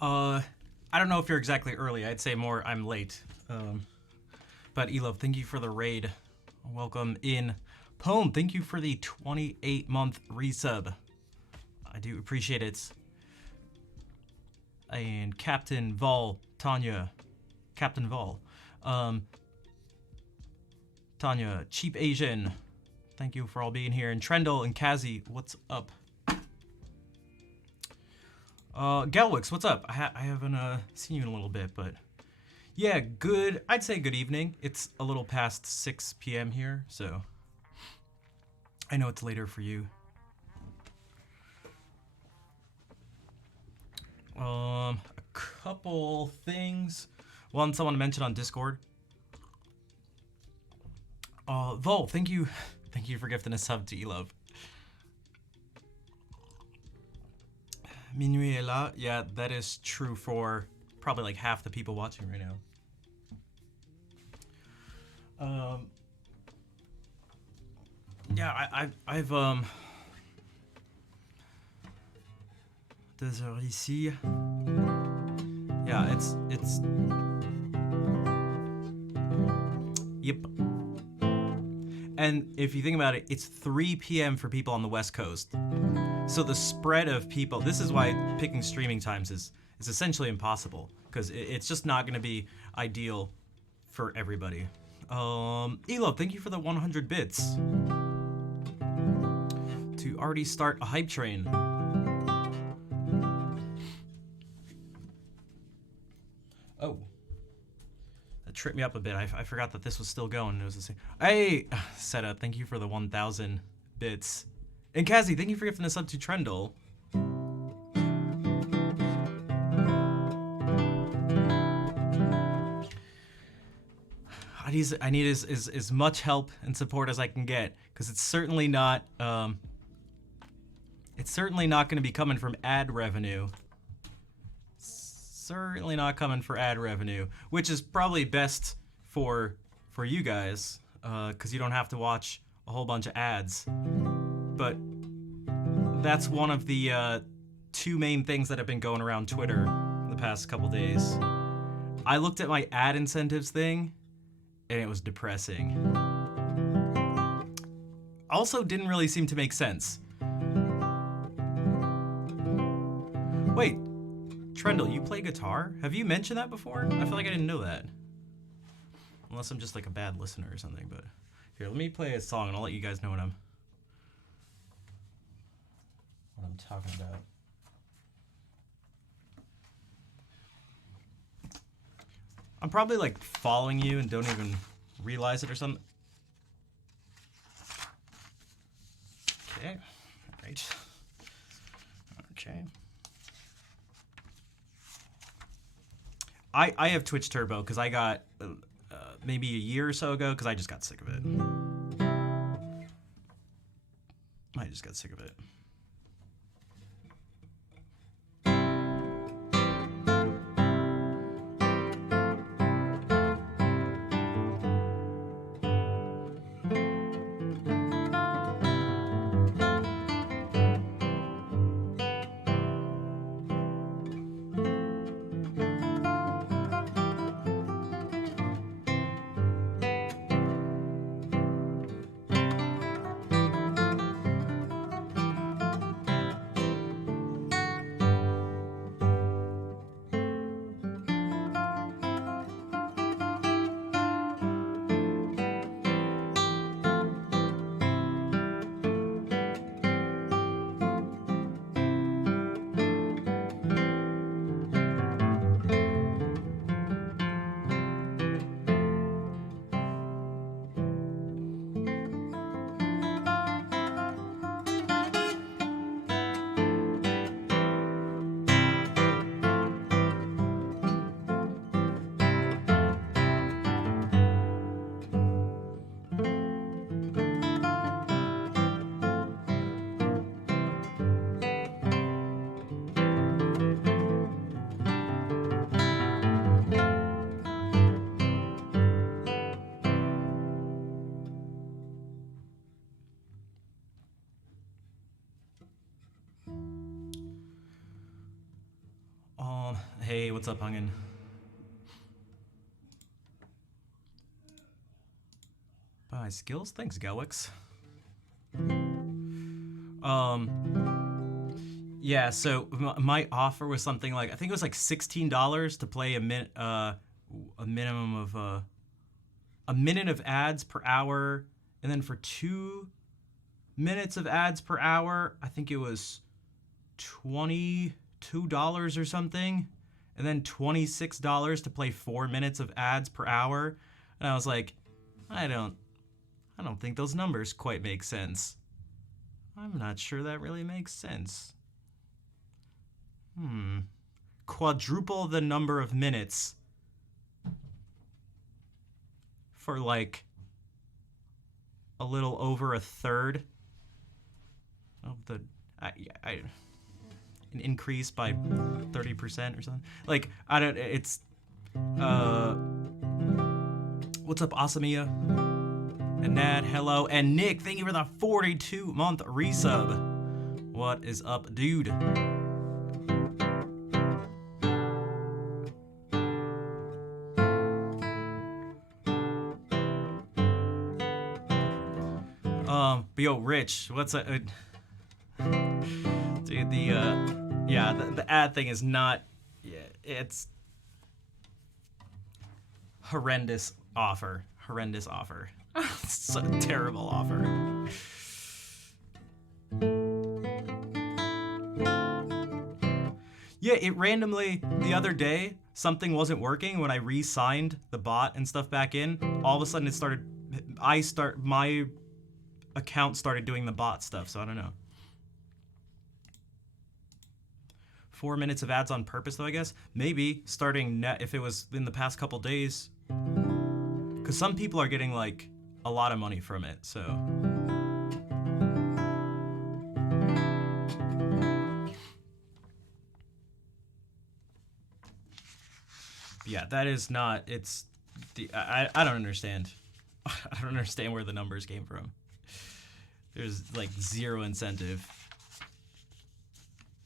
Uh, I don't know if you're exactly early. I'd say more I'm late. But Elov, thank you for the raid. Welcome in. Poem, thank you for the 28-month resub. I do appreciate it. And Captain Vol, Tanya. Captain Vol. Tanya, Cheap Asian. Thank you for all being here. And Trendle and Kazi, what's up? Galwix, what's up? I haven't seen you in a little bit, but yeah, good. I'd say good evening. It's a little past 6 p.m. here, so I know it's later for you. A couple things. One, someone mentioned on Discord. Vol, thank you for gifting a sub to Elov. Minuit est là. Yeah, that is true for probably like half the people watching right now. Yeah, I've 2 heures ici. Yeah, it's yep. And if you think about it, it's 3 p.m. for people on the West Coast. So the spread of people, this is why picking streaming times is essentially impossible, because it's just not going to be ideal for everybody. Elo, thank you for the 100 bits. To already start a hype train. Oh. That tripped me up a bit. I forgot that this was still going. It was the same. Hey, Seta, thank you for the 1,000 bits. And Kazi, thank you for gifting us up to Trendle. I need as much help and support as I can get, because it's certainly not going to be coming from ad revenue. Certainly not coming for ad revenue, which is probably best for you guys, because you don't have to watch a whole bunch of ads. But that's one of the 2 main things that have been going around Twitter the past couple days. I looked at my ad incentives thing, and it was depressing. Also didn't really seem to make sense. Wait, Trendle, you play guitar? Have you mentioned that before? I feel like I didn't know that. Unless I'm just like a bad listener or something, but here, let me play a song and I'll let you guys know what I'm talking about. I'm probably like following you and don't even realize it or something. Okay, right. Okay. I have Twitch Turbo because I got maybe a year or so ago, because I just got sick of it. I just got sick of it. Hey, what's up, Hungin? Buy skills? Thanks, Gelwix. Yeah, so my offer was something like, I think it was like $16 to play a minimum of a minute of ads per hour, and then for 2 minutes of ads per hour, I think it was $22 or something, and then $26 to play 4 minutes of ads per hour. And I was like, I don't think those numbers quite make sense. I'm not sure that really makes sense. Quadruple the number of minutes for like a little over a third of the an increase by 30% or something. Like, I don't, it's what's up, Asamia? And Nad, hello. And Nick, thank you for the 42-month resub. What is up, dude? But yo, Rich, what's a dude? The ad thing is not. Yeah, it's horrendous offer. Horrendous offer. It's a terrible offer. Yeah, it randomly the other day something wasn't working when I re-signed the bot and stuff back in. All of a sudden it started. My account started doing the bot stuff, so I don't know. 4 minutes of ads on purpose, though, I guess. Maybe starting if it was in the past couple days. Because some people are getting, like, a lot of money from it, so. Yeah, that is not, it's, I don't understand. I don't understand where the numbers came from. There's like zero incentive.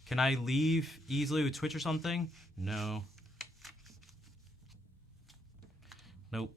Can I leave easily with Twitch or something? No. Nope.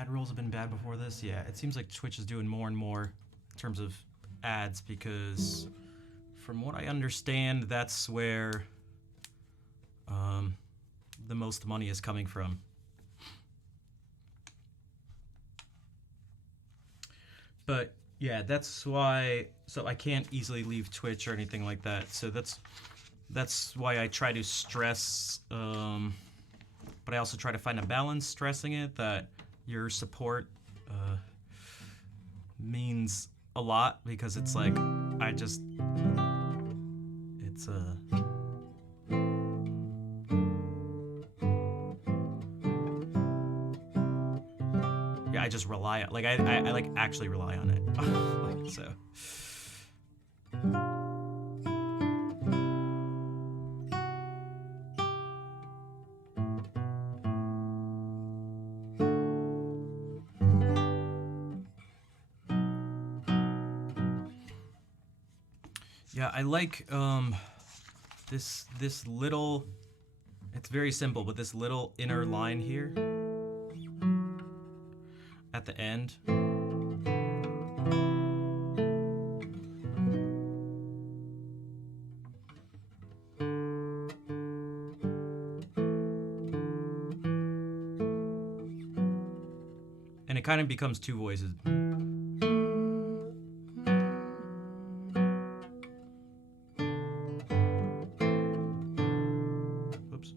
Ad rolls have been bad before this. Yeah, it seems like Twitch is doing more and more in terms of ads because from what I understand, that's where the most money is coming from. But yeah, that's why, so I can't easily leave Twitch or anything like that. So that's why I try to stress, but I also try to find a balance stressing it that your support means a lot because it's like it's yeah, I just rely on, like I like actually rely on it. Like, so yeah, I like this little, it's very simple, but this little inner line here at the end. And it kind of becomes two voices. Oops.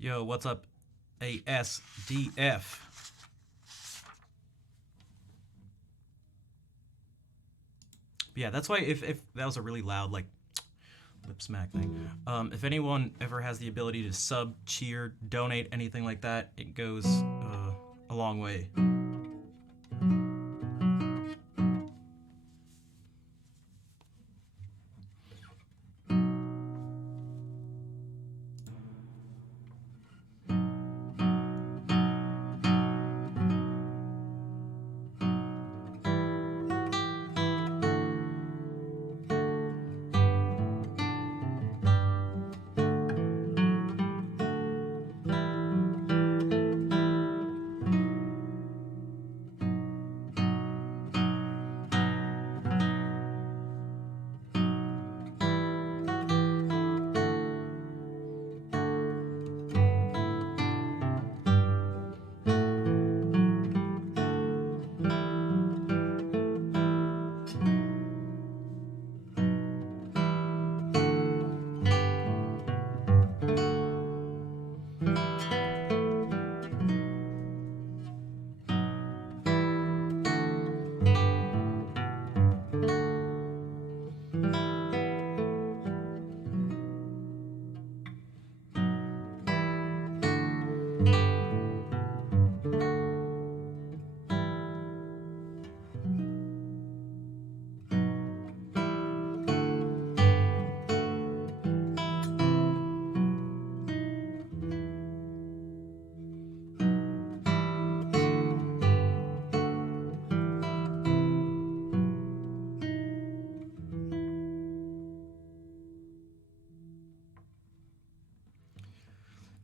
Yo, what's up, ASDF? But yeah, that's why if that was a really loud like lip smack thing. If anyone ever has the ability to sub, cheer, donate, anything like that, it goes a long way.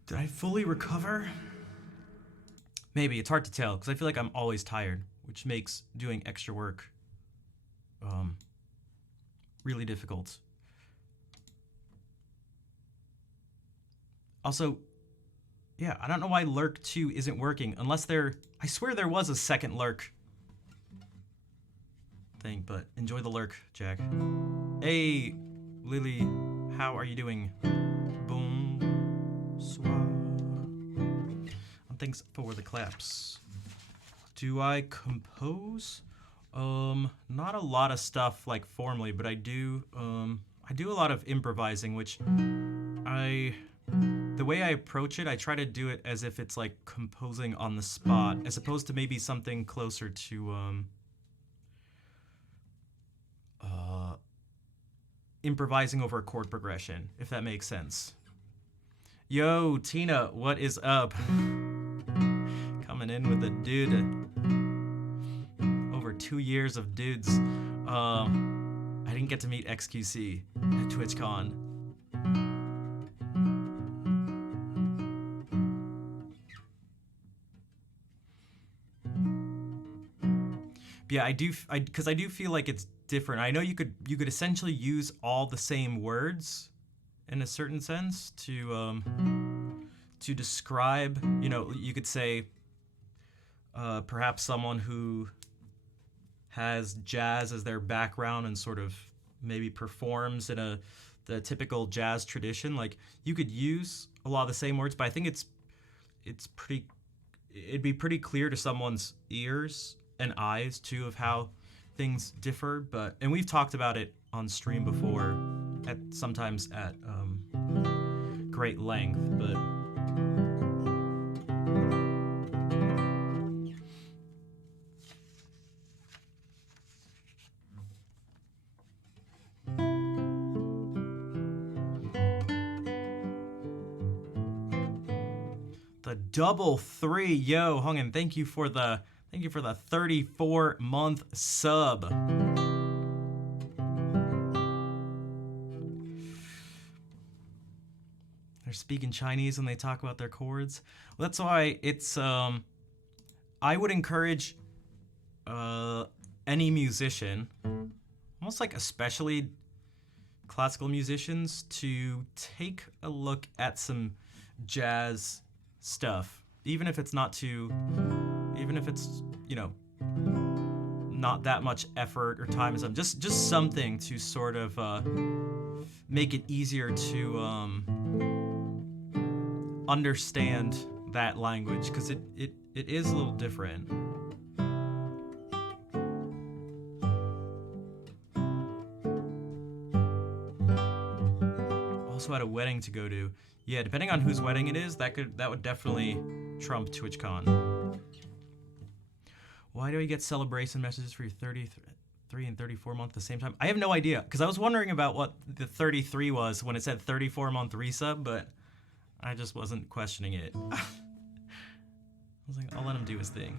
Did I fully recover? Maybe. It's hard to tell because I feel like I'm always tired, which makes doing extra work really difficult. Also, yeah, I don't know why Lurk 2 isn't working unless I swear there was a second Lurk thing, but enjoy the Lurk, Jack. Hey, Lily, how are you doing? Bonsoir. And thanks for the claps. Do I compose? Not a lot of stuff like formally, but I do a lot of improvising, which the way I approach it, I try to do it as if it's like composing on the spot, as opposed to maybe something closer to improvising over a chord progression, if that makes sense. Yo, Tina, what is up? Coming in with a dude. Over 2 years of dudes. I didn't get to meet XQC at TwitchCon. Yeah, because I do feel like it's different. I know you could essentially use all the same words in a certain sense to describe, you know, you could say perhaps someone who has jazz as their background and sort of maybe performs in the typical jazz tradition, like you could use a lot of the same words, but I think it'd be pretty clear to someone's ears and eyes too of how things differ. But and we've talked about it on stream before, sometimes at great length, but. The double three, yo, Hungen, thank you for the 34-month sub. They're speaking Chinese when they talk about their chords. Well, that's why it's I would encourage any musician, almost like especially classical musicians, to take a look at some jazz stuff, even if it's not that much effort or time, just something to sort of make it easier to understand that language, because it is a little different. Also had a wedding to go to. Yeah, depending on whose wedding it is, that would definitely trump TwitchCon. Why do we get celebration messages for your 33 and 34 month at the same time? I have no idea, because I was wondering about what the 33 was when it said 34-month resub, but I just wasn't questioning it. I was like, I'll let him do his thing.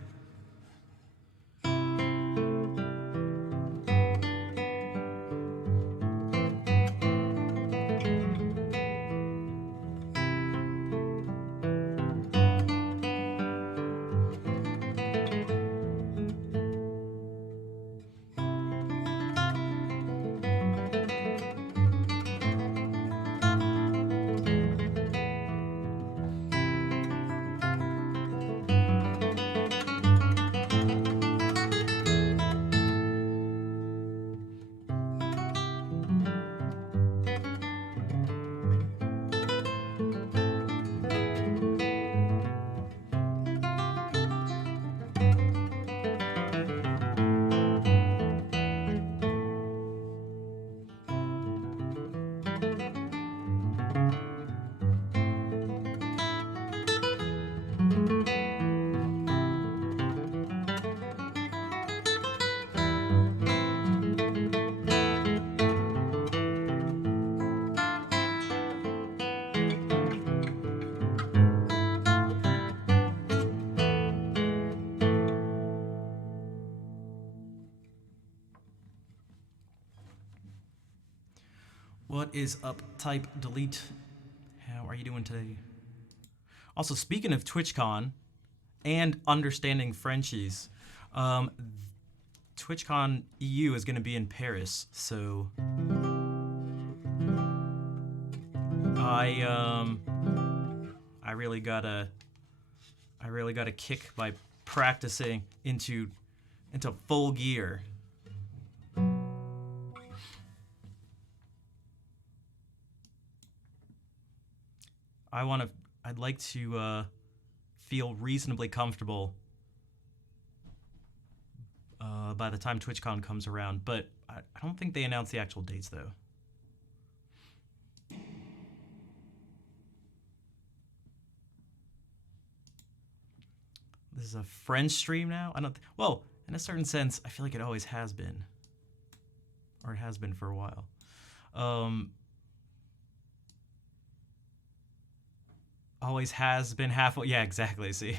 What is up, Type Delete? How are you doing today? Also, speaking of TwitchCon and understanding Frenchies, TwitchCon EU is going to be in Paris, so I really gotta kick my practicing into full gear. I'd like to feel reasonably comfortable by the time TwitchCon comes around, but I don't think they announced the actual dates though. This is a French stream now? Well, in a certain sense, I feel like it always has been. Or it has been for a while. Always has been halfway. Yeah, exactly. See.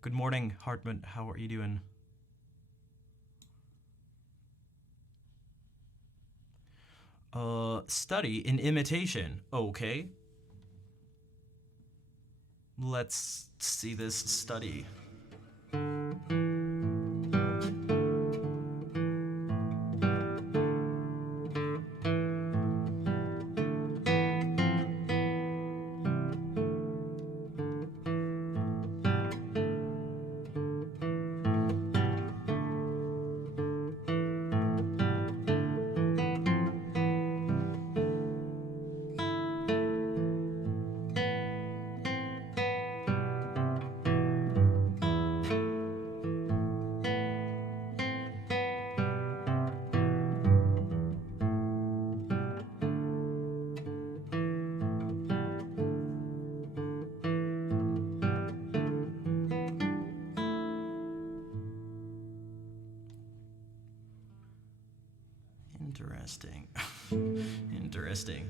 Good morning, Hartman. How are you doing? Study in imitation. Okay. Let's see this study. Interesting. Interesting.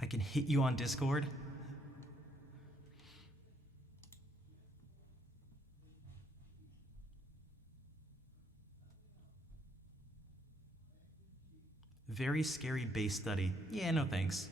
I can hit you on Discord? Very scary base study. Yeah, no thanks.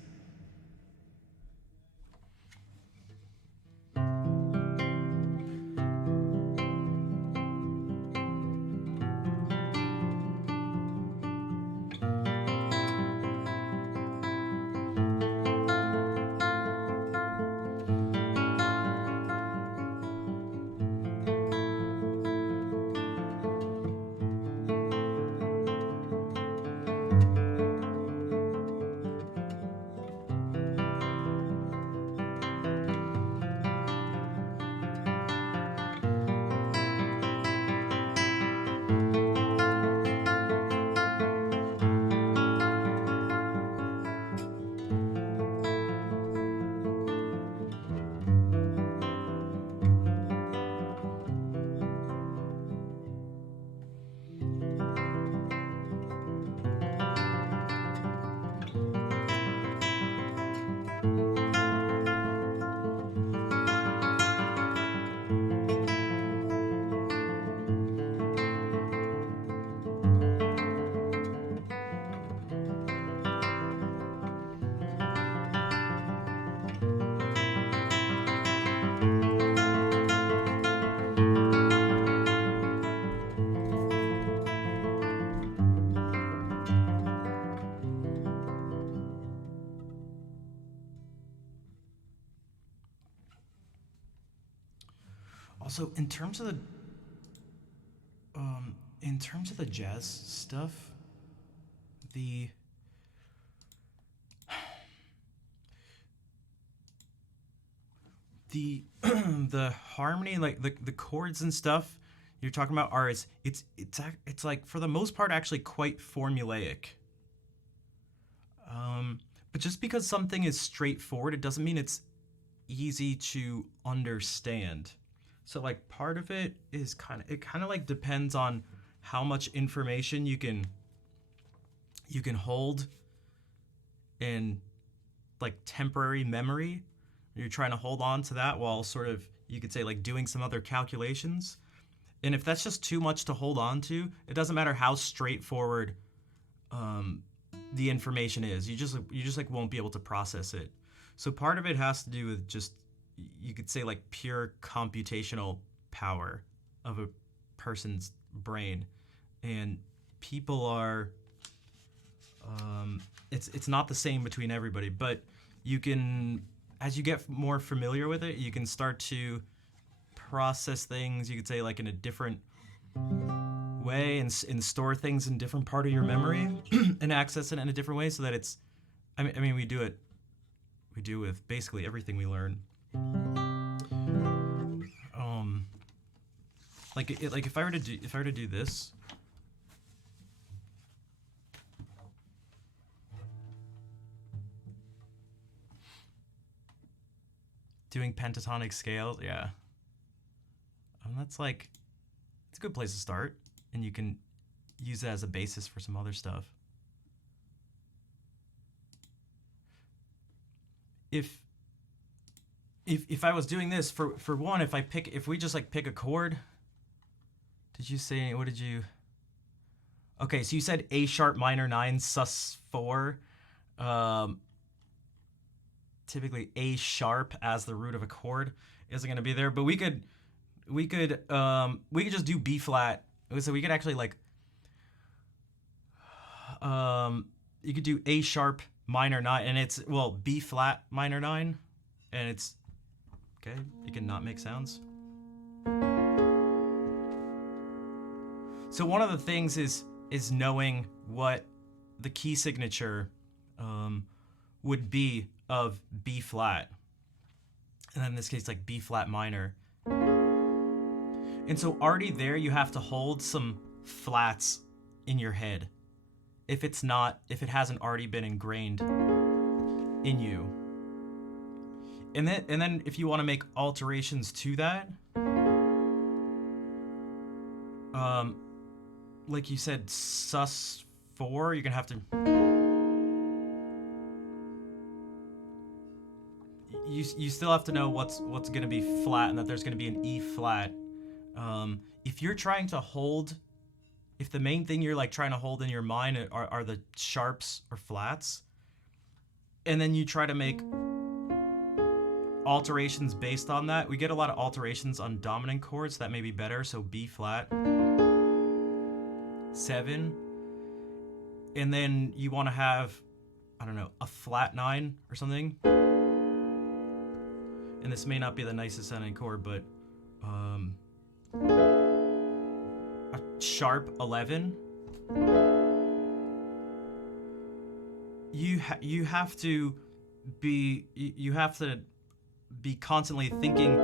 Also, in terms of the jazz stuff, the the the harmony, like the chords and stuff you're talking about are it's like for the most part actually quite formulaic. But just because something is straightforward, it doesn't mean it's easy to understand. So like part of it is kind of like depends on how much information you can hold in like temporary memory. You're trying to hold on to that while sort of, you could say, like doing some other calculations. And if that's just too much to hold on to, it doesn't matter how straightforward the information is. You just like won't be able to process it. So part of it has to do with just, you could say, like pure computational power of a person's brain. And people are it's not the same between everybody, but you can, as you get more familiar with it, you can start to process things, you could say, like in a different way, and store things in different part of your memory and access it in a different way, so that it's, I mean we do with basically everything we learn. Like if I were to do this, doing pentatonic scales, yeah. That's like, it's a good place to start, and you can use it as a basis for some other stuff. If I was doing this for one, if we just like pick a chord, did you say, what did you? Okay, so you said A sharp minor 9 sus 4. Typically A sharp as the root of a chord isn't going to be there, but we could just do B flat. So we could actually like you could do A sharp minor 9, and it's, well, B flat minor 9, and it's okay. It can not make sounds. So one of the things is knowing what the key signature would be of B flat, and in this case like B flat minor. And so already there you have to hold some flats in your head if it hasn't already been ingrained in you. And then if you want to make alterations to that, like you said, sus4, you're gonna have to. You still have to know what's gonna be flat and that there's gonna be an E flat. If you're trying to hold, if the main thing you're like trying to hold in your mind are the sharps or flats, and then you try to make alterations based on that, we get a lot of alterations on dominant chords that may be better. So B flat, 7, and then you want to have, I don't know, a flat 9 or something. And this may not be the nicest sounding chord, but a sharp 11. You have to be constantly thinking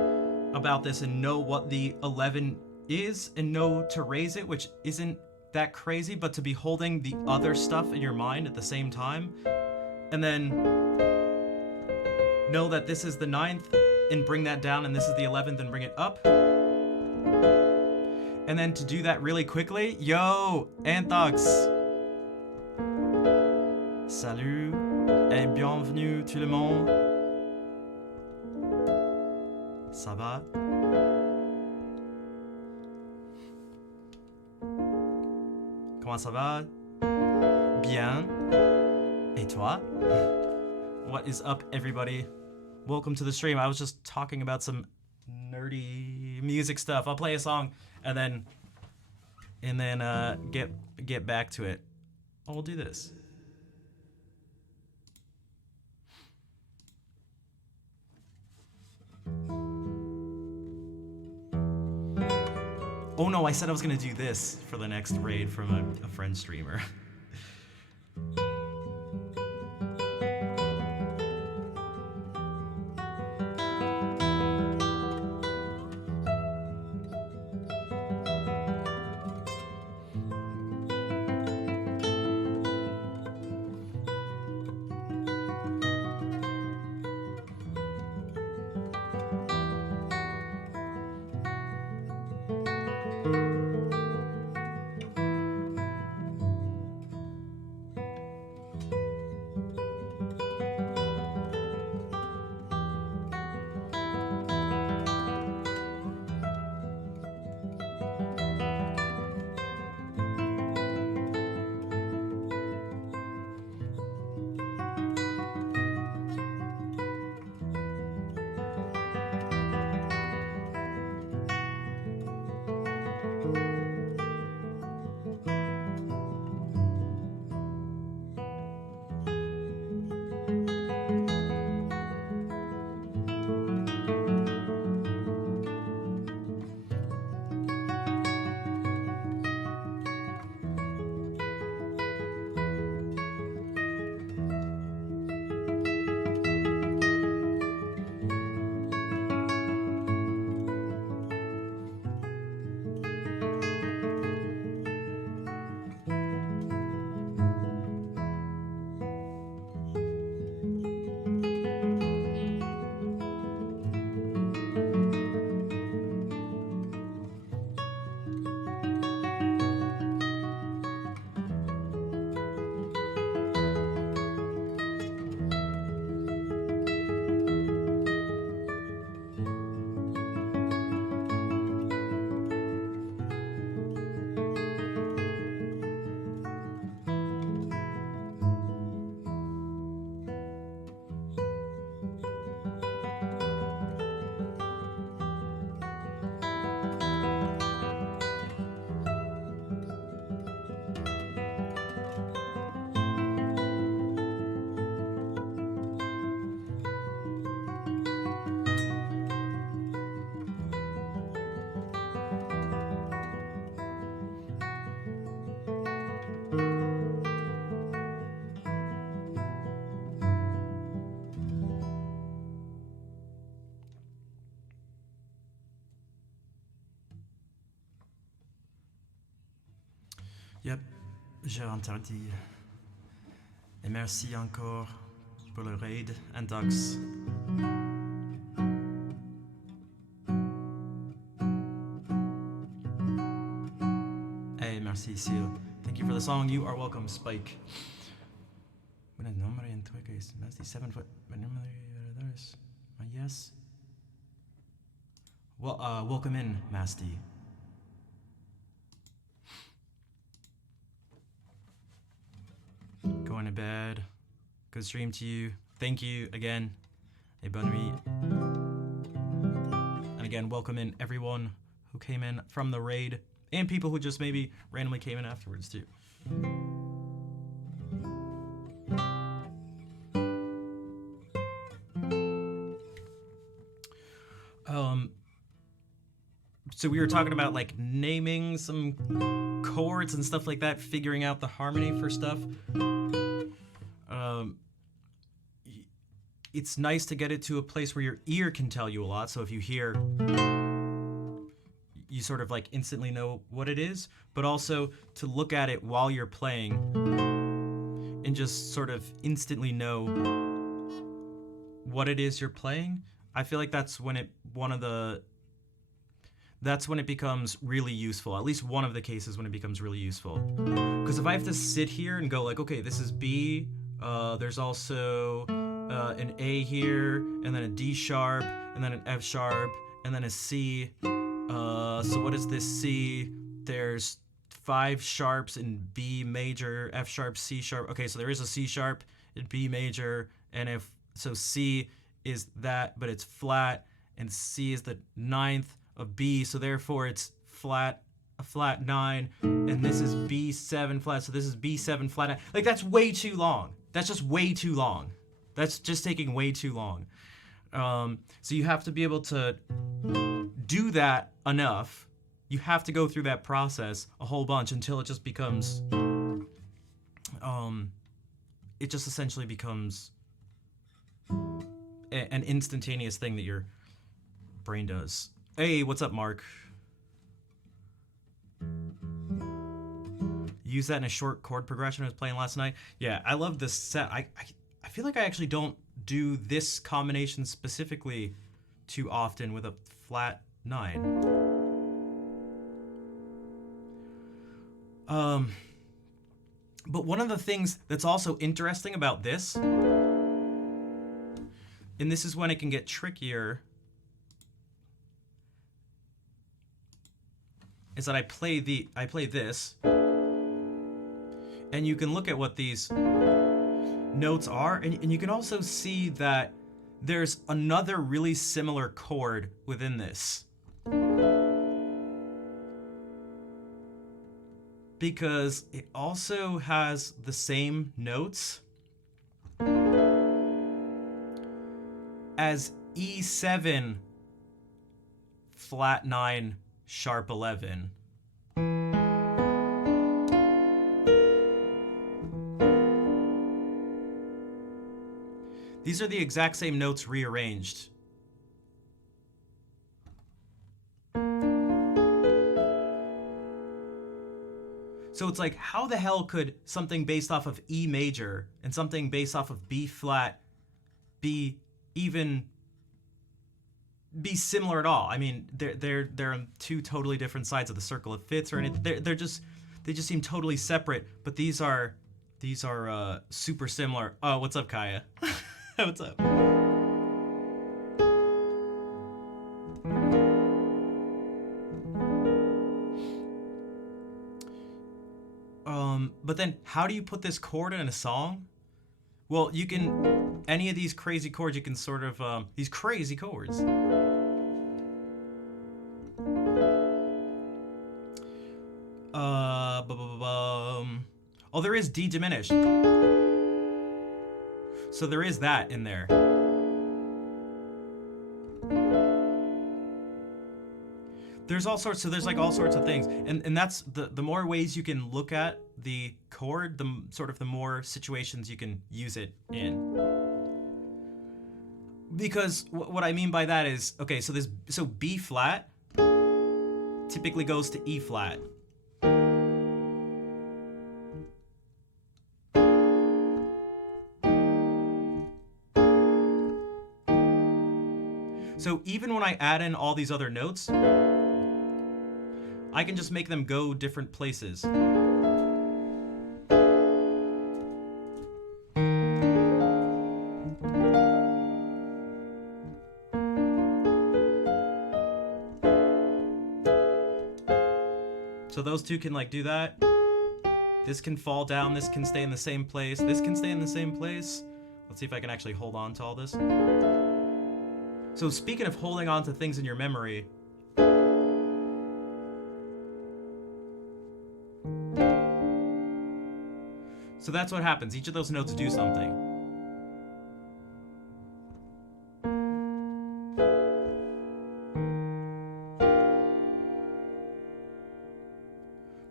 about this and know what the 11 is and know to raise it, which isn't that crazy, but to be holding the other stuff in your mind at the same time, and then know that this is the 9th and bring that down, and this is the 11th and bring it up. And then to do that really quickly, yo, Anthox. Salut et bienvenue tout le monde. Ça va? Comment ça va? Bien. Et toi? What is up, everybody? Welcome to the stream. I was just talking about some nerdy music stuff. I'll play a song and then get back to it. Oh, we'll do this. Oh no, I said I was gonna do this for the next raid from a friend streamer. Yep, j'ai entendu. Et merci encore pour le raid, Antox. Hey, merci. Merci, Seal. Thank you for the song. You are welcome, Spike. Masty 7 foot. Yes. Well, welcome in, Masty. Going to bed. Good stream to you. Thank you again. Et bonne nuit. And again, welcome in everyone who came in from the raid and people who just maybe randomly came in afterwards too. So we were talking about like naming some chords and stuff like that, figuring out the harmony for stuff. It's nice to get it to a place where your ear can tell you a lot. So if you hear, you sort of like instantly know what it is, but also to look at it while you're playing and just sort of instantly know what it is you're playing. I feel like that's when it becomes really useful. At least one of the cases when it becomes really useful. Because if I have to sit here and go like, okay, this is B, there's also an A here, and then a D sharp, and then an F sharp, and then a C. So what is this C? There's 5 sharps in B major, F sharp, C sharp. Okay, so there is a C sharp in B major, and so C is that, but it's flat, and C is the 9th of B, so therefore it's flat, a flat 9, and this is B7 flat, so this is B7 flat 9. Like, that's way too long. That's just way too long. That's just taking way too long. So you have to be able to do that enough. You have to go through that process a whole bunch until it just becomes, it just essentially becomes an instantaneous thing that your brain does. Hey, what's up, Mark? Use that in a short chord progression I was playing last night. Yeah, I love this set. I feel like I actually don't do this combination specifically too often with a flat 9. But one of the things that's also interesting about this, and this is when it can get trickier, is that I play this, and you can look at what these notes are, and you can also see that there's another really similar chord within this. Because it also has the same notes as E7 flat 9 sharp 11. These are the exact same notes rearranged. So it's like, how the hell could something based off of E major and something based off of B flat be similar at all? I mean, they're on 2 totally different sides of the circle of fifths, or anything. They just seem totally separate. But these are super similar. Oh, what's up, Kaya? What's up? But then how do you put this chord in a song? Well, you can, any of these crazy chords, you can sort of, these crazy chords. Oh, there is D diminished. So there is that in there. There's all sorts, so there's like all sorts of things. And that's the more ways you can look at the chord, the sort of the more situations you can use it in. Because what I mean by that is, okay, so B flat typically goes to E flat. So even when I add in all these other notes, I can just make them go different places. So those two can like do that. This can fall down, this can stay in the same place, this can stay in the same place. Let's see if I can actually hold on to all this. So speaking of holding on to things in your memory, so that's what happens. Each of those notes do something.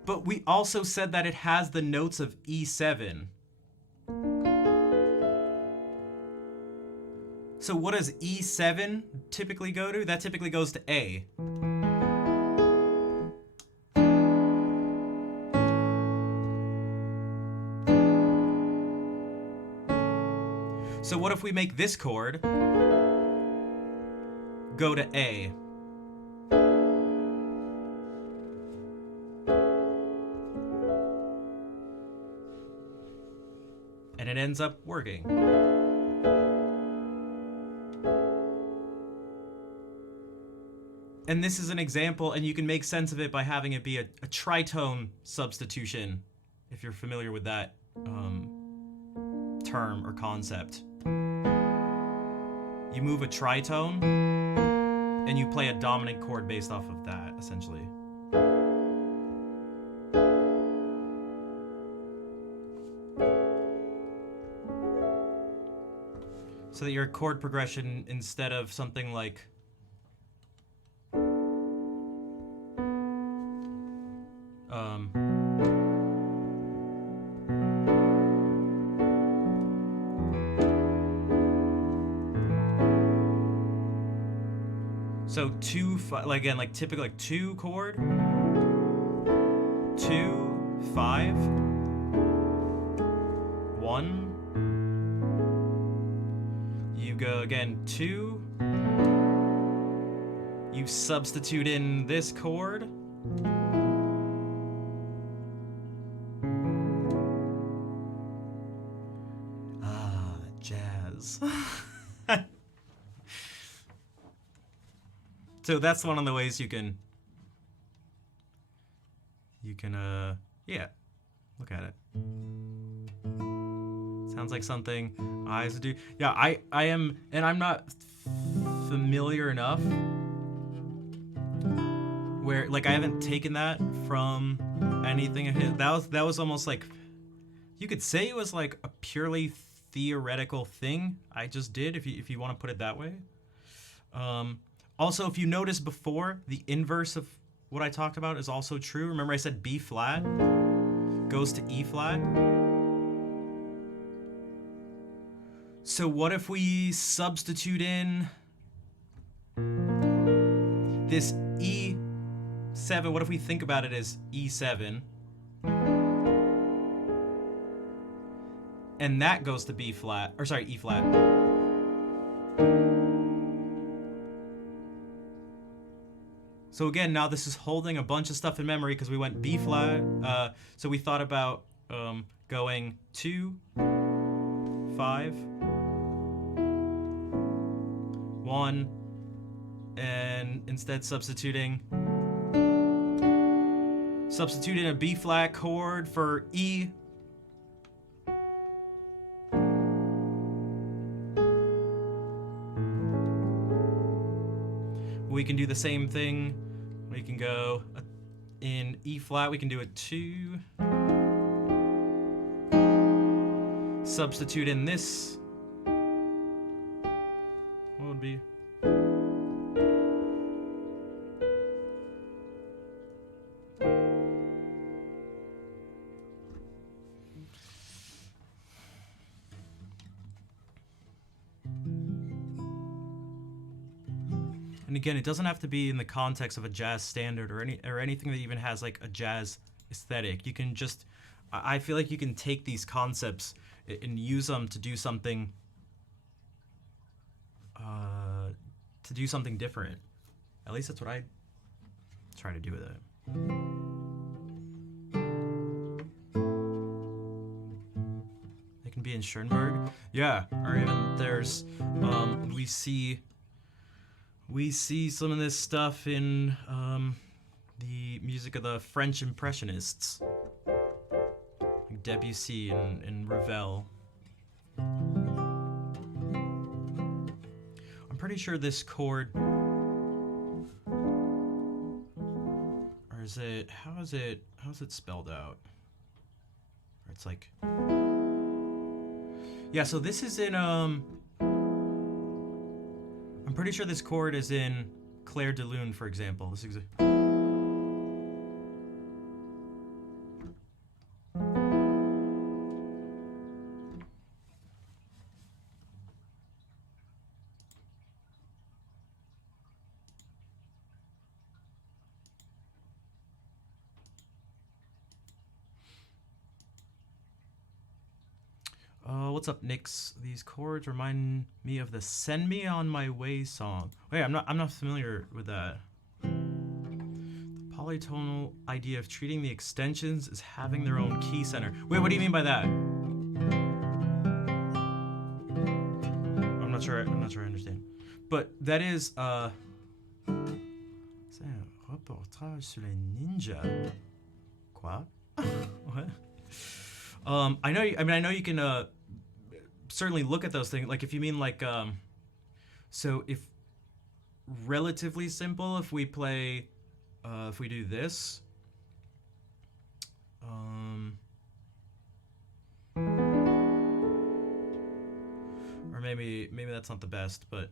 But we also said that it has the notes of E7. So what does E7 typically go to? That typically goes to A. So what if we make this chord go to A? And it ends up working. And this is an example, and you can make sense of it by having it be a tritone substitution, if you're familiar with that term or concept. You move a tritone, and you play a dominant chord based off of that, essentially. So that your chord progression, instead of something like so 2, 5, like again, like typical like 2 chord, 2, 5, 1. You go again 2. You substitute in this chord. Jazz. So that's one of the ways you can yeah, look at it. Sounds like something eyes would do. Yeah, I am, and I'm not familiar enough where, like, I haven't taken that from anything of his. That was almost like, you could say it was like a purely theoretical thing I just did, if you want to put it that way. Also, if you notice before, the inverse of what I talked about is also true. Remember I said B flat goes to E flat? So what if we substitute in this E7? What if we think about it as E7? And that goes to B flat, or sorry, E flat. So again, now this is holding a bunch of stuff in memory because we went B flat. So we thought about going 2, 5, 1, and instead substituting a B flat chord for E. We can do the same thing. We can go in E flat, we can do a 2. Substitute in this. What would be? And again, it doesn't have to be in the context of a jazz standard or anything that even has like a jazz aesthetic. You can just, I feel like you can take these concepts and use them to do something different. At least that's what I try to do with it. They can be in Schoenberg. Yeah, or even there's we see some of this stuff in the music of the French Impressionists, like Debussy and Ravel. I'm pretty sure this chord, or is it? How is it spelled out? Or it's like, yeah. So this is in I'm pretty sure this chord is in Clair de Lune, for example. This is what's up, Nix? These chords remind me of the "Send Me on My Way" song. Wait, I'm not familiar with that. The polytonal idea of treating the extensions as having their own key center. Wait, what do you mean by that? I'm not sure I understand. But that is c'est un reportage sur les ninjas. Quoi? What? I know you can certainly look at those things. Like if you mean like so if relatively simple, if we play if we do this or maybe that's not the best, but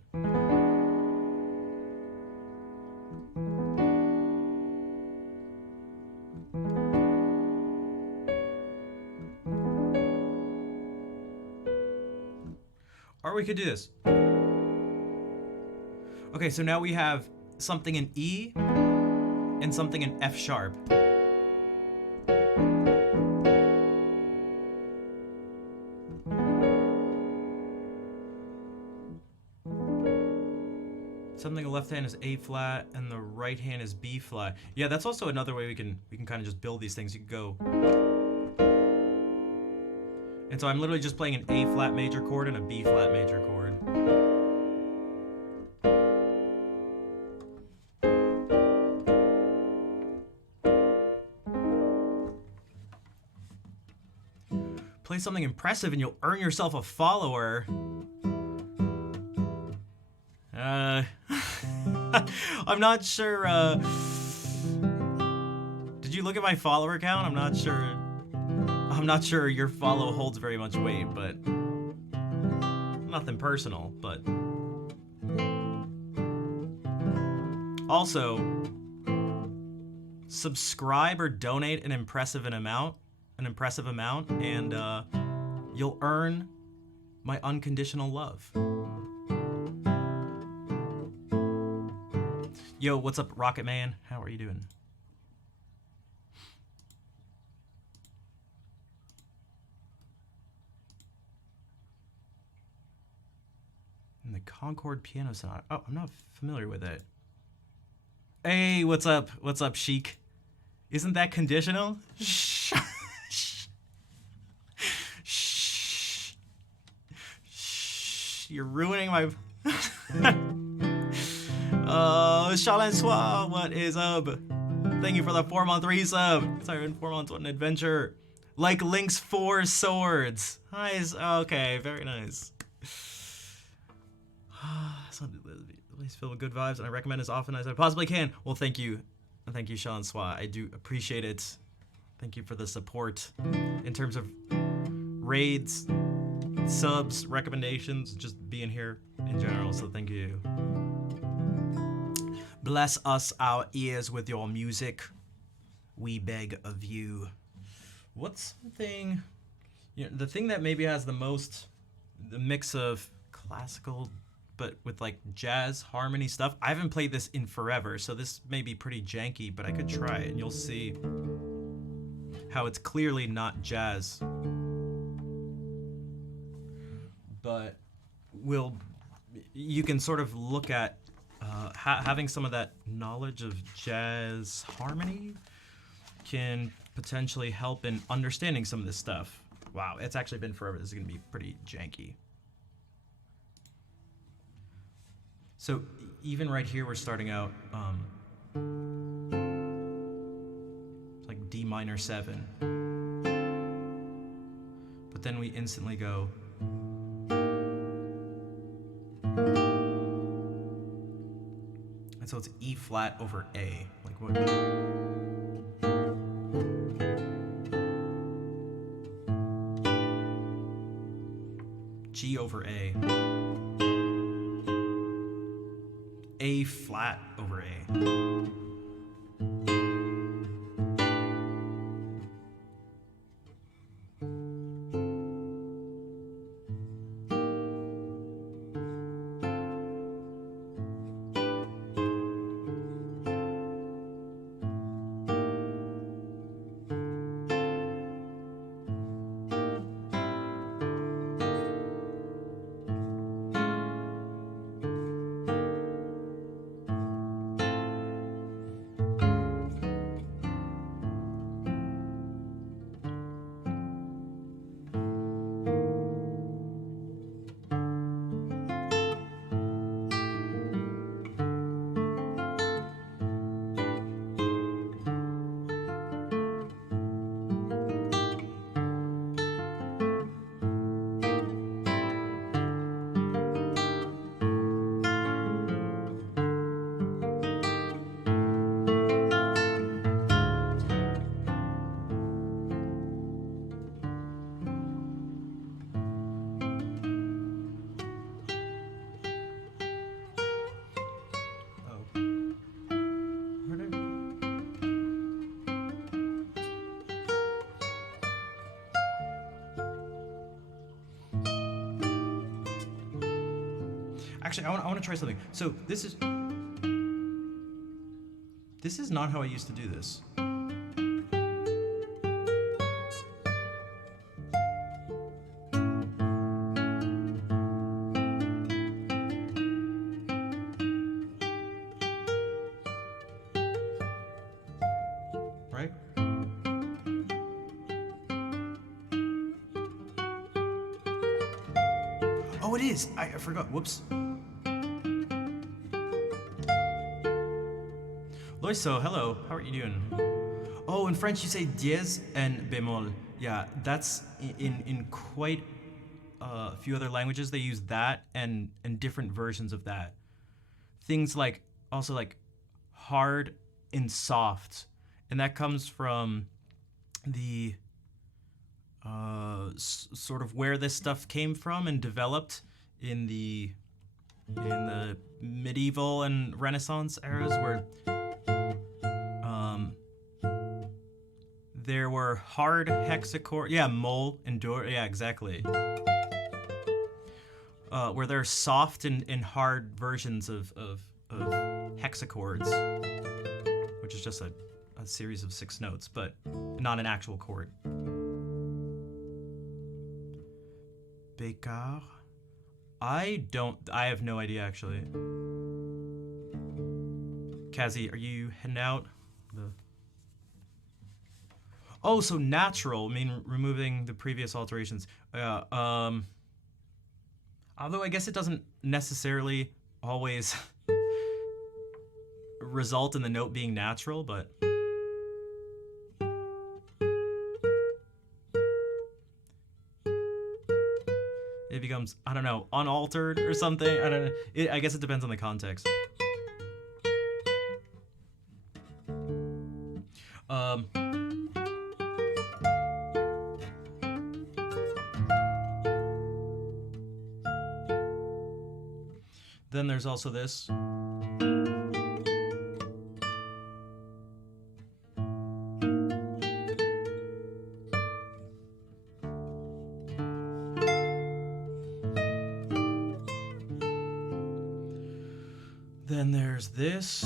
or we could do this. Okay, so now we have something in E and something in F sharp. Something the left hand is A flat and the right hand is B flat. Yeah, that's also another way we can kind of just build these things. You could go. And so I'm literally just playing an A flat major chord and a B flat major chord. Play something impressive and you'll earn yourself a follower. I'm not sure. Did you look at my follower count? I'm not sure your follow holds very much weight, but nothing personal. But also, subscribe or donate an impressive amount, and you'll earn my unconditional love. Yo, what's up, Rocket Man? How are you doing? And the Concord Piano Sonata. Oh, I'm not familiar with it. Hey, what's up? What's up, Chic? Isn't that conditional? Shh. Shh. Shh. You're ruining my... Charlene Soir, what is up? Thank you for the 4-month resub. Sorry, in 4 months, what an adventure. Like Link's 4 swords. Nice. Okay, very nice. At least filled with good vibes, and I recommend as often as I possibly can. Well, thank you. Thank you, Charlene Soir. I do appreciate it. Thank you for the support in terms of raids, subs, recommendations, just being here in general. So thank you. Bless us our ears with your music, we beg of you. What's something, the thing that maybe has the mix of classical, but with like jazz, harmony stuff? I haven't played this in forever, so this may be pretty janky, but I could try it, and you'll see how it's clearly not jazz. But you can sort of look at having some of that knowledge of jazz harmony can potentially help in understanding some of this stuff. Wow, it's actually been forever. This is going to be pretty janky. So even right here, we're starting out like D minor 7. But then we instantly go. And so it's E flat over A. Like what? G over A. A flat over A. Actually, I want to try something. So this is not how I used to do this. Right? Oh, it is. I forgot. Whoops. Loiso, hello. How are you doing? Oh, in French you say dièse and bémol. Yeah, that's in quite a few other languages they use that and different versions of that. Things like also like hard and soft, and that comes from the sort of where this stuff came from and developed in the medieval and Renaissance eras where there were hard hexachord, yeah, mol and dur, yeah, exactly. Where there are soft and hard versions of hexachords, which is just a series of 6 notes, but not an actual chord. Bécard? I have no idea actually. Kazi, are you heading out? Oh, so natural, I mean removing the previous alterations. Although I guess it doesn't necessarily always result in the note being natural, but it becomes, I don't know, unaltered or something. I don't know. I guess it depends on the context. Then there's also this. Then there's this.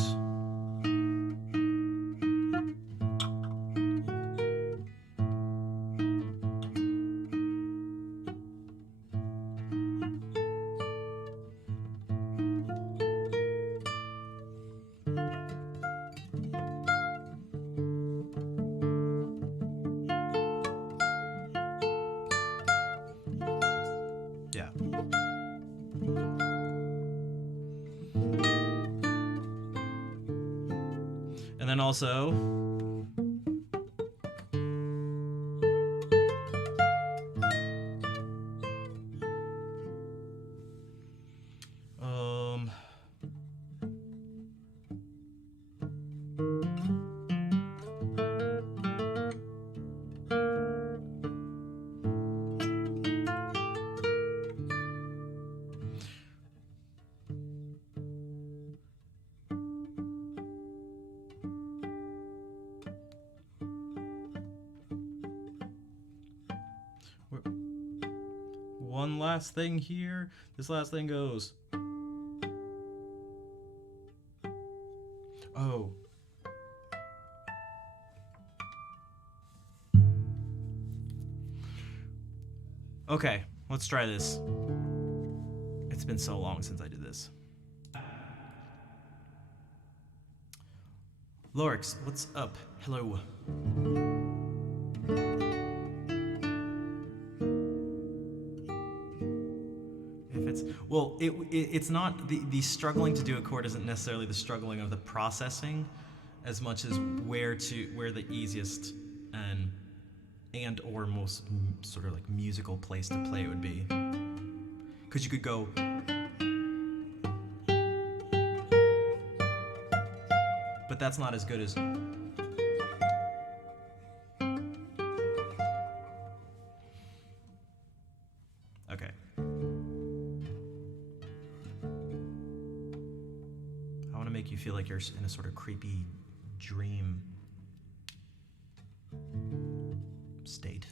And also, um, one last thing here. This last thing goes. Oh. Okay, let's try this. It's been so long since I did this. Lorix, what's up? Hello. If it's well, it's not the struggling to do a chord isn't necessarily the struggling of the processing, as much as where the easiest and or most sort of like musical place to play it would be, because you could go. But that's not as good as. Okay. I want to make you feel like you're in a sort of creepy dream state.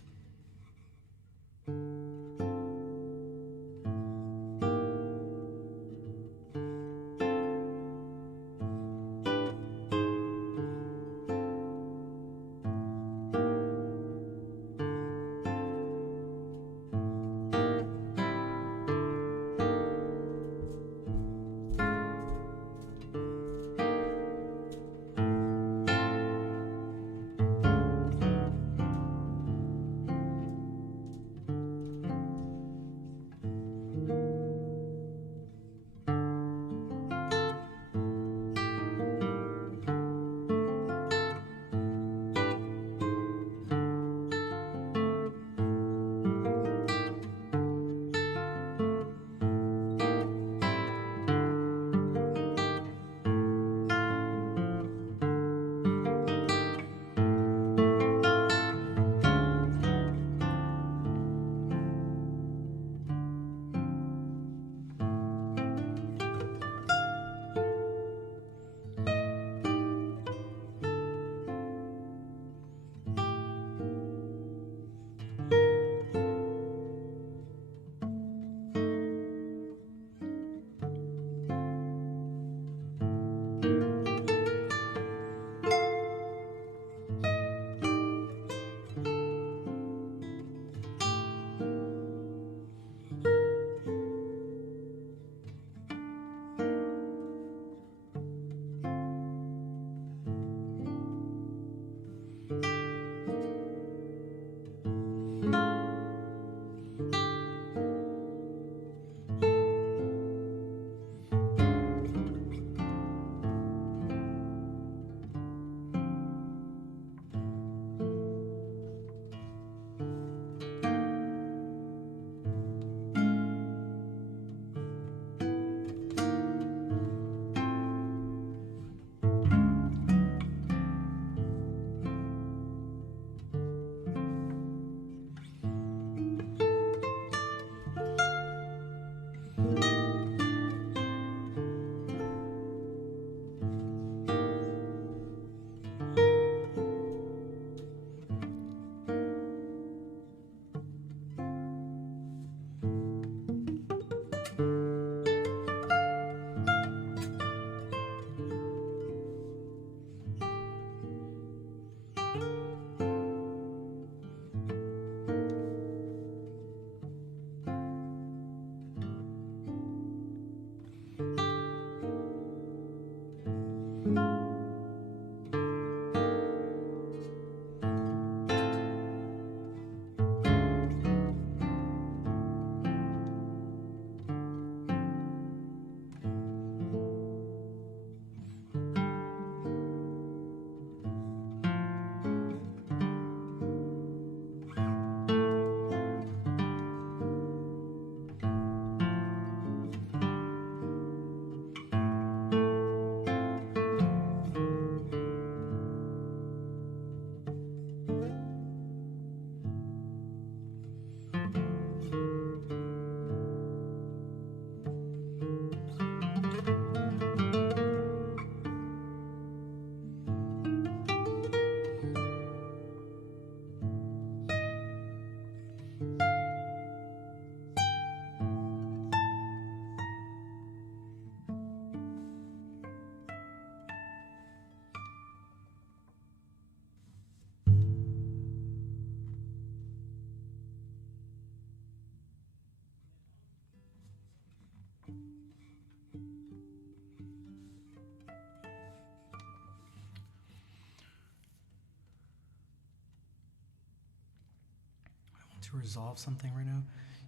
to resolve something right now.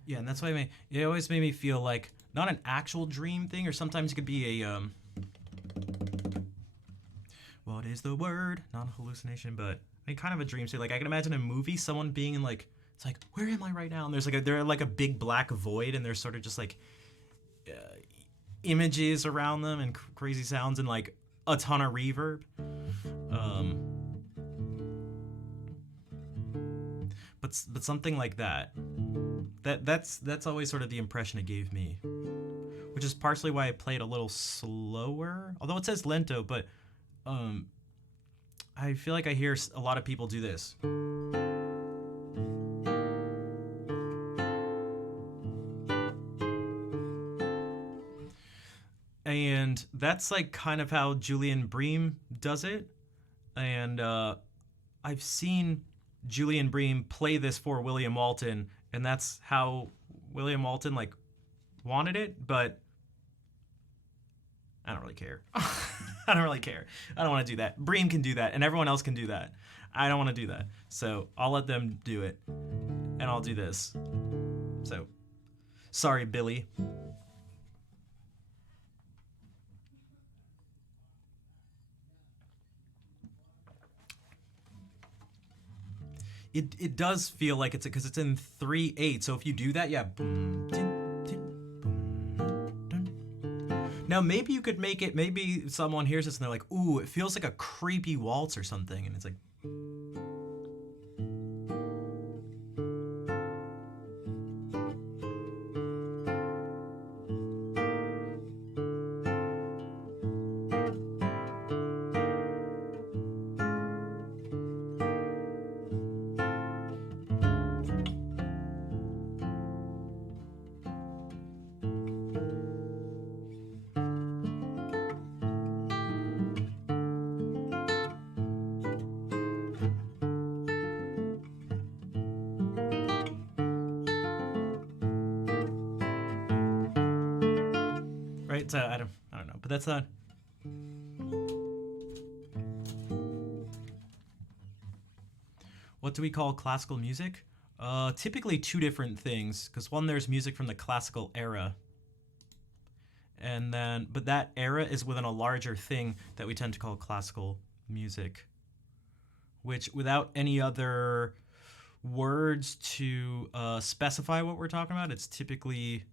Yeah, and that's why it always made me feel like not an actual dream thing, or sometimes it could be a what is the word? Not a hallucination, but I mean, kind of a dream state. Like I can imagine a movie, someone being in like, it's like, where am I right now? And they're like a big black void, and there's sort of just like images around them and crazy sounds and like a ton of reverb. But something like that. That's always sort of the impression it gave me, which is partially why I played a little slower. Although it says lento, but I feel like I hear a lot of people do this. And that's like kind of how Julian Bream does it. And I've seen Julian Bream play this for William Walton, and that's how William Walton like wanted it, but I don't really care. I don't really care. I don't want to do that. Bream can do that, and everyone else can do that. I don't want to do that. So I'll let them do it, and I'll do this. So, sorry, Billy. It does feel like it's because it's in 3/8. So if you do that, yeah. Now maybe you could make it. Maybe someone hears this and they're like, "Ooh, it feels like a creepy waltz or something," and it's like. Right? So I don't know, but that's not. What do we call classical music? Typically two different things, because one, there's music from the classical era, and then but that era is within a larger thing that we tend to call classical music, which without any other words to specify what we're talking about, it's typically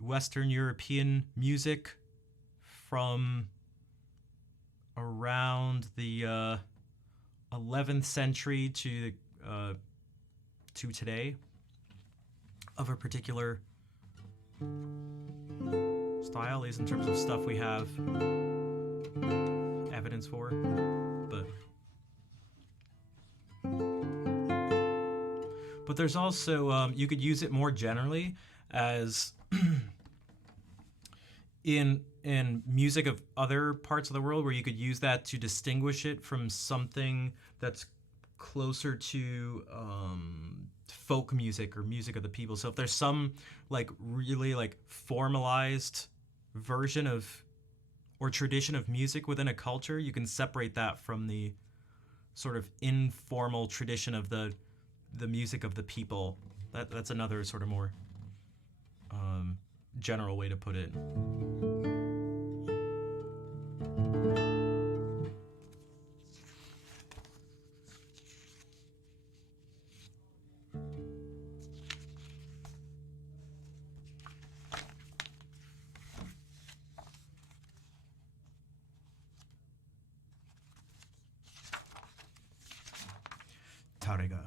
Western European music from around the 11th century to today, of a particular style, at least in terms of stuff we have evidence for. But there's also you could use it more generally as in music of other parts of the world, where you could use that to distinguish it from something that's closer to folk music or music of the people. So if there's some like really like formalized version of or tradition of music within a culture, you can separate that from the sort of informal tradition of the music of the people. That's another sort of more general way to put it. Tarega.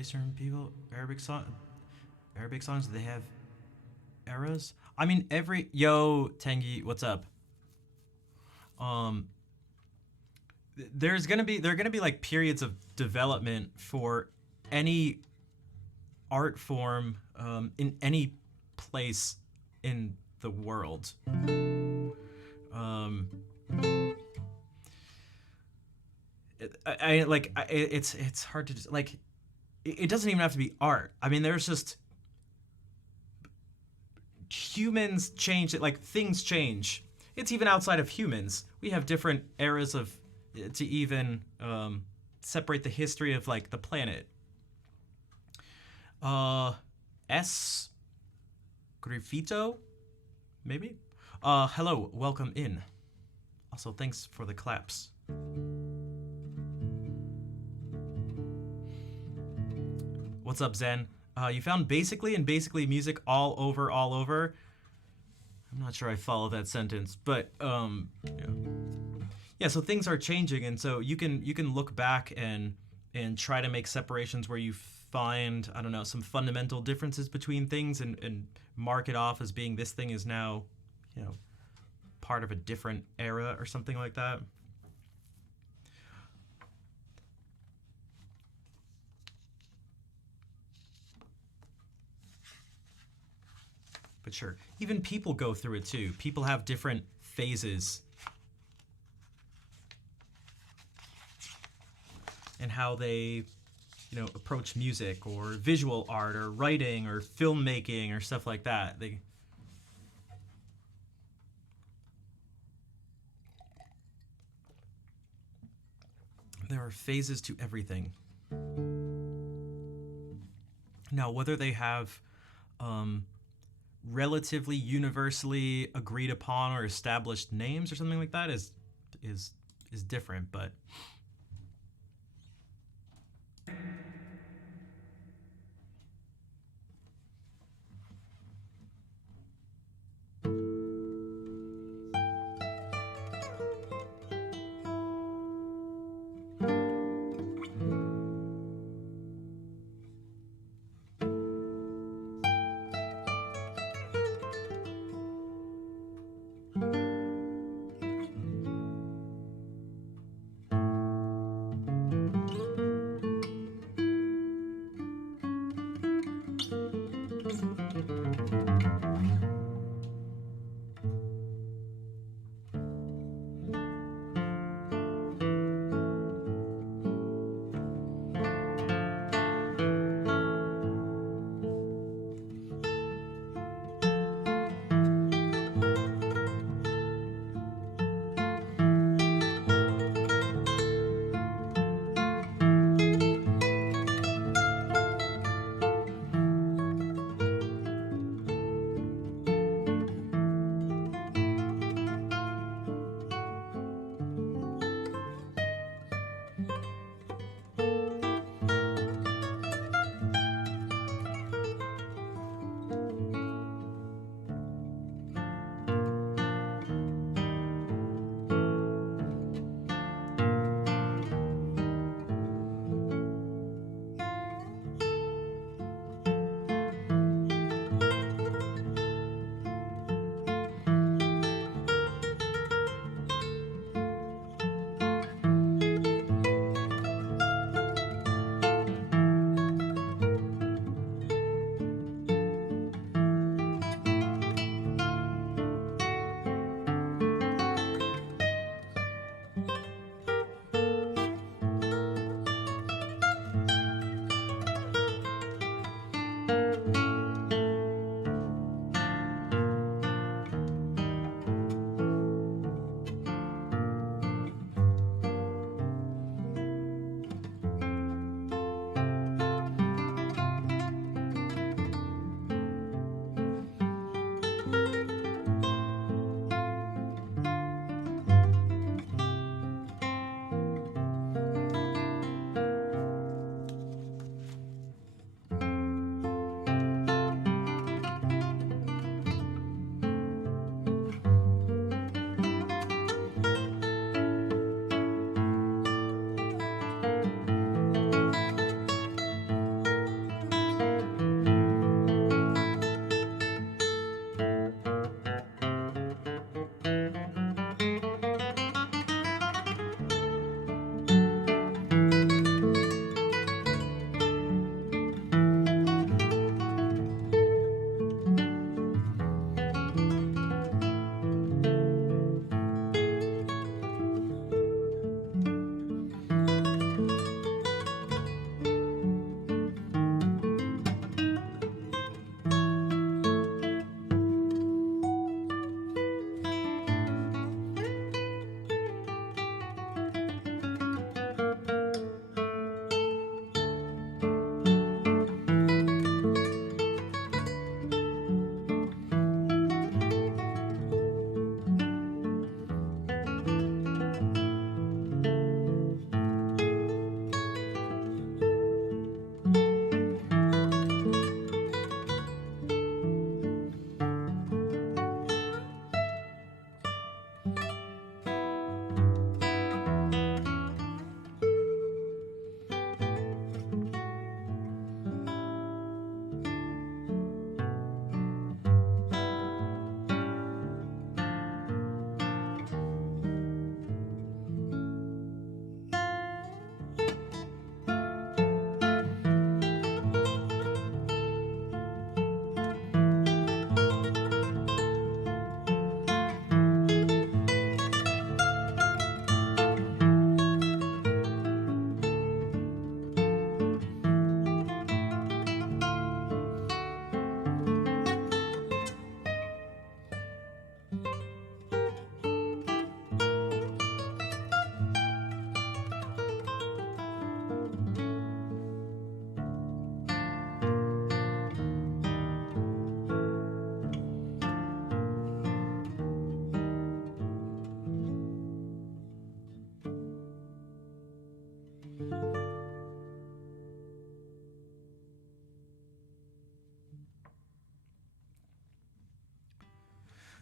Middle Eastern people, Arabic songs, do they have eras? I mean, every yo Tengi, what's up? Um, there are gonna be like periods of development for any art form in any place in the world. Um, it's hard to just like it doesn't even have to be art. I mean, there's just humans change it, like things change. It's even outside of humans. We have different eras of to even separate the history of like the planet. Uh, S. Grifito, maybe. Hello, welcome in. Also, thanks for the claps. What's up, Zen? You found basically and basically music all over, all over. I'm not sure I follow that sentence, but yeah. Yeah. So things are changing, and so you can look back and try to make separations where you find, I don't know, some fundamental differences between things and mark it off as being this thing is now, you know, part of a different era or something like that. But sure, even people go through it too. People have different phases in how they, approach music or visual art or writing or filmmaking or stuff like that. There are phases to everything. Now, whether they have relatively universally agreed upon or established names or something like that is is different, but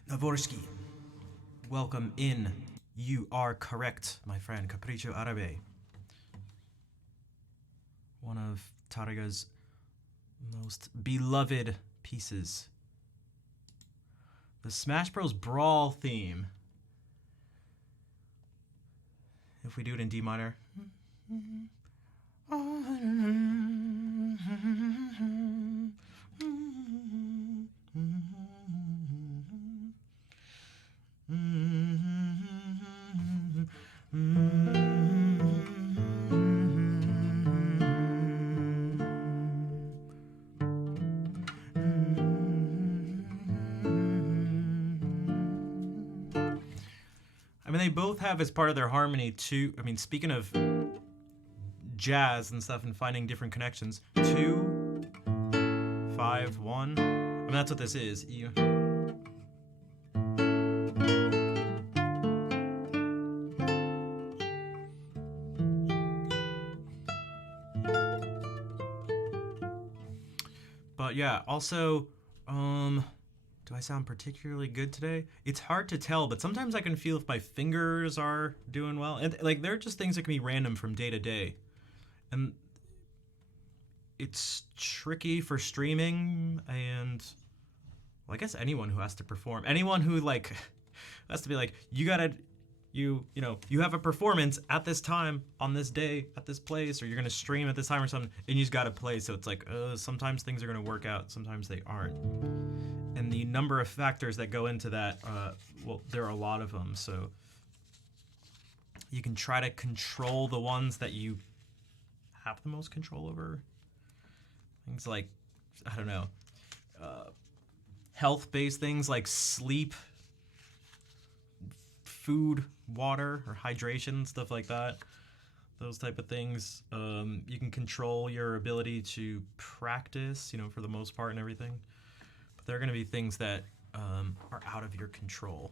Navorsky, welcome in. You are correct, my friend. Capriccio Arabe. One of Targa's most beloved pieces. The Smash Bros. Brawl theme. If we do it in D minor. I mean, they both have as part of their harmony two. I mean, speaking of jazz and stuff and finding different connections, 2, 5, 1. I mean, that's what this is. You. But yeah, also, do I sound particularly good today? It's hard to tell, but sometimes I can feel if my fingers are doing well. And like, there are just things that can be random from day to day. And it's tricky for streaming and, well, I guess anyone who has to perform. Anyone who like has to be like, you have a performance at this time, on this day, at this place, or you're gonna stream at this time or something, and you just gotta play. So it's like, sometimes things are gonna work out, sometimes they aren't. And the number of factors that go into that, well, there are a lot of them. So you can try to control the ones that you have the most control over. Things like, I don't know, health-based things like sleep, food, water, or hydration, stuff like that. Those type of things. You can control your ability to practice, for the most part and everything. But there are going to be things that are out of your control.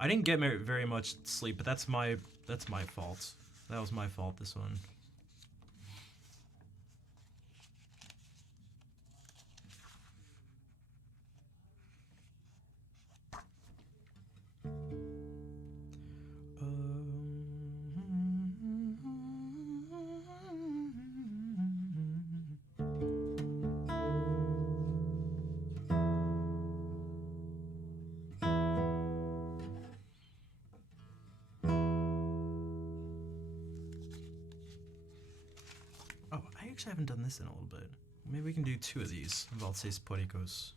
I didn't get very much sleep, but that's my fault. That was my fault, this one. I haven't done this in a little bit. Maybe we can do 2 of these. Valses Poricos.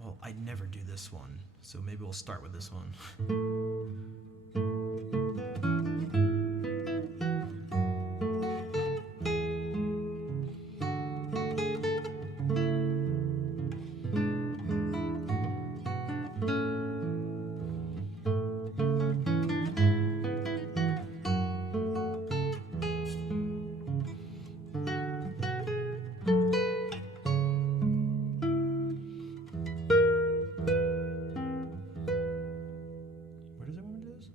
Well, I never do this one, so maybe we'll start with this one. Where does everyone do this?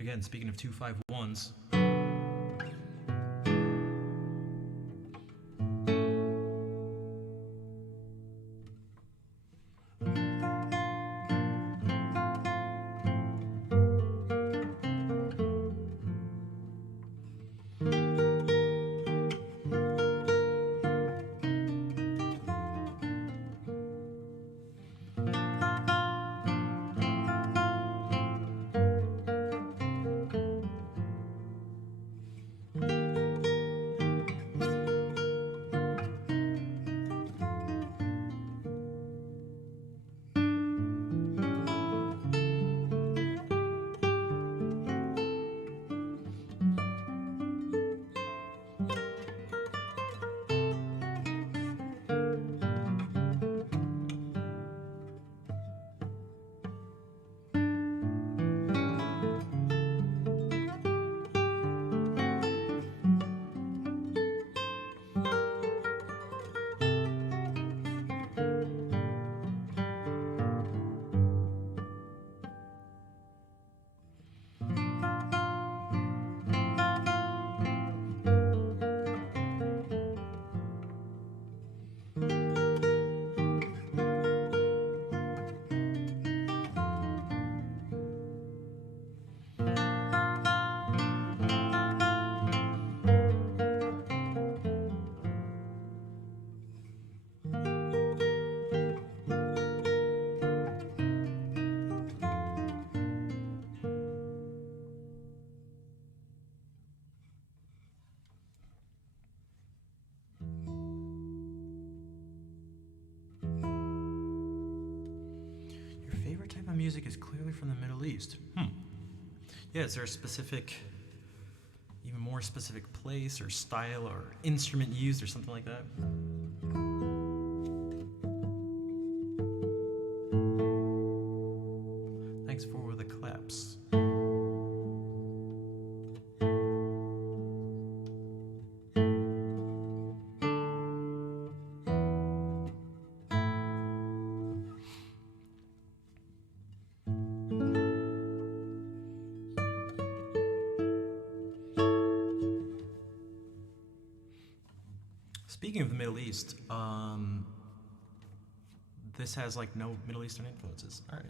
Again, speaking of 251s. Music is clearly from the Middle East. Yeah, is there a specific, even more specific place or style or instrument used or something like that? Thanks for the claps. Speaking of the Middle East, this has like no Middle Eastern influences. All right.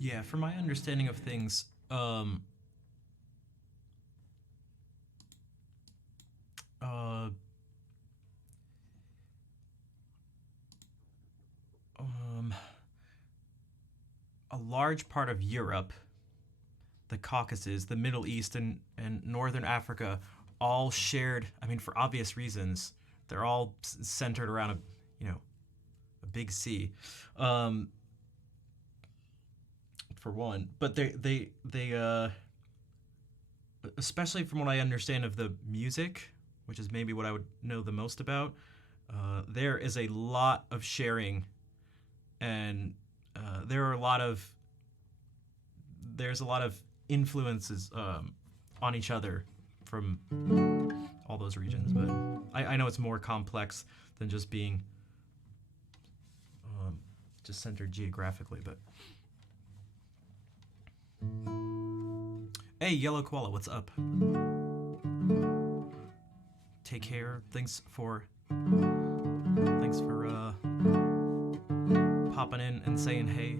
Yeah, from my understanding of things, Um, uh, um, a large part of Europe, the Caucasus, the Middle East, and Northern Africa all shared, I mean, for obvious reasons, they're all centered around a big sea. Um, for one, but especially from what I understand of the music, which is maybe what I would know the most about, there is a lot of sharing, and there are a lot of there's a lot of influences on each other from all those regions. But I know it's more complex than just being just centered geographically. But hey, Yellow Koala, what's up? Take care. Thanks for popping in and saying hey.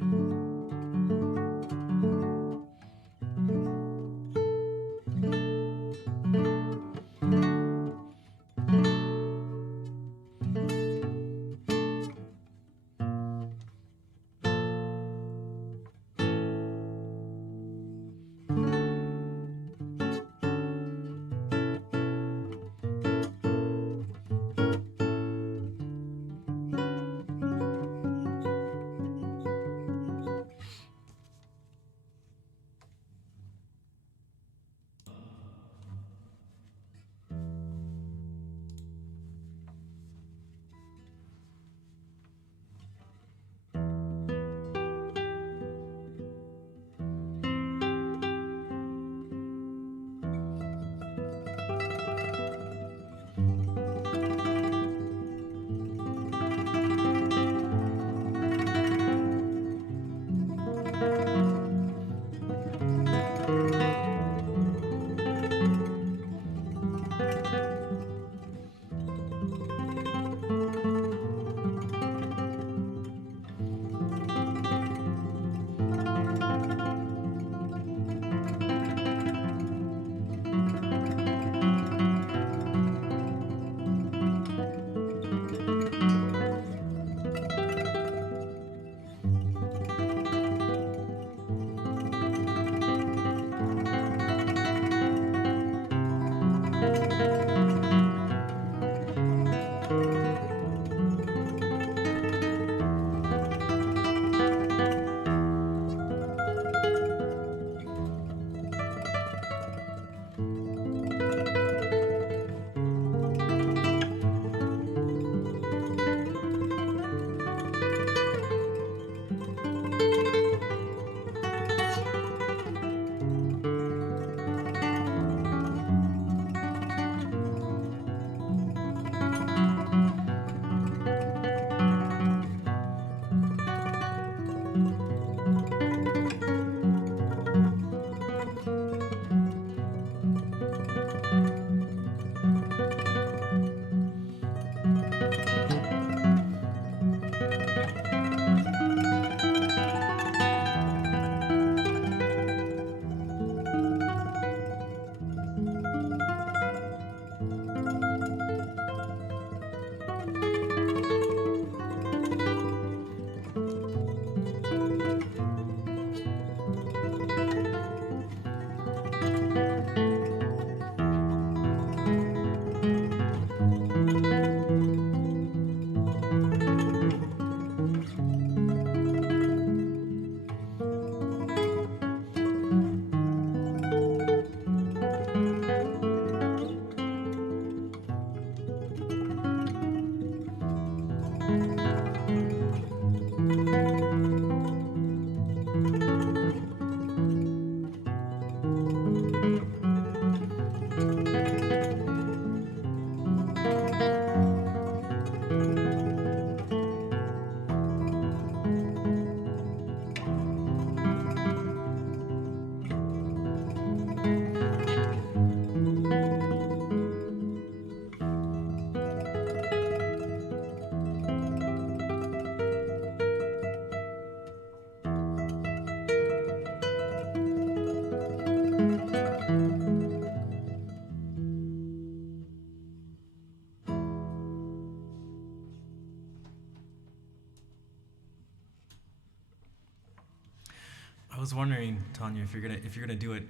I was wondering, Tanya, if you're gonna do it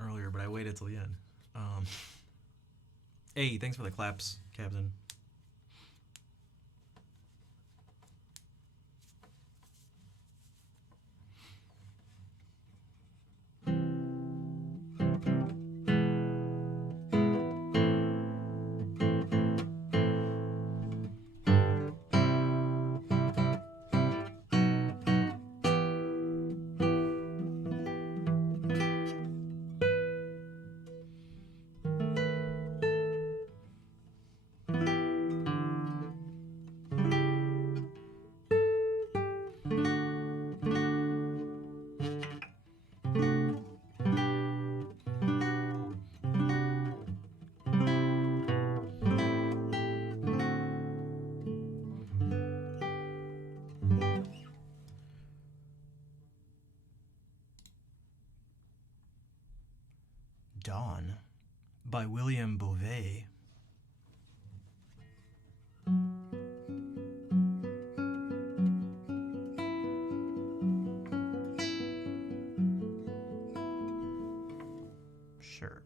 earlier, but I waited till the end. Um, hey, thanks for the claps, Captain. Dawn by William Beauvais. Sure.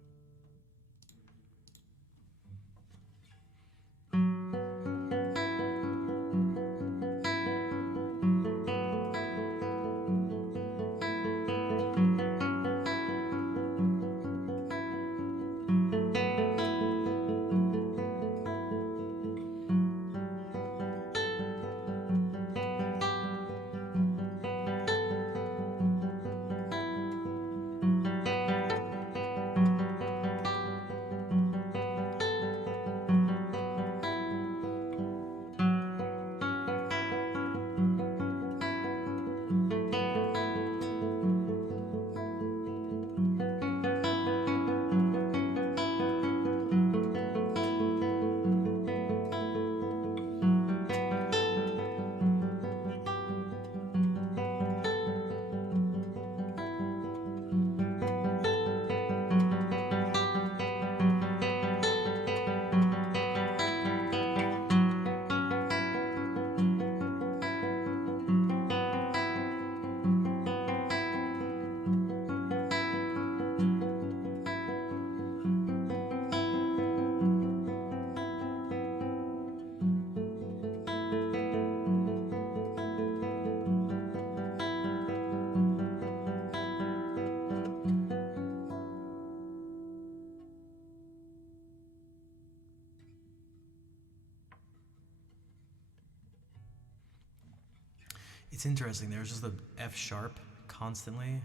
It's interesting. There's just the F sharp constantly in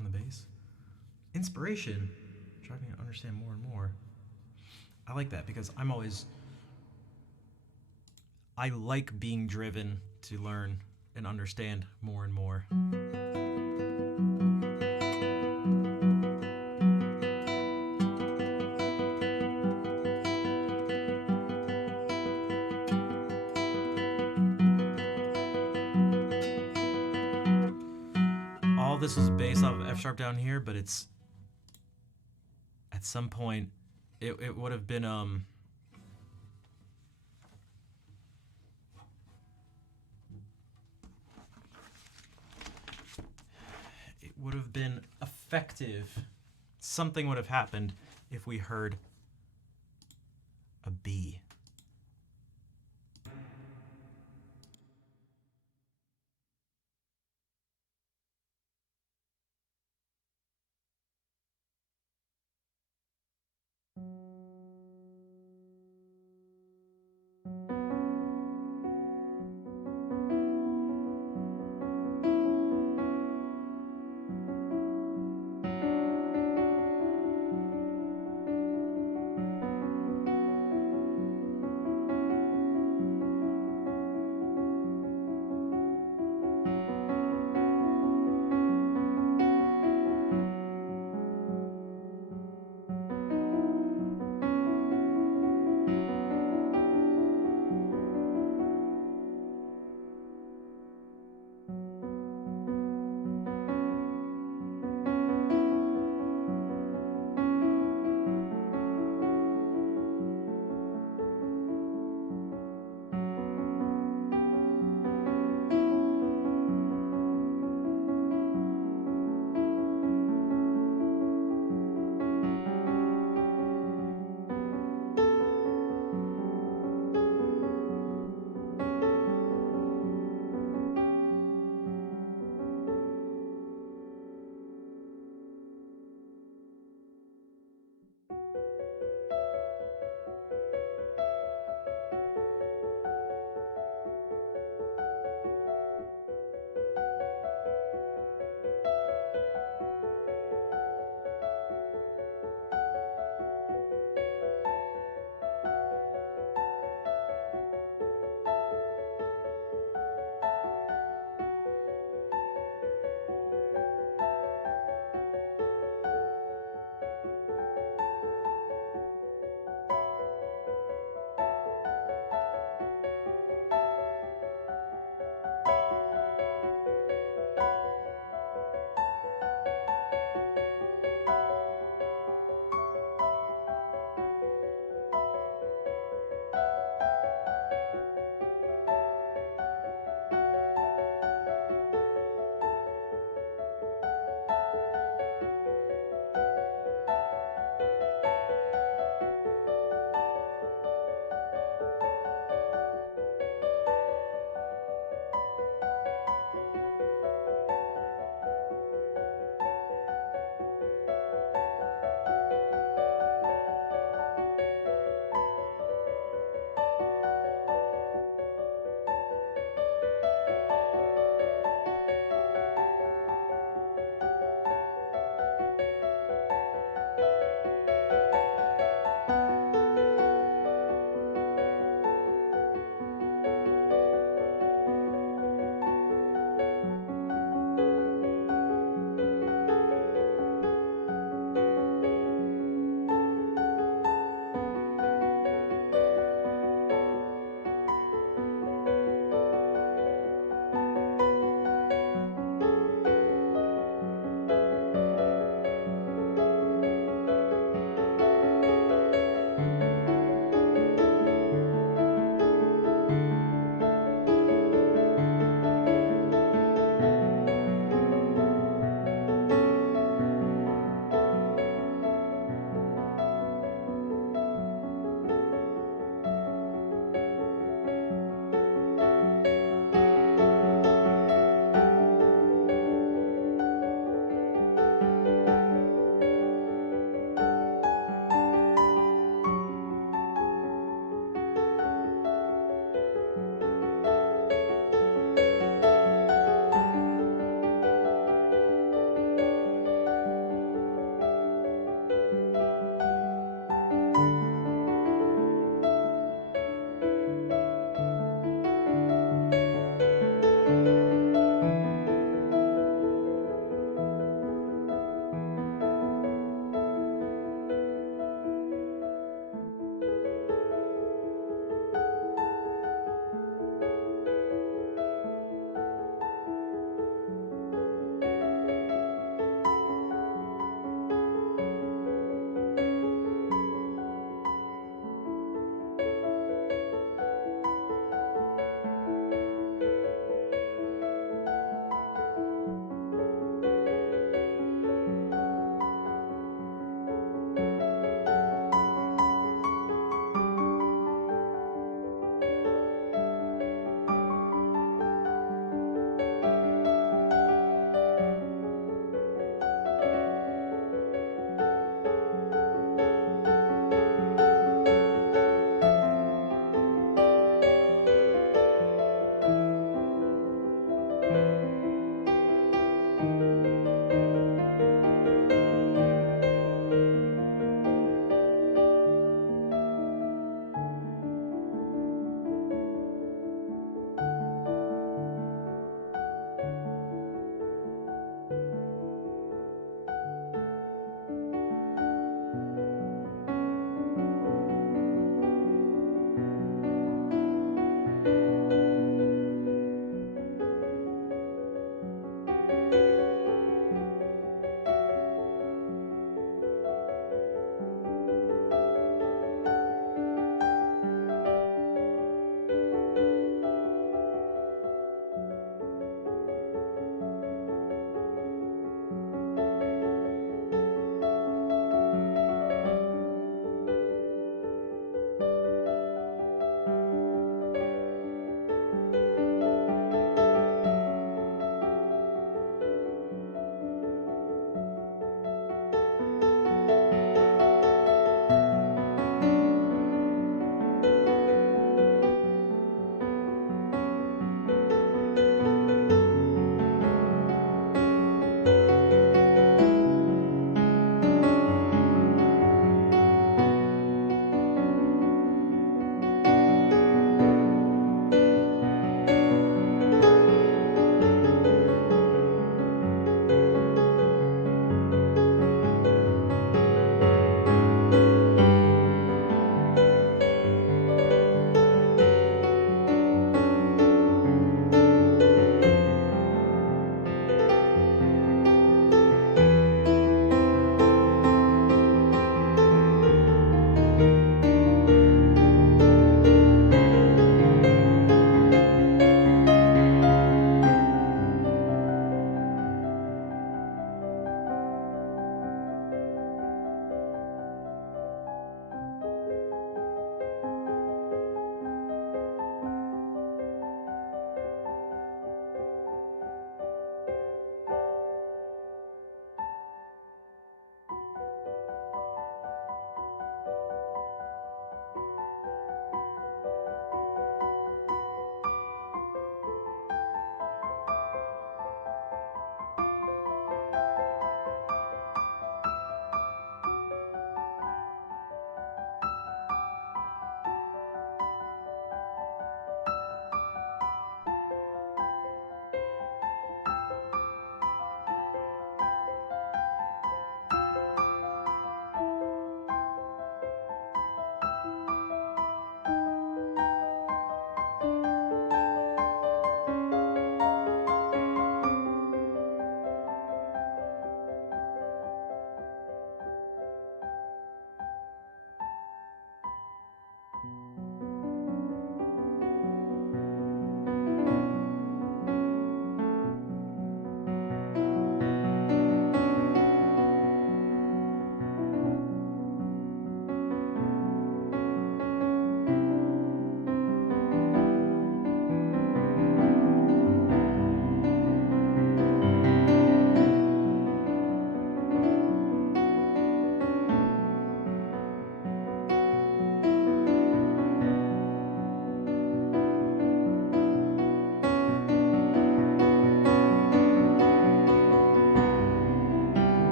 the bass. Inspiration. Driving me to understand more and more. I like that because I like being driven to learn and understand more and more. All this was based off of F sharp down here, but it's at some point it would have been it would have been effective. Something would have happened if we heard a B.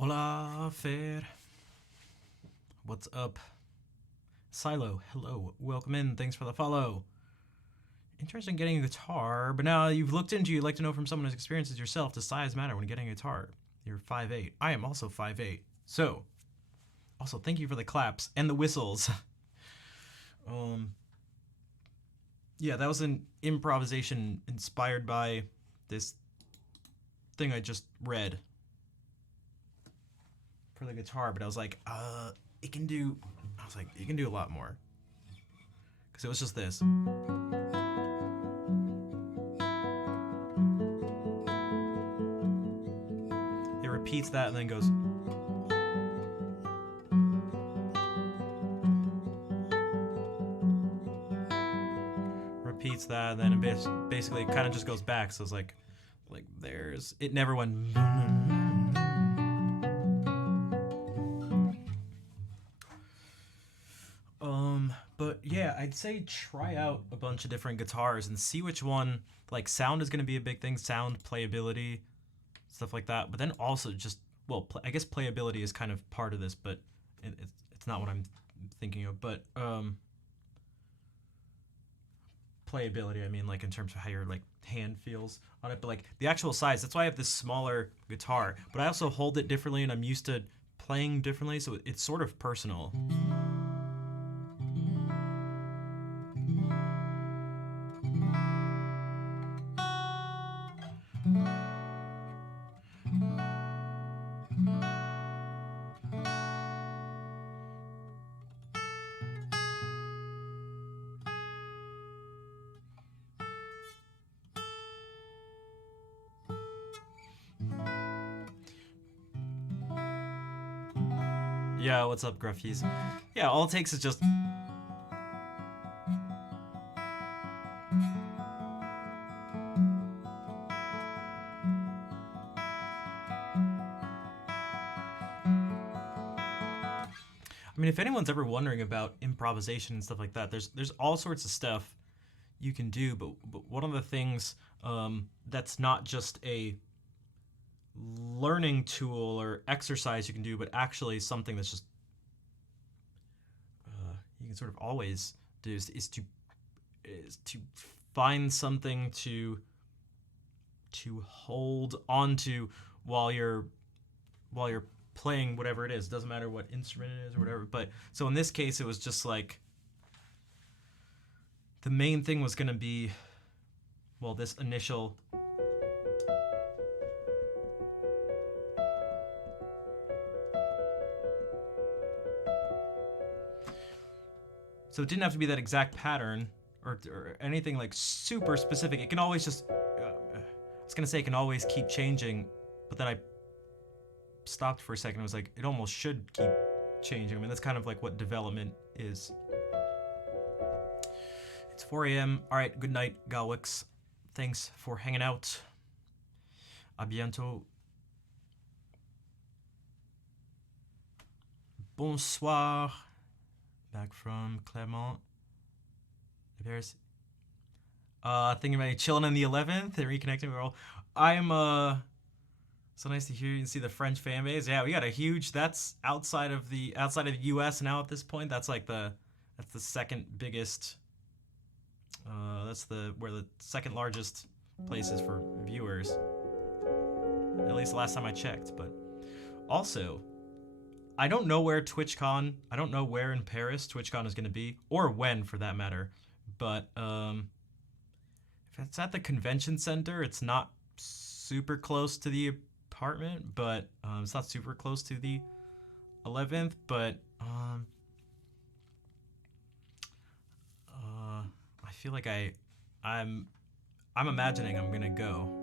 Hola, Fer. What's up? Silo, hello. Welcome in. Thanks for the follow. Interested in getting a guitar, but now you've looked into, you'd like to know from someone who's experienced it yourself, does size matter when getting a guitar? You're 5'8". I am also 5'8". So, also thank you for the claps and the whistles. Yeah, that was an improvisation inspired by this thing I just read for the guitar, but I was like, it can do a lot more. Because it was just this. It repeats that and then goes. Repeats that, and then it basically kind of just goes back. So it's like there's, it never went. But yeah, I'd say try out a bunch of different guitars and see which one, like sound is going to be a big thing, sound, playability, stuff like that. But then also just, well, I guess playability is kind of part of this, but it's not what I'm thinking of. But playability, I mean, like in terms of how your like hand feels on it, but like the actual size. That's why I have this smaller guitar, but I also hold it differently, and I'm used to playing differently, so it's sort of personal. Yeah, what's up, Gruffies? Yeah, all it takes is just. I mean, if anyone's ever wondering about improvisation and stuff like that, there's all sorts of stuff you can do, but one of the things that's not just a learning tool or exercise you can do, but actually something that's just you can sort of always do is to find something to hold onto while you're playing whatever it is. Doesn't matter what instrument it is or whatever. But so in this case, it was just like the main thing was going to be, well, this initial. So it didn't have to be that exact pattern or anything like super specific. It can always just, I was going to say it can always keep changing, but then I stopped for a second. I was like, it almost should keep changing. I mean, that's kind of like what development is. It's 4 a.m. All right, good night, Galwix. Thanks for hanging out. A bientôt. Bonsoir. Back from Clermont. There's thinking about chilling in the 11th and reconnecting. We're all. I'm so nice to hear and see the French fan base. Yeah, we got a huge. That's outside of the U.S. now at this point. That's like the second biggest. That's where the second largest place is for viewers. At least the last time I checked. But also, I don't know where TwitchCon. I don't know where in Paris TwitchCon is going to be, or when for that matter. But if it's at the convention center, it's not super close to the apartment, but it's not super close to the 11th. But I feel like I'm imagining I'm gonna go.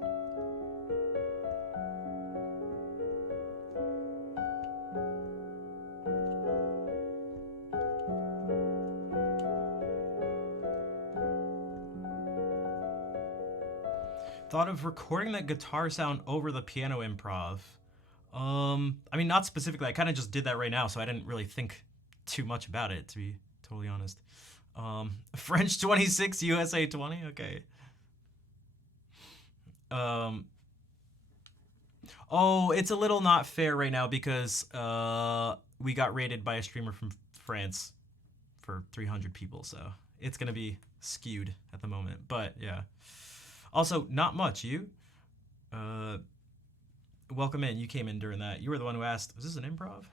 Thought of recording that guitar sound over the piano improv. I mean, not specifically. I kind of just did that right now, so I didn't really think too much about it, to be totally honest. French 26, USA 20. Okay. Oh, it's a little not fair right now because we got raided by a streamer from France for 300 people, so it's gonna be skewed at the moment. But yeah. Also, not much. You? Welcome in. You came in during that. You were the one who asked, was this an improv?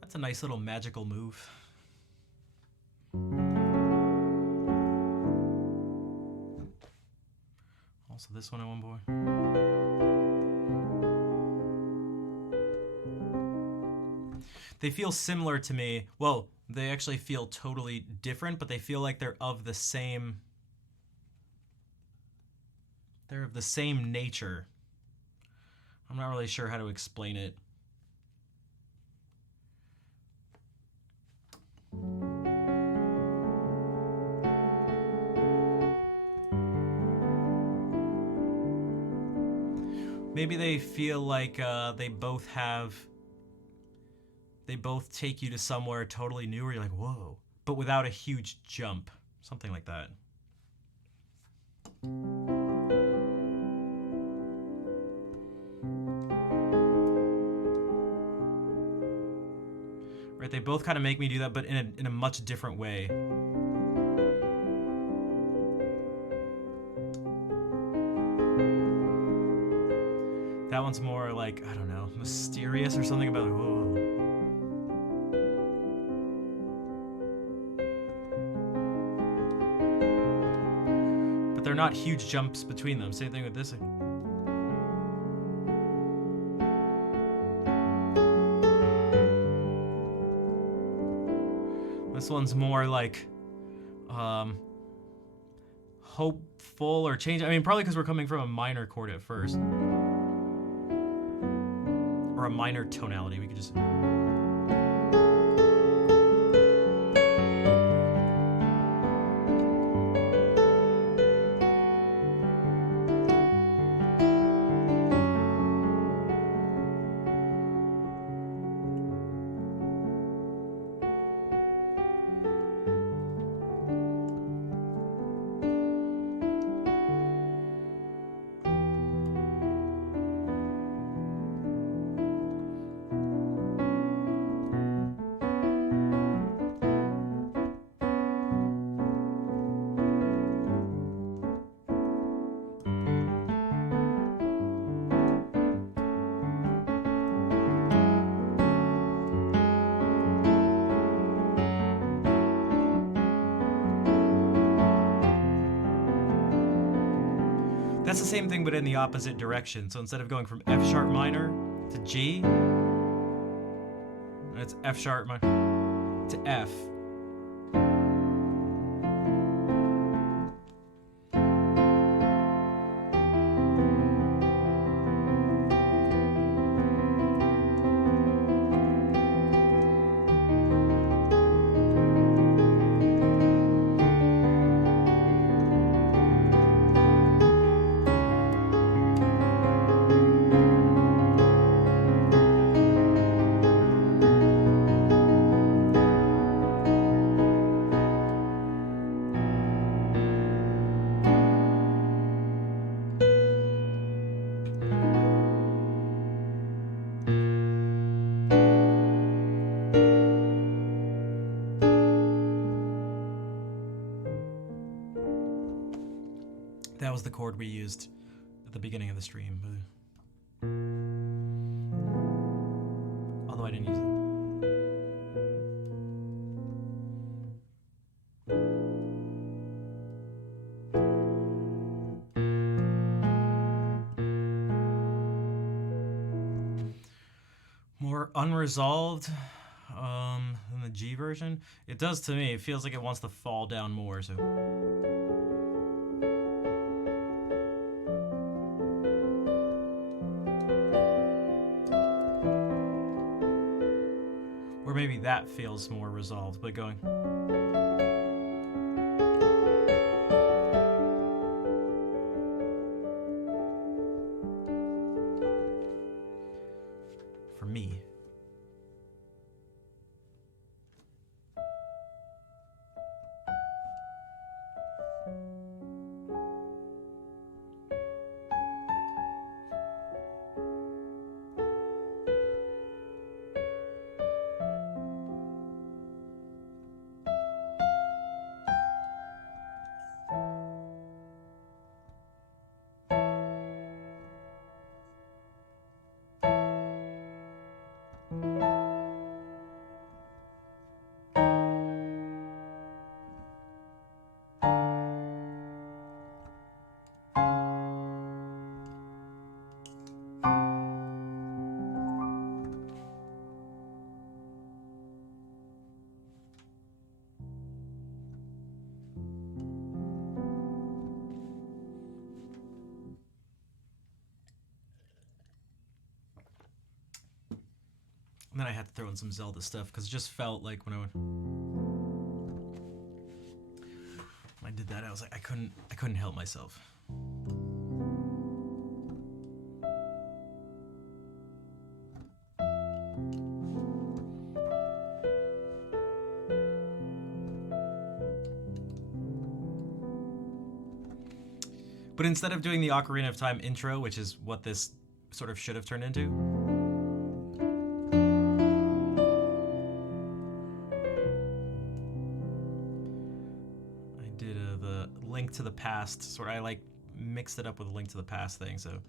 That's a nice little magical move. Also this one at one point. They feel similar to me. Well, they actually feel totally different, but they feel like they're of the same... They're of the same nature. I'm not really sure how to explain it. Maybe they feel like they both take you to somewhere totally new where you're like, whoa, but without a huge jump. Something like that. Right, they both kind of make me do that, but in a much different way. That one's more like, I don't know, mysterious or something about, whoa. But they're not huge jumps between them. Same thing with this. This one's more like hopeful or change. I mean, probably because we're coming from a minor chord at first. Or a minor tonality. We could just... That's the same thing, but in the opposite direction. So instead of going from F sharp minor to G, it's F sharp minor to F. That was the chord we used at the beginning of the stream. Although I didn't use it. more unresolved than the G version. It does to me. It feels like it wants to fall down more. So. Or maybe that feels more resolved, but going. For me. And then I had to throw in some Zelda stuff because it just felt like when I did that, I was like, I couldn't help myself. But instead of doing the Ocarina of Time intro, which is what this sort of should have turned into, Link to the Past, sort of, I like mixed it up with a Link to the Past thing, so.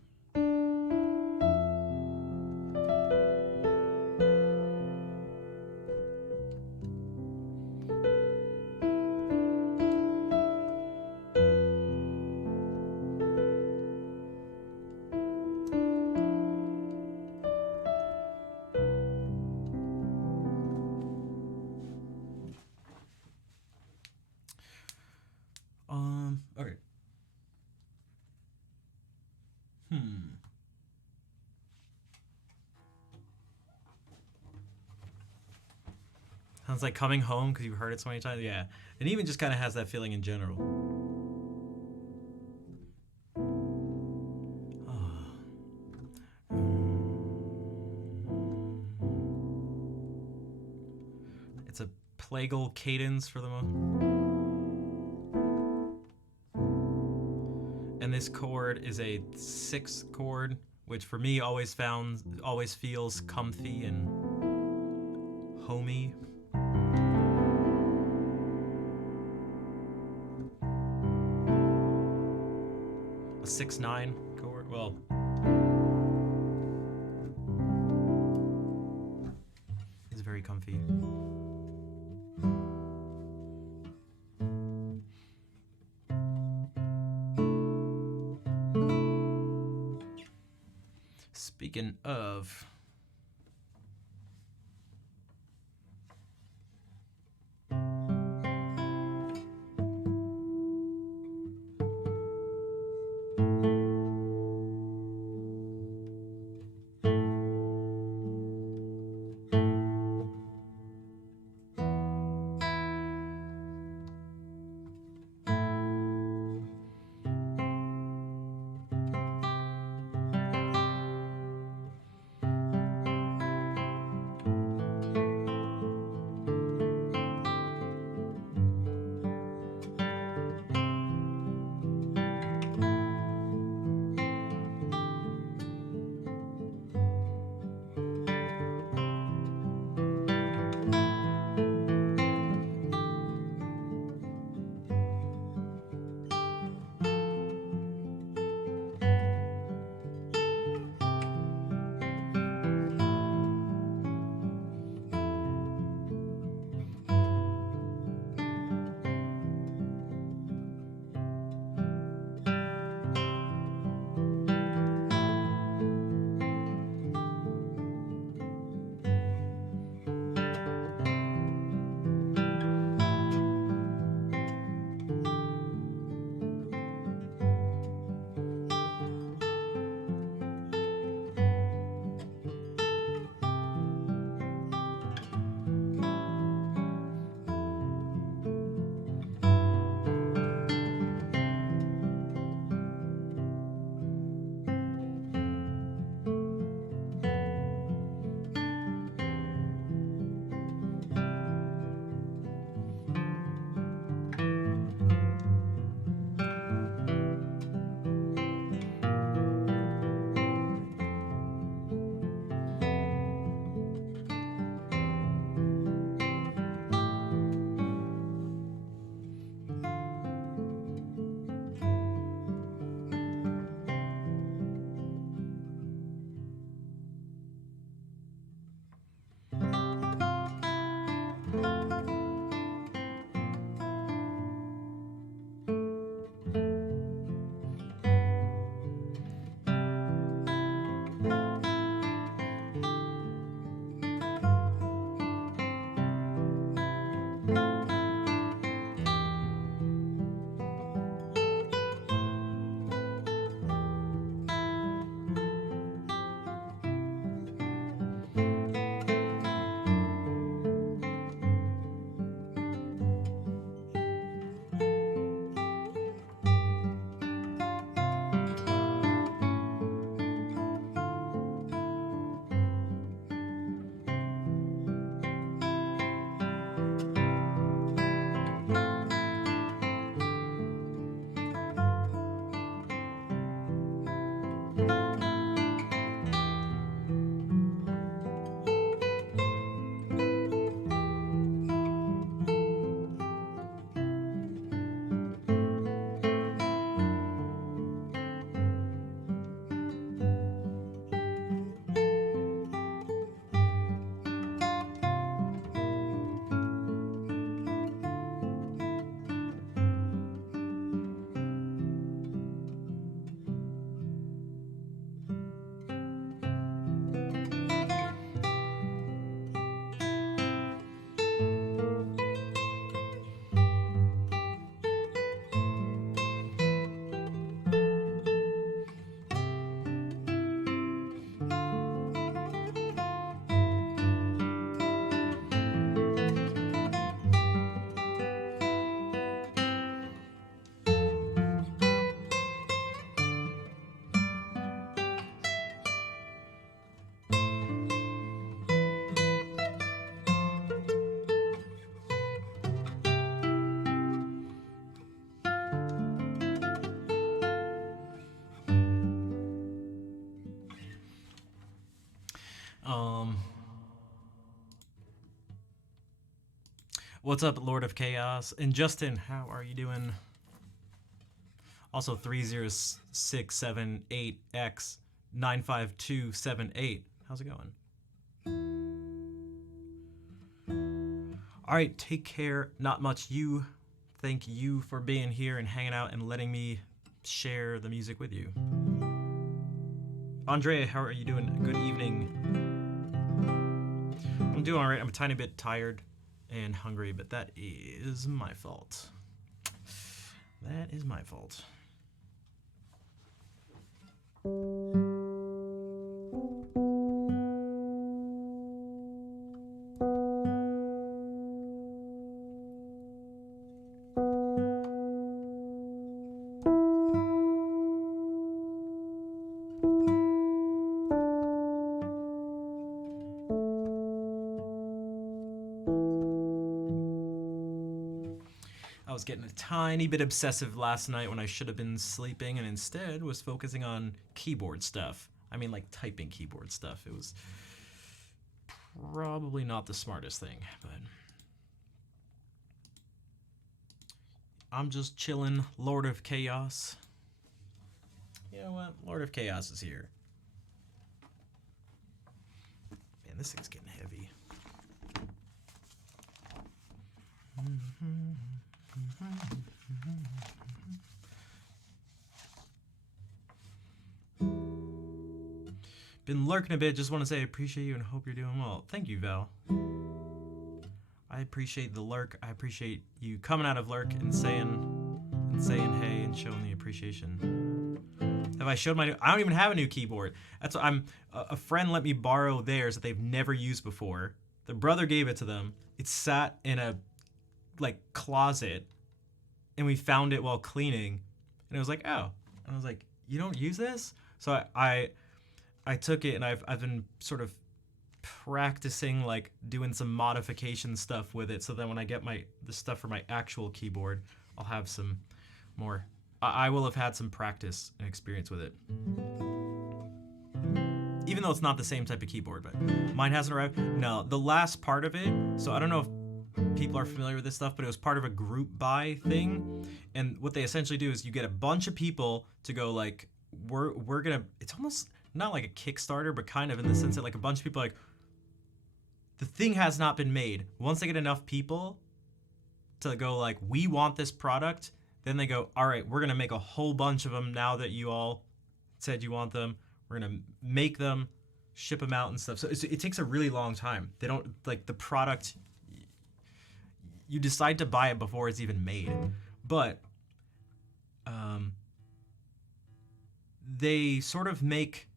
Okay. Sounds like Coming Home because you've heard it so many times. Yeah. It even just kind of has that feeling in general. It's a plagal cadence for the most. And this chord is a 6th chord, which for me always feels comfy and homey. A 6/9 chord, well. It's very comfy. Speaking of, What's up, Lord of Chaos? And Justin, how are you doing? Also 30678X95278. How's it going? All right, take care. Not much. You. Thank you for being here and hanging out and letting me share the music with you. Andrea, how are you doing? Good evening. I'm doing all right. I'm a tiny bit tired and hungry, but that is my fault. That is my fault. I was getting a tiny bit obsessive last night when I should have been sleeping and instead was focusing on keyboard stuff. I mean, like typing keyboard stuff. It was probably not the smartest thing, but I'm just chilling. Lord of Chaos. You know what? Lord of Chaos is here. Man, this thing's getting heavy. Been lurking a bit. Just want to say I appreciate you and hope you're doing well. Thank you, Val. I appreciate the lurk. I appreciate you coming out of lurk and saying hey and showing the appreciation. Have I showed my new, I don't even have a new keyboard. That's what a friend let me borrow theirs that they've never used before. The brother gave it to them. It sat in a closet and we found it while cleaning and it was like, oh, and I was like, you don't use this? So I took it and I've been sort of practicing doing some modification stuff with it so that when I get the stuff for my actual keyboard, I'll have some more. I will have had some practice and experience with it. Even though it's not the same type of keyboard, but mine hasn't arrived. No, the last part of it, so I don't know if people are familiar with this stuff, but it was part of a group buy thing. And what they essentially do is you get a bunch of people to go we're gonna, it's almost not like a Kickstarter, but kind of in the sense that a bunch of people the thing has not been made. Once they get enough people to go we want this product, then they go, all right, we're gonna make a whole bunch of them now that you all said you want them. We're gonna make them, ship them out and stuff. So it takes a really long time. They don't, the product, you decide to buy it before it's even made. But they sort of make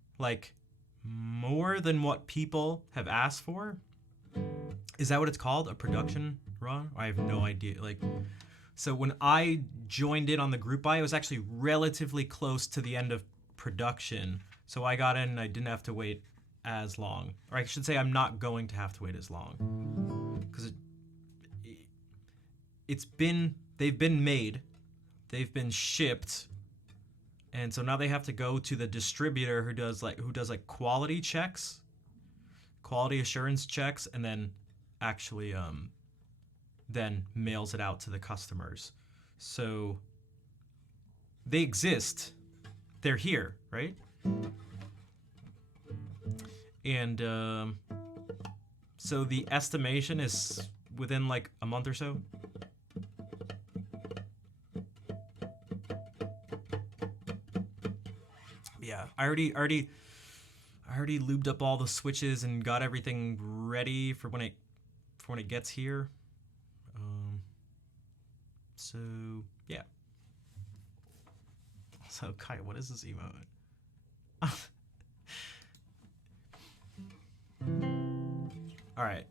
more than what people have asked for. Is that what it's called? A production run? I have no idea. So when I joined in on the group buy, it was actually relatively close to the end of production. So I got in and I didn't have to wait as long. Or I should say I'm not going to have to wait as long. Because they've been made, they've been shipped, and so now they have to go to the distributor who does quality checks, quality assurance checks, and then actually then mails it out to the customers. So they exist, they're here, right? And so the estimation is within a month or so. Yeah, I already lubed up all the switches and got everything ready for when it gets here. So yeah. So Kai, what is this emote? All right.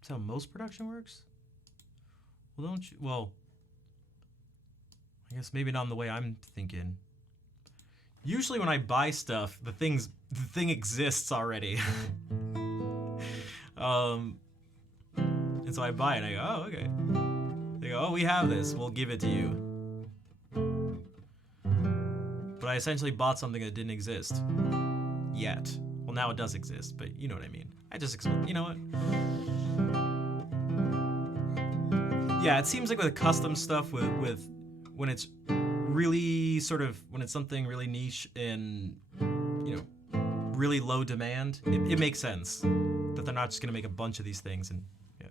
That's how most production works? Well, don't you? Well, I guess maybe not in the way I'm thinking. Usually when I buy stuff, the thing exists already. And so I buy it. I go, oh, okay. They go, oh, we have this. We'll give it to you. But I essentially bought something that didn't exist yet. Well, now it does exist, but you know what I mean. I just you know what? Yeah, it seems like with custom stuff, with when it's really sort of when it's something really niche and you know really low demand, it makes sense that they're not just gonna make a bunch of these things and yeah.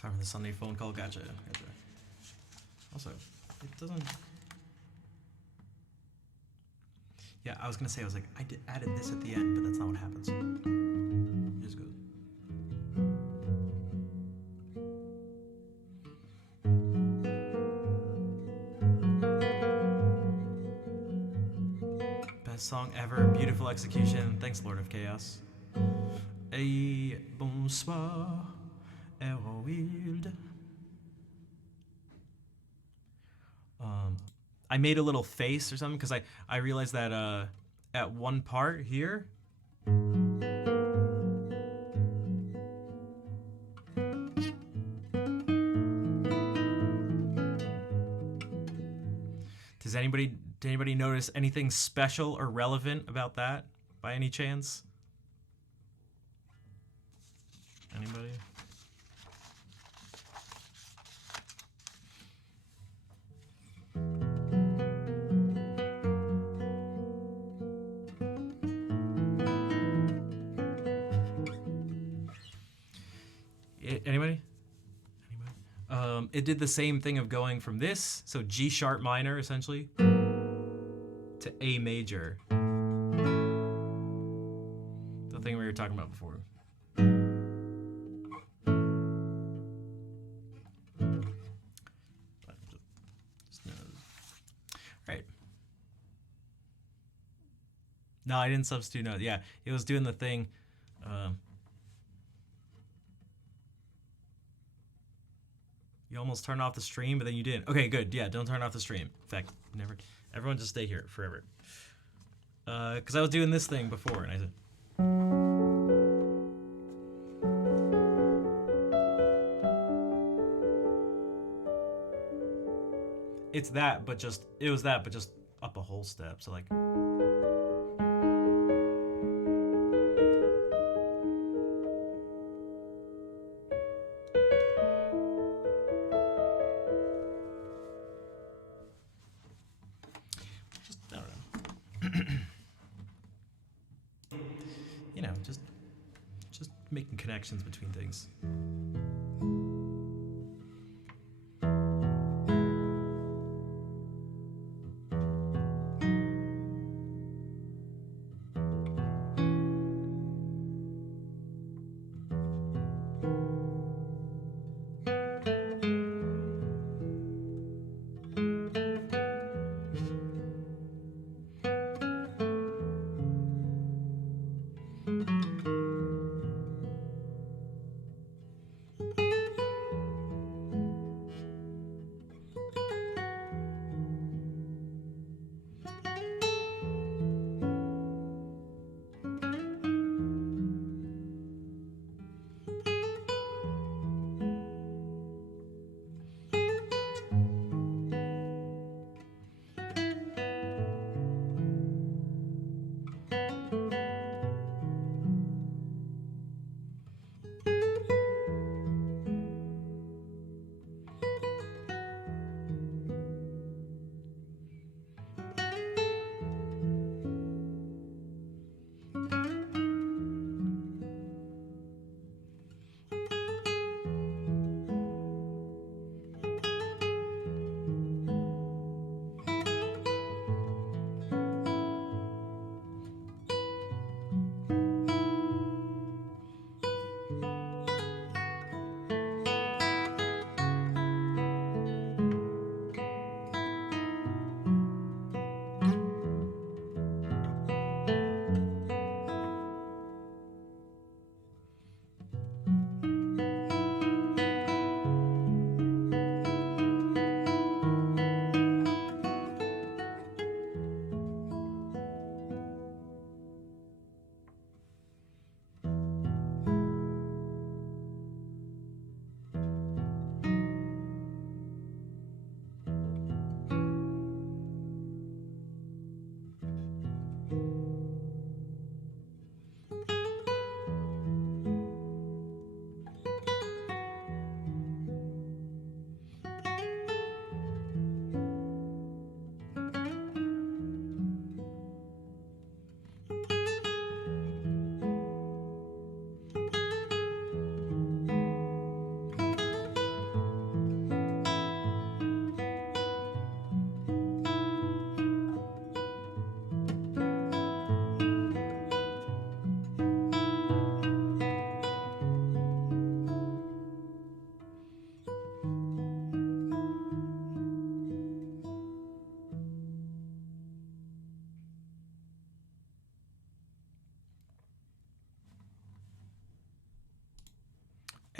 Time for the Sunday phone call. Gotcha. Also, it doesn't. Yeah, I was gonna say, I was like, added this at the end, but that's not what happens. It just goes. Best song ever. ever beautiful execution. Thanks, Lord of Chaos. Et bonsoir, Erowild. I made a little face or something because I realized that at one part here. Did anybody notice anything special or relevant about that by any chance? Anybody? Anybody? It did the same thing of going from this, so G sharp minor essentially, to A major. The thing we were talking about before. Right. No, I didn't substitute notes. Yeah, it was doing the thing. You almost turned off the stream, but then you didn't. Okay, good. Yeah, don't turn off the stream. In fact, never. Everyone just stay here forever. Because I was doing this thing before, and I said. It's that, but just it was that, but just up a whole step. So like. You know, just making connections between things.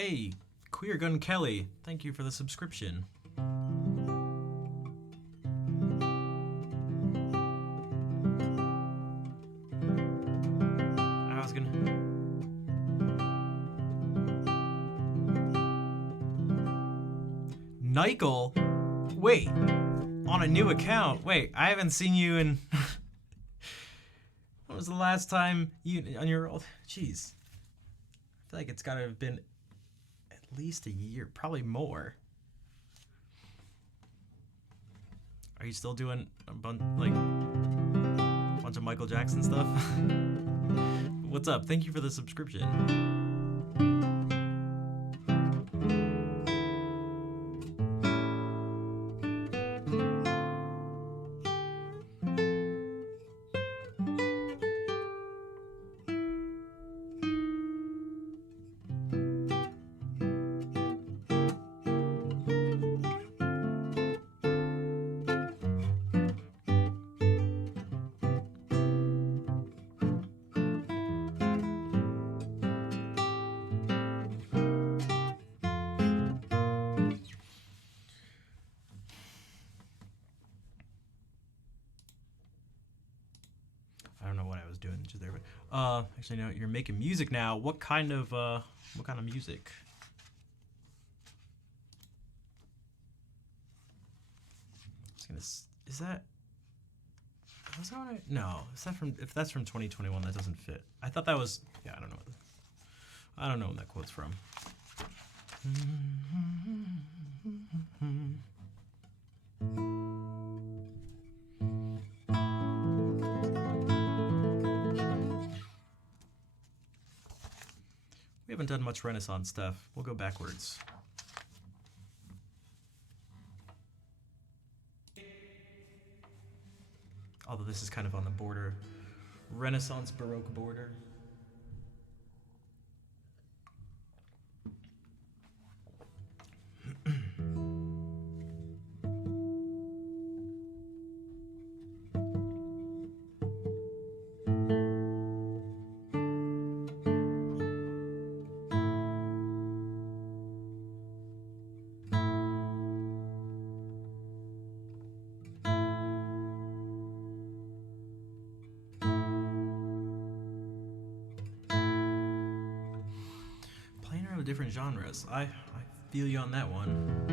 Hey, Queer Gun Kelly, thank you for the subscription. I was gonna... Nykel? Wait, on a new account? Wait, I haven't seen you in... When was the last time you... on your old... Jeez. I feel like it's gotta have been at least a year, probably more. Are you still doing a bunch of Michael Jackson stuff? What's up? Thank you for the subscription. I don't know what I was doing just there, but actually no, you're making music now. What kind of music? Is that was that what no, is that from, if that's from 2021, that doesn't fit. I thought that was, yeah, I don't know when that quote's from. We haven't done much Renaissance stuff. We'll go backwards. Although this is kind of on the border. Renaissance Baroque border. Different genres. I feel you on that one.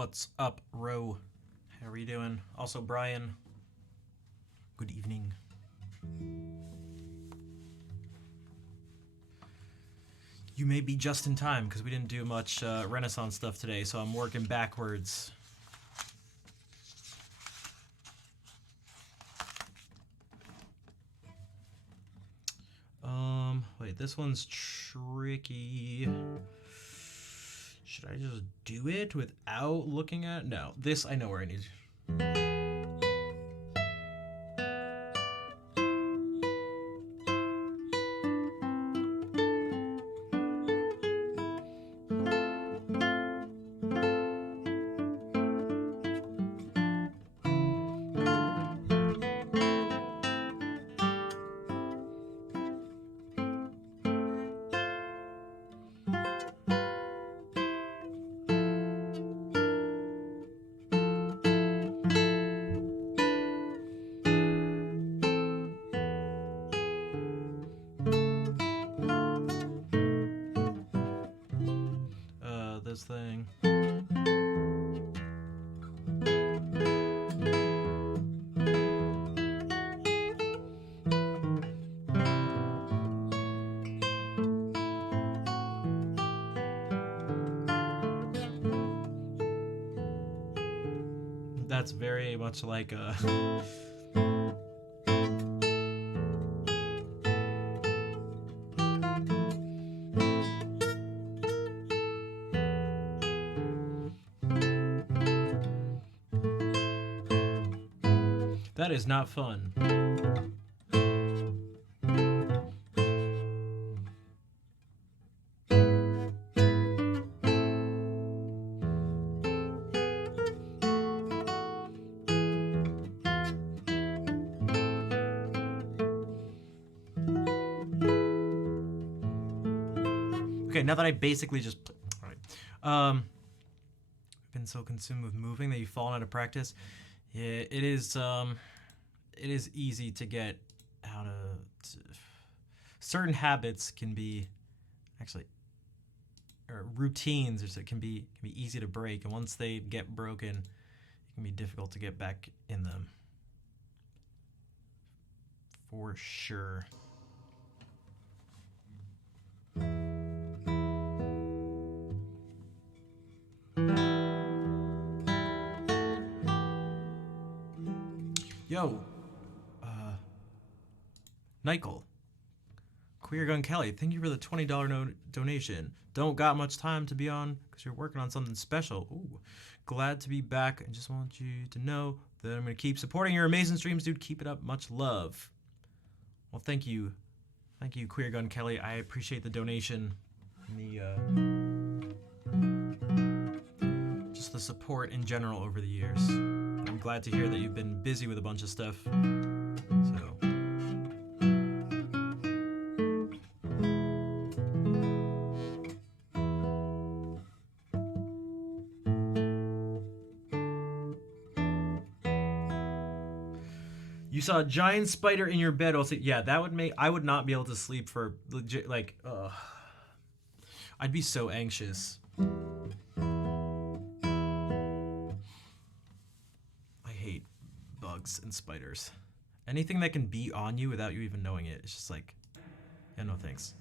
What's up, Ro? How are you doing? Also, Brian. Good evening. You may be just in time because we didn't do much Renaissance stuff today, so I'm working backwards. Wait, this one's tricky. Should I just do it without looking at? No, this I know where I need. This thing. That's very much like a that is not fun. Okay, now that I basically just all right. Been so consumed with moving that you've fallen out of practice. Yeah, it is easy to get out of certain habits can be actually or routines or so can be easy to break, and once they get broken, it can be difficult to get back in them. For sure. Yo, Nichol, Queer Gun Kelly, thank you for the $20 donation. Don't got much time to be on because you're working on something special. Ooh, glad to be back and just want you to know that I'm going to keep supporting your amazing streams, dude. Keep it up. Much love. Well, thank you. Thank you, Queer Gun Kelly. I appreciate the donation and just the support in general over the years. I'm glad to hear that you've been busy with a bunch of stuff. So. You saw a giant spider in your bed. Also, yeah, that would make I would not be able to sleep for legit. Like, I'd be so anxious. I hate bugs and spiders. Anything that can be on you without you even knowing it. It's just like, yeah, no thanks.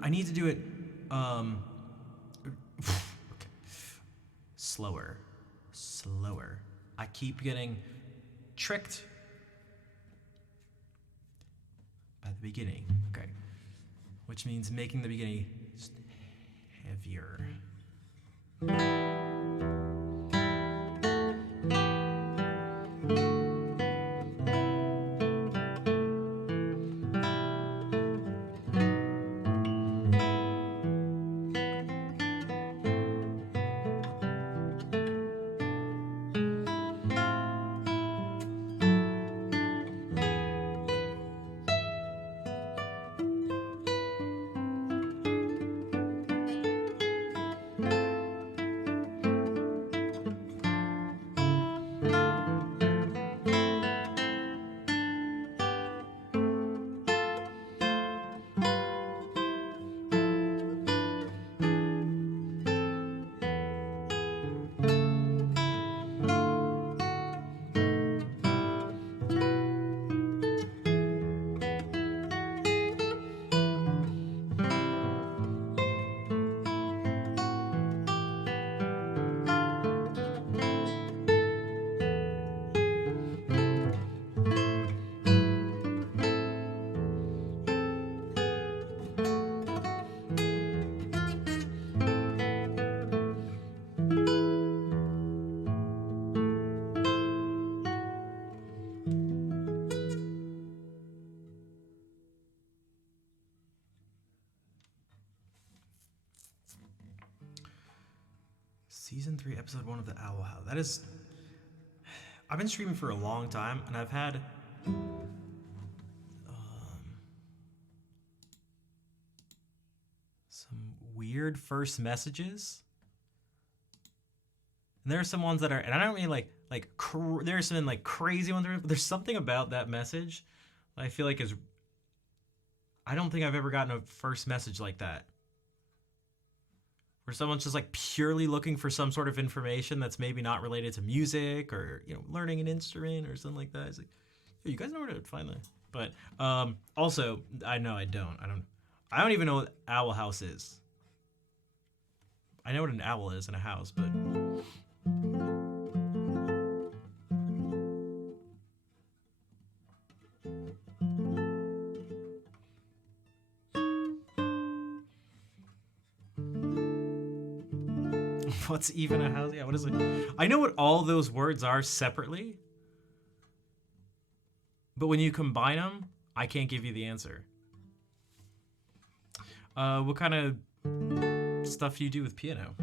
I need to do it okay. Slower. I keep getting tricked by the beginning. Okay. Which means making the beginning just heavier. Season 3, Episode 1 of The Owl House. That is... I've been streaming for a long time, and I've had... some weird first messages. And there are some ones that are... And I don't mean there are some like crazy ones, but there's something about that message that I feel like is... I don't think I've ever gotten a first message like that. Where someone's just like purely looking for some sort of information that's maybe not related to music or, you know, learning an instrument or something like that. It's like, hey, you guys know where to find that. But also, I don't even know what Owl House is. I know what an owl is in a house, but... What's even a house? Yeah, what is it? I know what all those words are separately, but when you combine them, I can't give you the answer. What kind of stuff do you do with piano?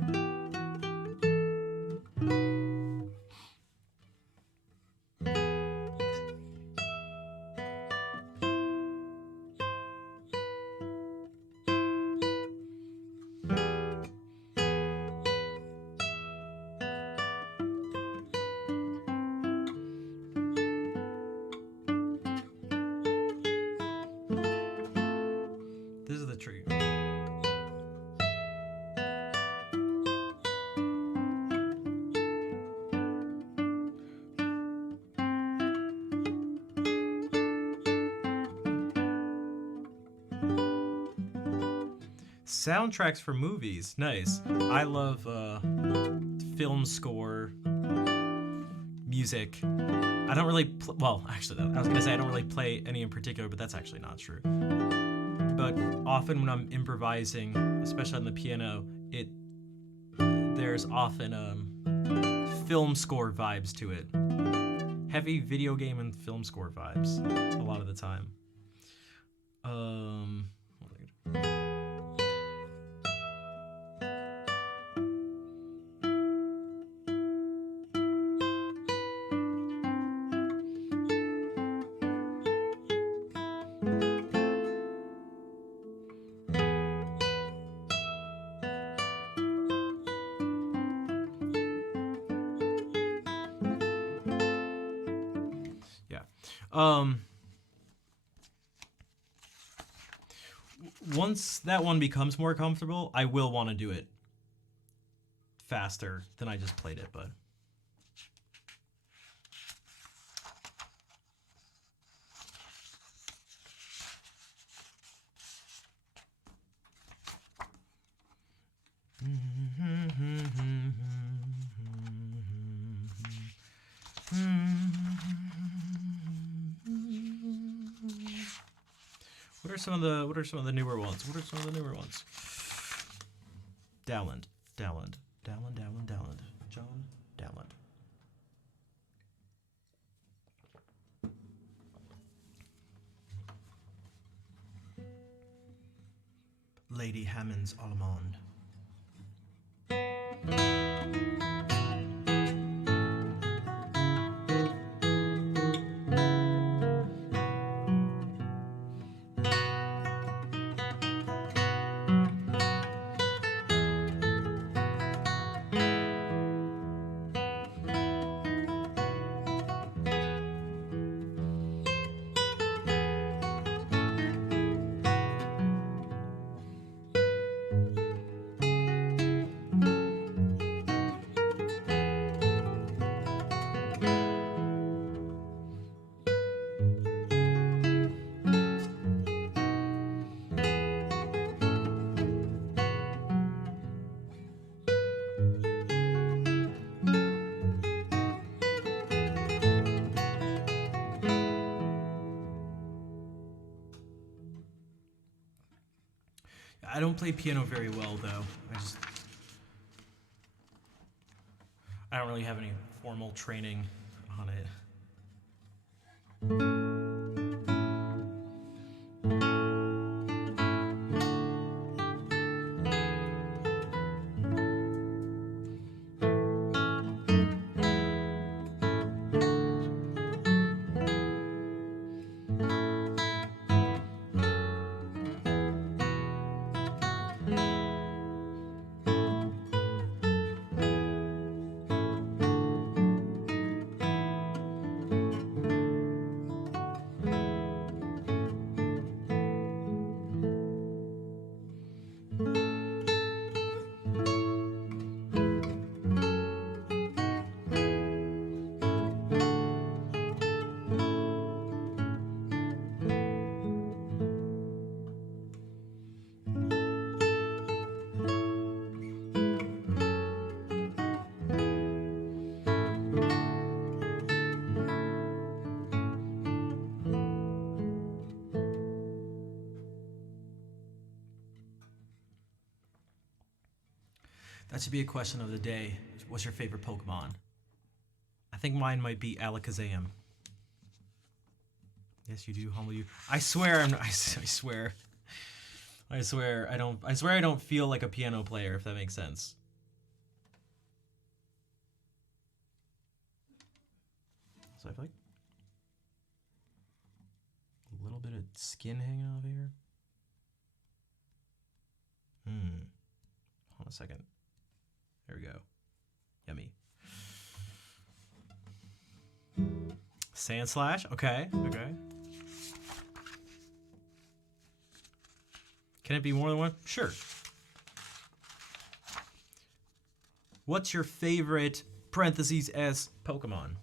This is the tree. Soundtracks for movies. Nice. I love film score, music. I don't really... well, actually, I was going to say I don't really play any in particular, but that's actually not true. But often when I'm improvising, especially on the piano, there's often film score vibes to it. Heavy video game and film score vibes a lot of the time. Once that one becomes more comfortable, I will want to do it faster than I just played it, but... What are some of the newer ones? Dowland. John Dowland. Lady Hammond's Allemande. I don't play piano very well, though. I don't really have any formal training on it. That should be a question of the day. What's your favorite Pokemon? I think mine might be Alakazam. Yes, you do, humble you. I swear I swear. I swear I don't feel like a piano player, if that makes sense. So I have like a little bit of skin hanging off here. Hold on a second. There we go. Yummy. Sandslash. Okay. Okay. Can it be more than one? Sure. What's your favorite parentheses S Pokemon?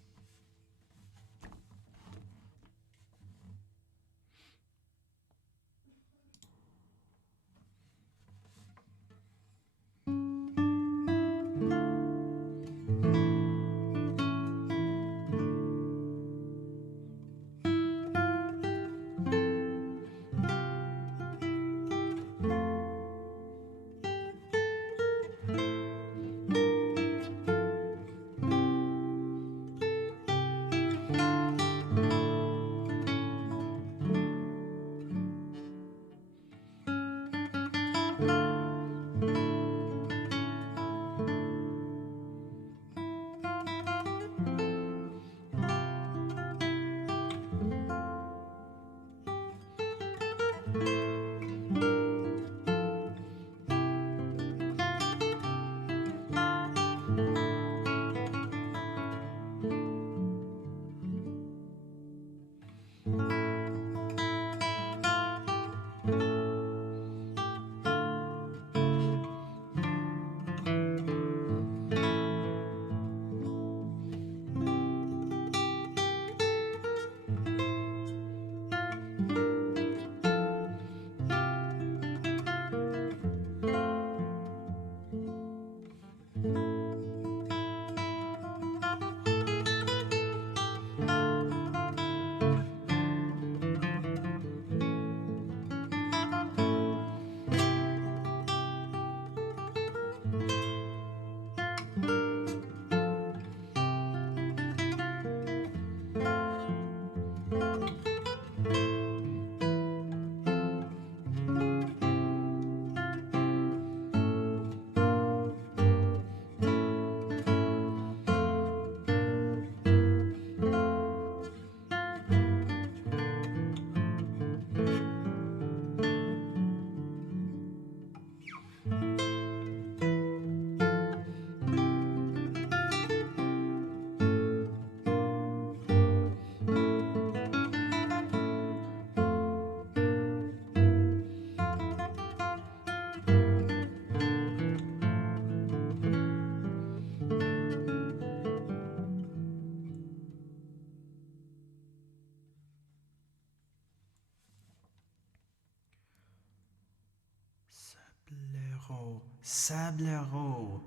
Sablero.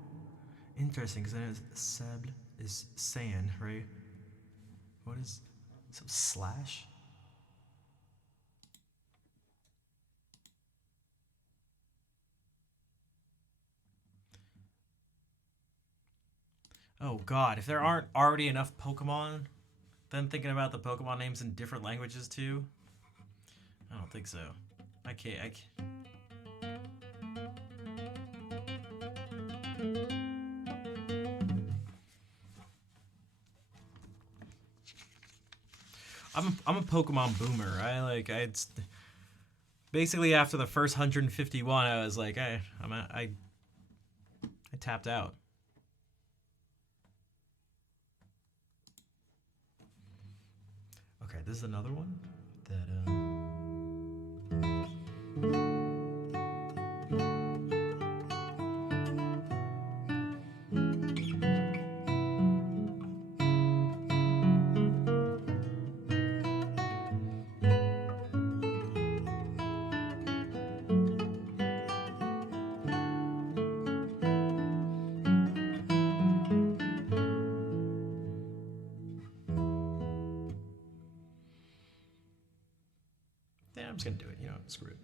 Interesting, because then sable is sand, right? What is so slash? Oh god, if there aren't already enough Pokemon, then thinking about the Pokemon names in different languages too? I don't think so. I can't. I'm a Pokemon boomer. It's basically after the first 151, I was like, I tapped out. Okay, this is another one that yeah, I'm just gonna do it. You know, screw it.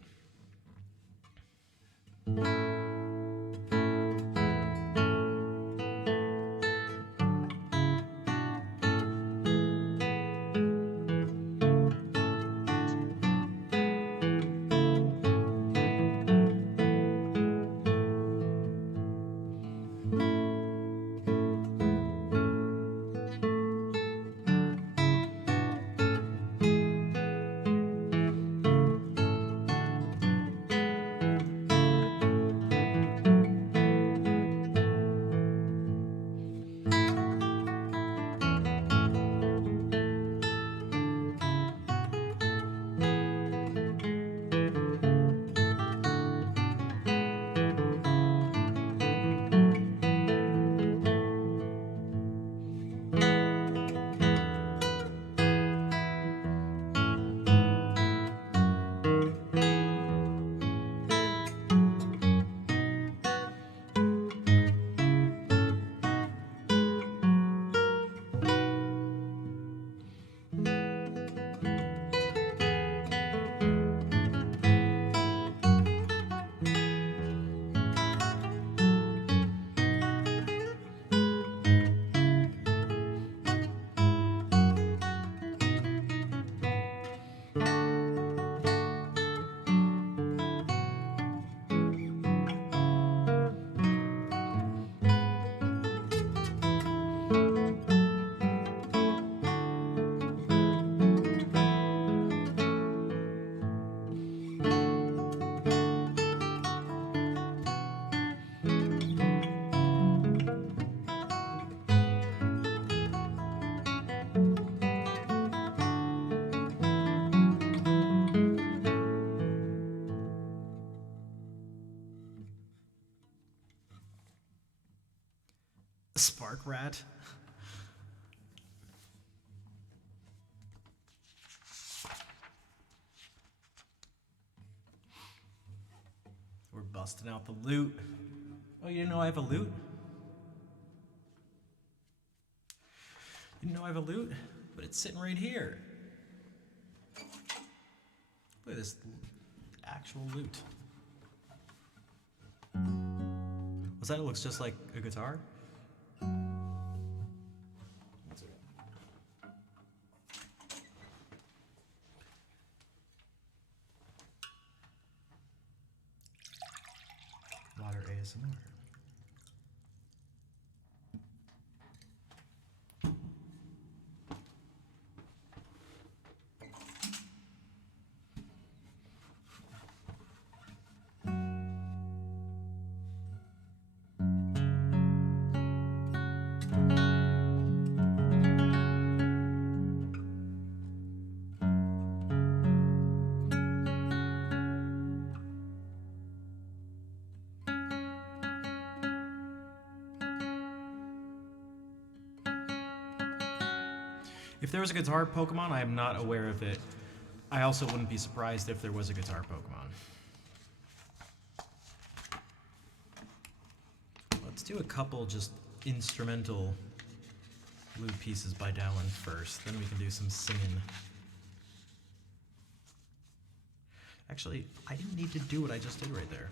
Spark rat. We're busting out the loot. Oh, you didn't know I have a loot? You didn't know I have a loot? But it's sitting right here. Look at this actual loot. Was that? It looks just like a guitar. Water ASMR. If there was a guitar Pokemon, I am not aware of it. I also wouldn't be surprised if there was a guitar Pokemon. Let's do a couple just instrumental lute pieces by Dallin first, then we can do some singing. Actually, I didn't need to do what I just did right there.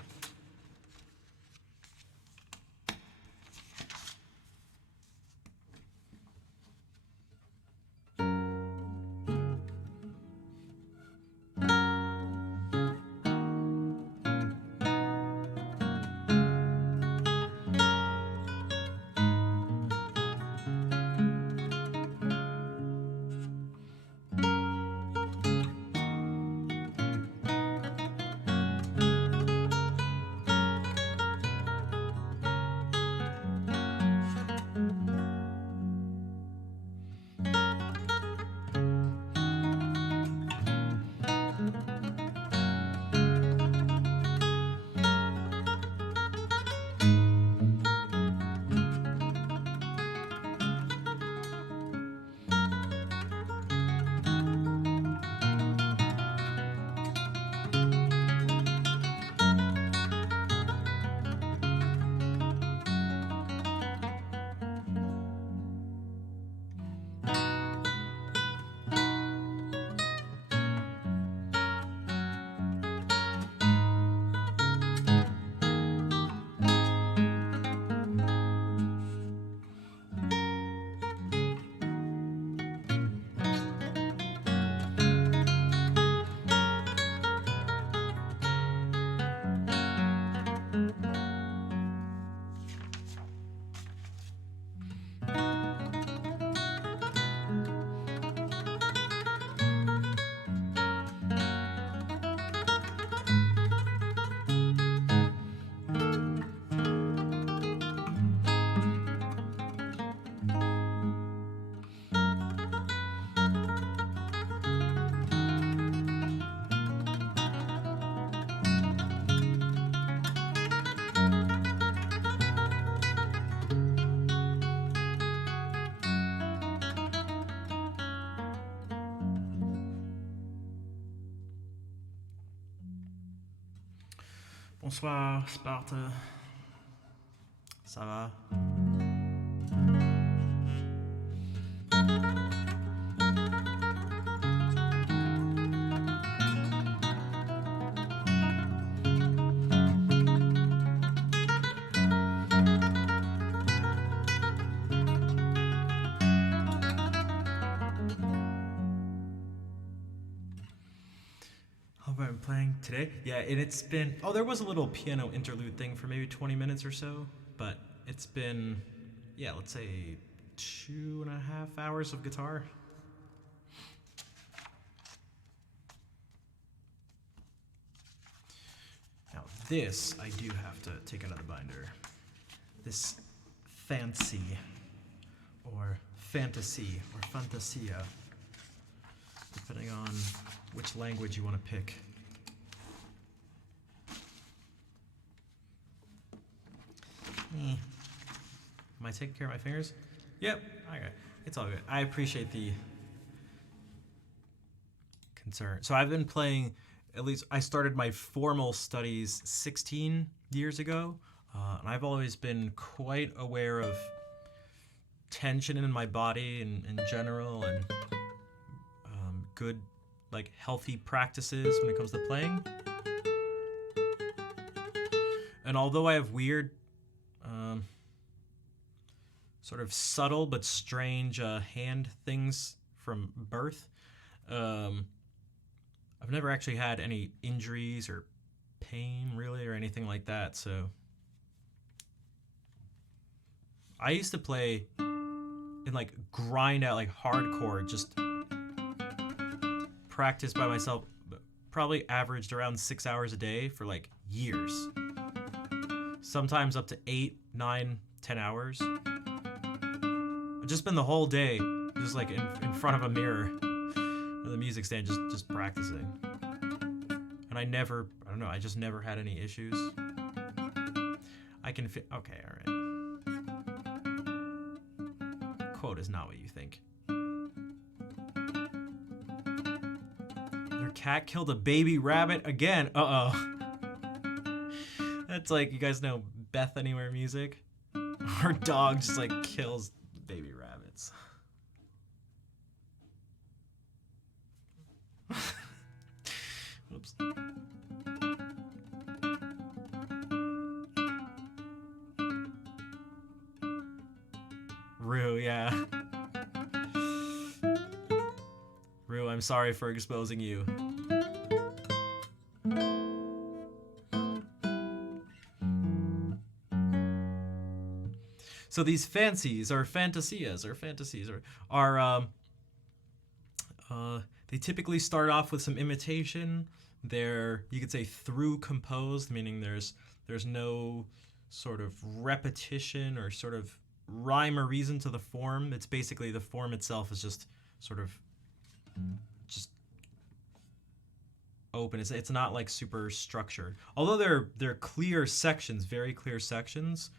Bonsoir, Sparta. Ça va? I'm playing today. Yeah, and it's been, oh, there was a little piano interlude thing for maybe 20 minutes or so, but it's been, yeah, let's say 2.5 hours of guitar. Now this, I do have to take out of the binder. This fancy, or fantasy, or fantasia, depending on which language you want to pick. Am I taking care of my fingers? Yep. Okay. It's all good. I appreciate the concern. So I've been playing, at least I started my formal studies 16 years ago, and I've always been quite aware of tension in my body in general, and good, like, healthy practices when it comes to playing. And although I have weird, sort of subtle but strange hand things from birth, I've never actually had any injuries or pain, really, or anything like that, so I used to play and, like, grind out, like, hardcore, just practice by myself, probably averaged around 6 hours a day for, like, years. Sometimes up to 8, 9, 10 hours. I've just been the whole day just, like, in front of a mirror with a music stand, just practicing. And I don't know, I just never had any issues. I can okay, alright. Quote is not what you think. Your cat killed a baby rabbit again. Uh-oh. That's like, you guys know Beth Anywhere music? Her dog just, like, kills baby rabbits. Whoops. Rue, yeah. Rue, I'm sorry for exposing you. So these fancies or fantasias or fantasies are they typically start off with some imitation. They're, you could say, through composed, meaning there's no sort of repetition or sort of rhyme or reason to the form. It's basically the form itself is just sort of just open. It's not like super structured. Although they're clear sections, very clear sections.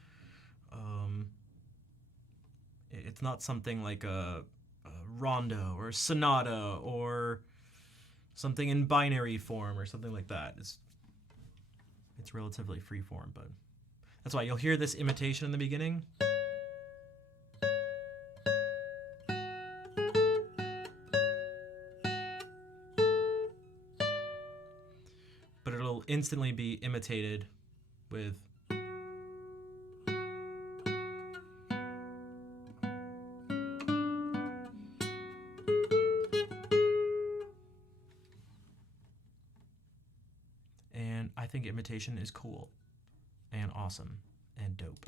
It's not something like a rondo or sonata or something in binary form or something like that. It's relatively free form, but that's why you'll hear this imitation in the beginning. But it'll instantly be imitated with I think imitation is cool and awesome and dope.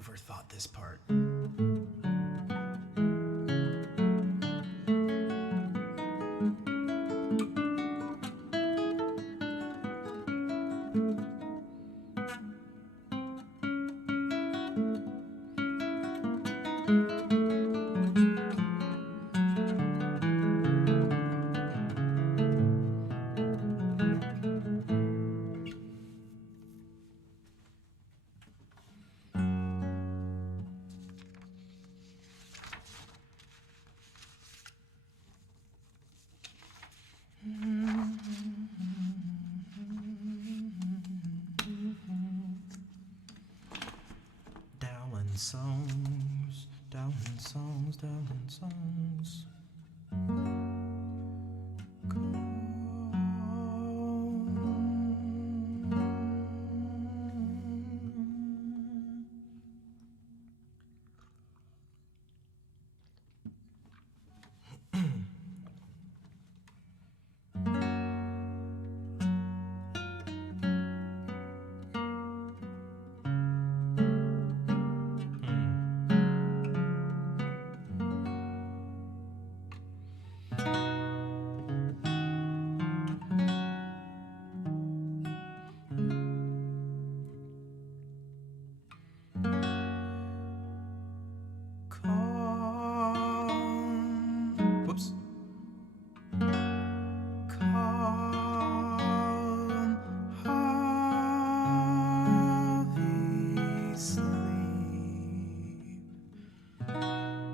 overthought this part. Dowling songs, dowling songs, dowling songs. Whoops. Calm, heavy sleep.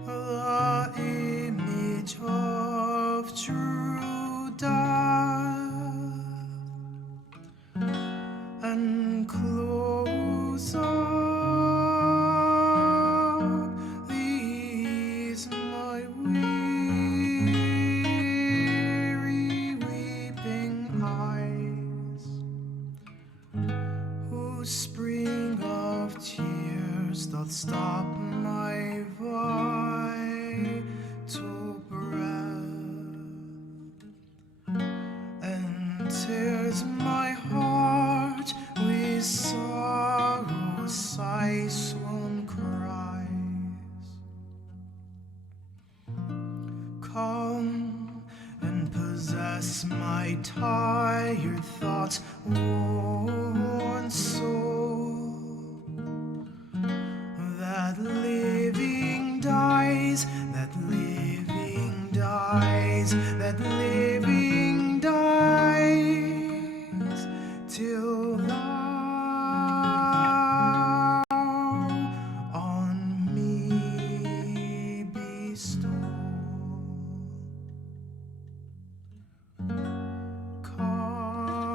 The image of true death, and close up these my weary weeping eyes, whose spring of tears doth stop my vital breath, and tears my heart with sorrow, sighs, swoon cries. Come and possess my tired thoughts, worn soul, that living dies, that living dies, that living dies, till thou on me bestow. Calm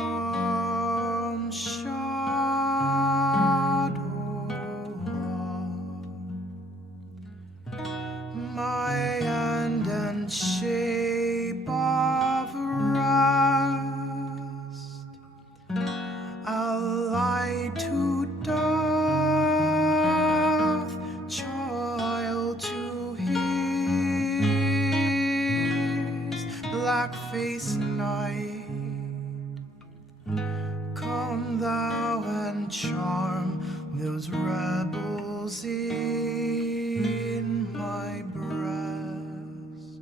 shadow of my hand and shape of rest, allied to death, child to his black-faced night. Come thou and charm those rebels in my breast,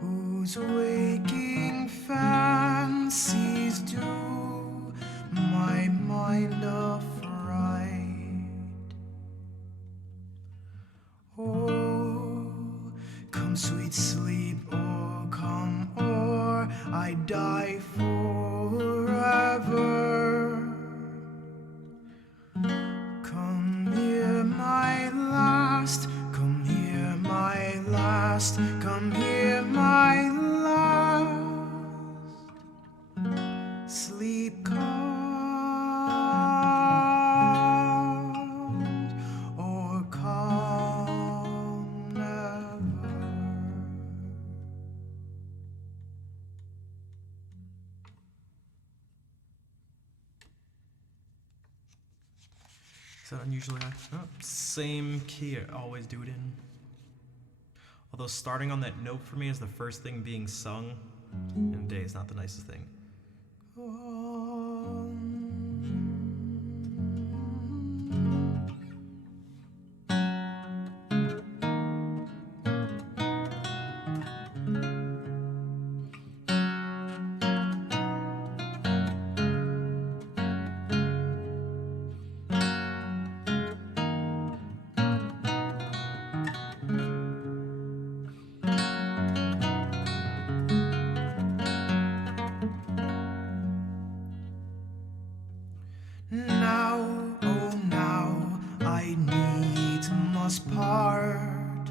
whose waking fancies do my mind affright. Oh, come sweet sleep, oh come, or I die forever. Come hear my last, come hear my last, come hear my last. Sleep calm, or calm never. Is that unusually high? Oh, same key I always do it in. Although starting on that note for me is the first thing being sung in a day is not the nicest thing. must part,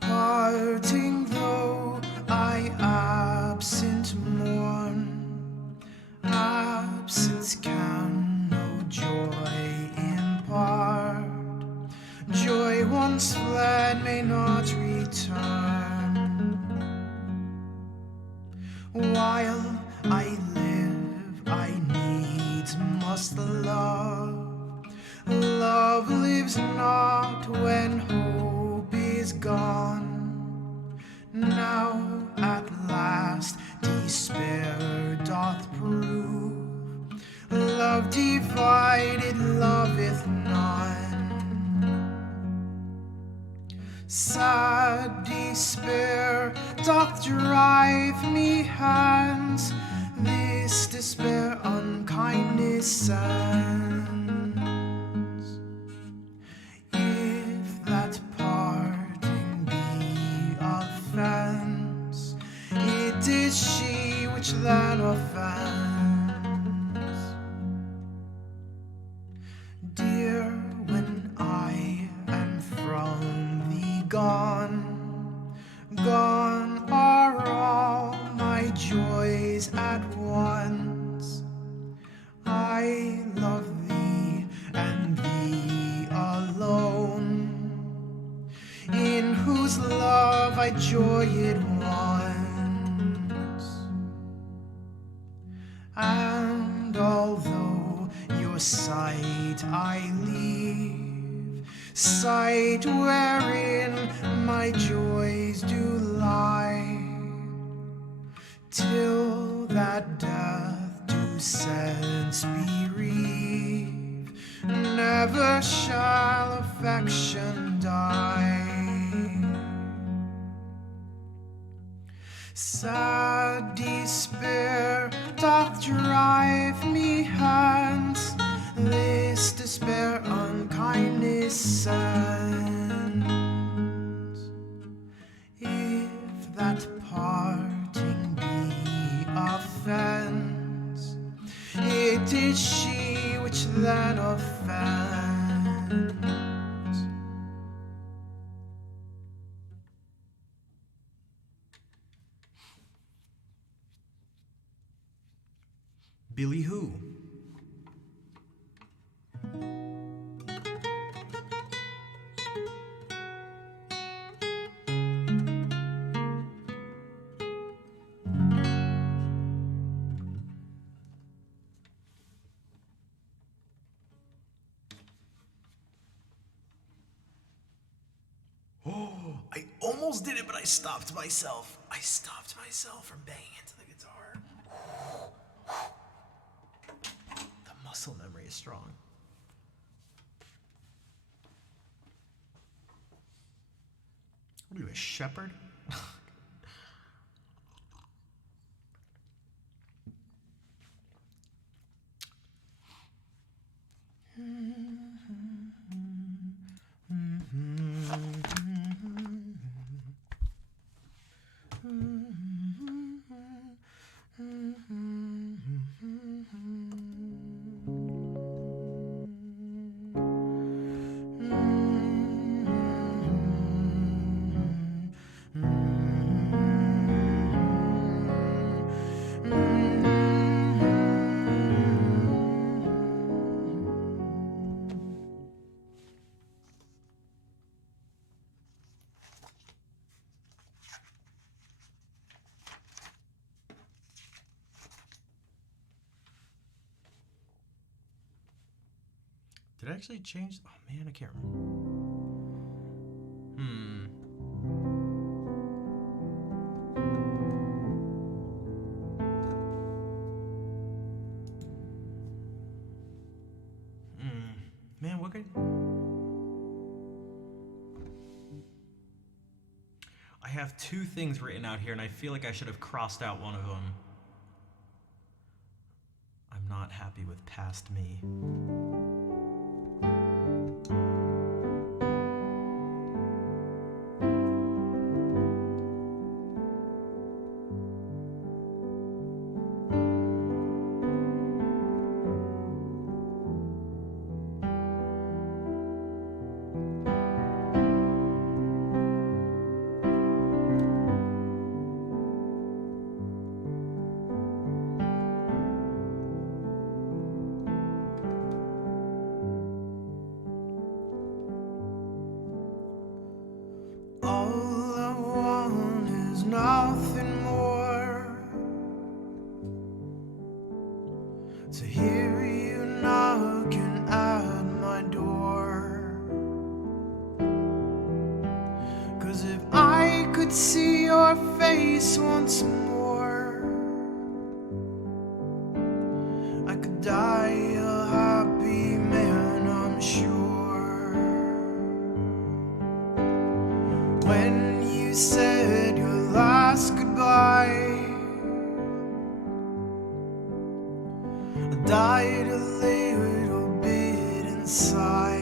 parting though I absent mourn. Absence can no joy impart. Joy once fled may not return. While I live, I needs must love. Love lives not when hope is gone. Now at last despair doth prove. Love divided loveth none. Sad despair doth drive me hence. This despair unkindness sends. If that parting be offense, it is she which then offends. Dear, when I am from thee gone, gone are all my joys at once. I love thee and thee alone, in whose love I joyed once. And although your sight I leave, sight wherein my joys do lie, till that death do sense bereave, never shall affection die. Sad despair doth drive me hence. This despair unkindness sends. If that parting be offense, it is she which then offends. Billy Who? Oh, I almost did it, but I stopped myself. I stopped myself from banging into the guitar. The muscle memory is strong. What are you, a shepherd? Did I actually change? Oh man, I can't remember. Man, what could... I have two things written out here, and I feel like I should have crossed out one of them. I'm not happy with past me. to hear you knocking at my door. 'Cause if I could see your face once more, I could die a happy man, I'm sure. When you said your last goodbye, I died a little bit inside,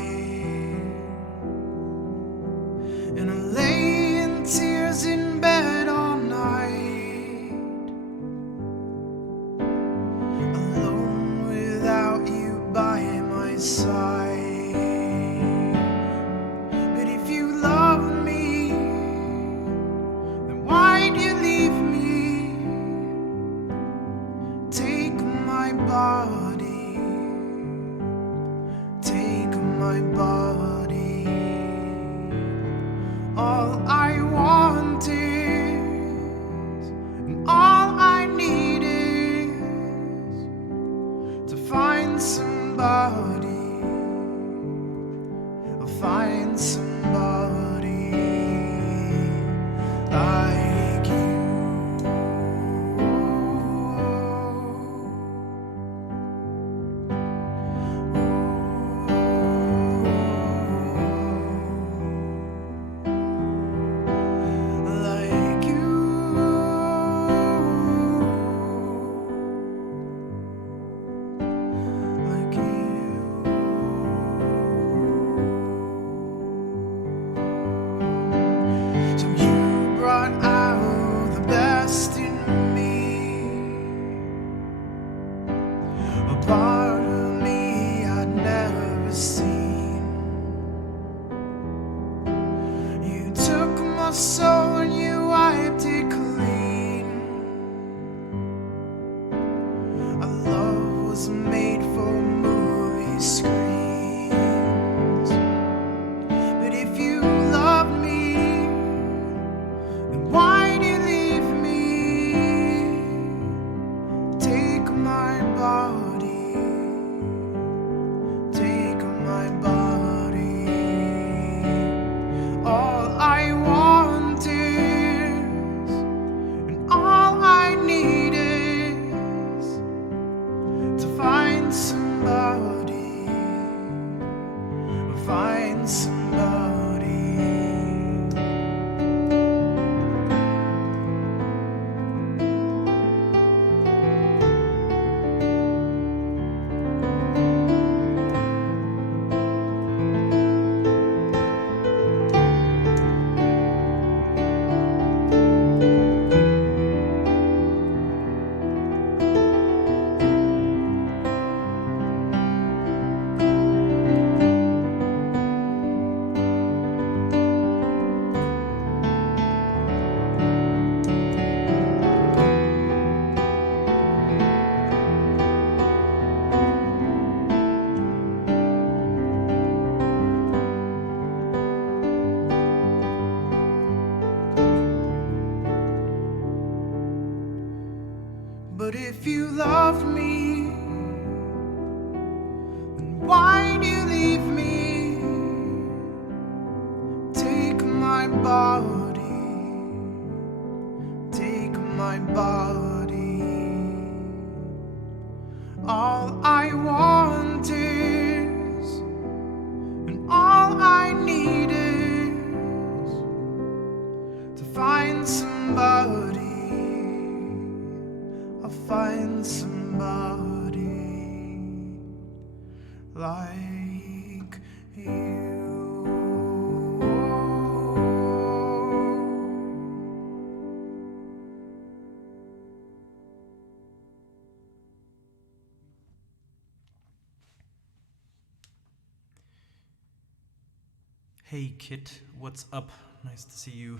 and I lay in tears in bed all night, alone without you by my side. But if you love me, then why'd you leave me? Take my body, take my body. All I want is, and all I need is to find somebody. I'll find somebody like you. Like you. Like you. So you brought out the best in me, a part of me I'd never seen. You took my soul and you wiped it clean. Our love was made for movie screens. But if you love me, then why do you leave me? Take my body, take my body. All I want is, and all I need is to find somebody, find somebody. But if you love me, then why do you leave me? Take my body, take my body. All I want is, and all I need is to find somebody. I'll find somebody like you. Hey, Kit, what's up? Nice to see you.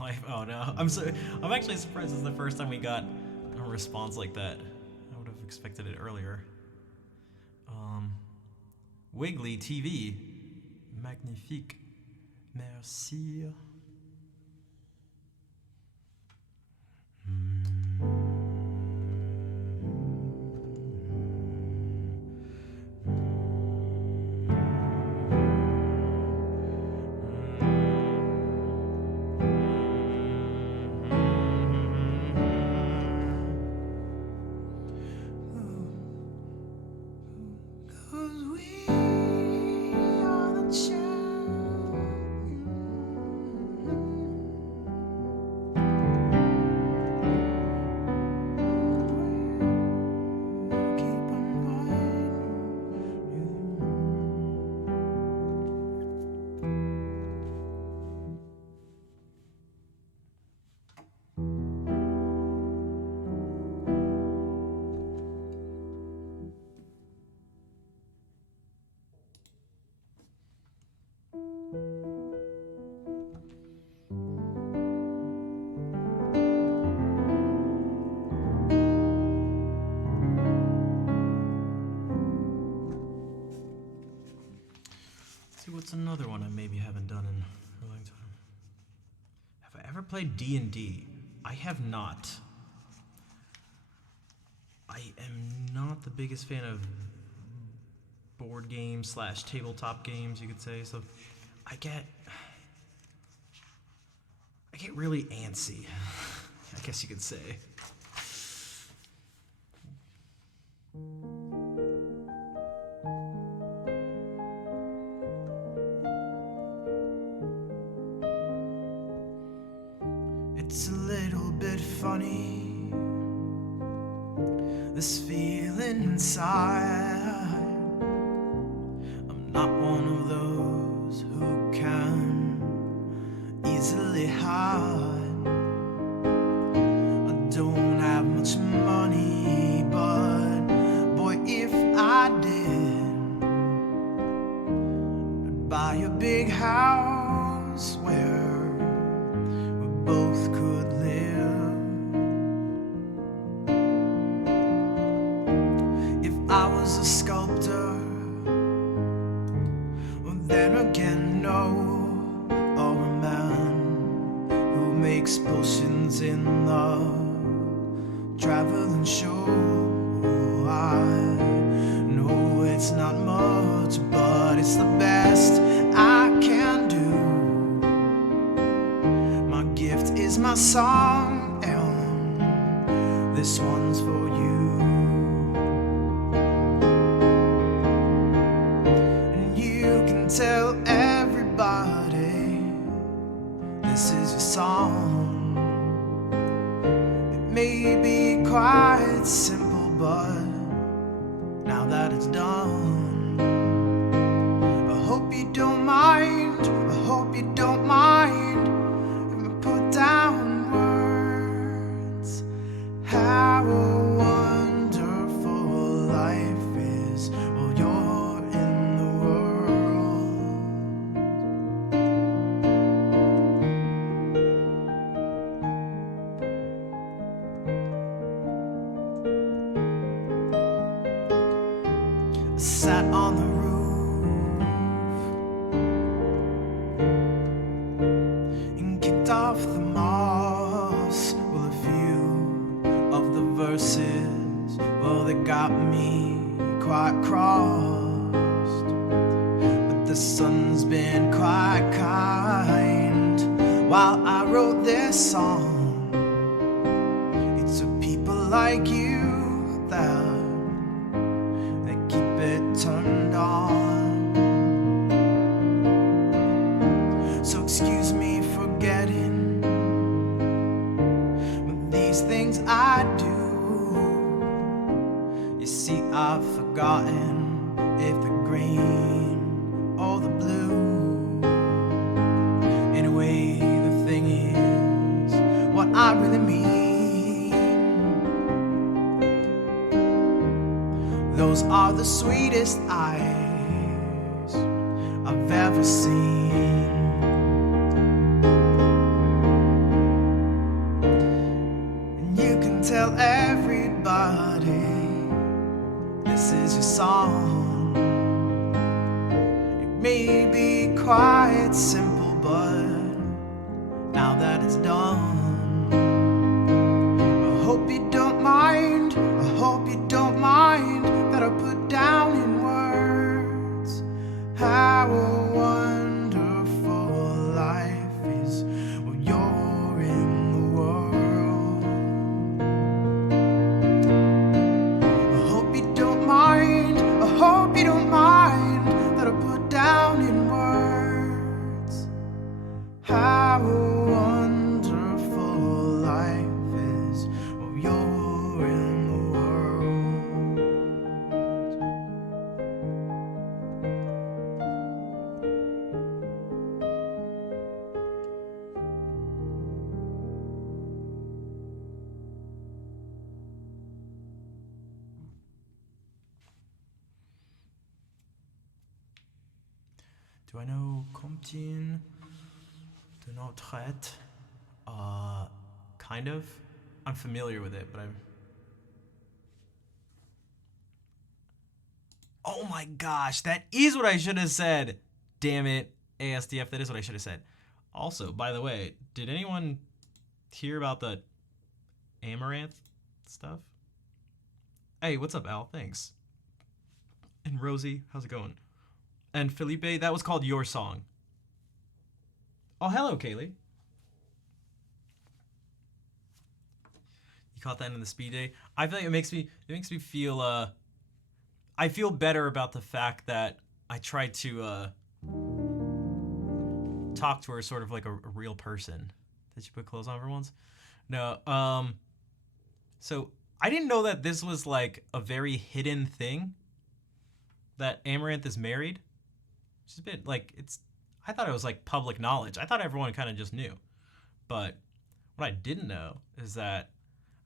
Life. Oh no. I'm actually surprised this is the first time we got a response like that. I would have expected it earlier. Wiggly TV. Magnifique. Merci. Cause we are the champions. Keep on fighting. Let's see what's another one I maybe haven't done in a long time. Have I ever played D&D? I have not. I am not the biggest fan of board games / tabletop games, you could say. So I get really antsy, I guess you could say. It's a little bit funny, this feeling inside. I'm not one of those who can easily hide. I don't have much money, but boy, if I did, I'd buy a big house where we both could live. If I was a sculptor, well, then again, no. Or a man who makes potions in the traveling show. I know it's not much, but it's the best I can do. My gift is my song, and this one's for you. And you can tell everybody this is your song. It may be quite simple, but now that it's done, I hope you don't mind. I hope you don't mind if I put down words how wonderful life is while you're in the world. I sat on the roof and kicked off the moss. Well, a few of the verses, well, they got me quite crossed. But the sun's been quite kind while I wrote this song. It's for people like you that keep it turned on. So excuse me for getting with these things I do. You see, I've forgotten if the green or the blue. Anyway, the thing is what I really mean. Those are the sweetest eyes I've ever seen. may be quite simple, but now that it's done, I hope you don't mind, I hope you don't mind that I put down in words how wonderful life is when you're in the world. I hope you don't mind, I hope you don't mind that I put down in words how wonderful life is when you're in the world. Do I know Comptine de Notre? Kind of. I'm familiar with it, but I'm... Oh my gosh, that is what I should have said. Damn it, ASDF, that is what I should have said. Also, by the way, did anyone hear about the Amaranth stuff? Hey, what's up, Al? Thanks. And Rosie, how's it going? And Felipe, that was called Your Song. Oh, hello, Kaylee. You caught that in the speed day. I feel like it makes me feel I feel better about the fact that I tried to talk to her sort of like a real person. Did you put clothes on for once? No. So I didn't know that this was like a very hidden thing. That Amaranth is married. She's a bit like I thought it was like public knowledge. I thought everyone kind of just knew. But what I didn't know is that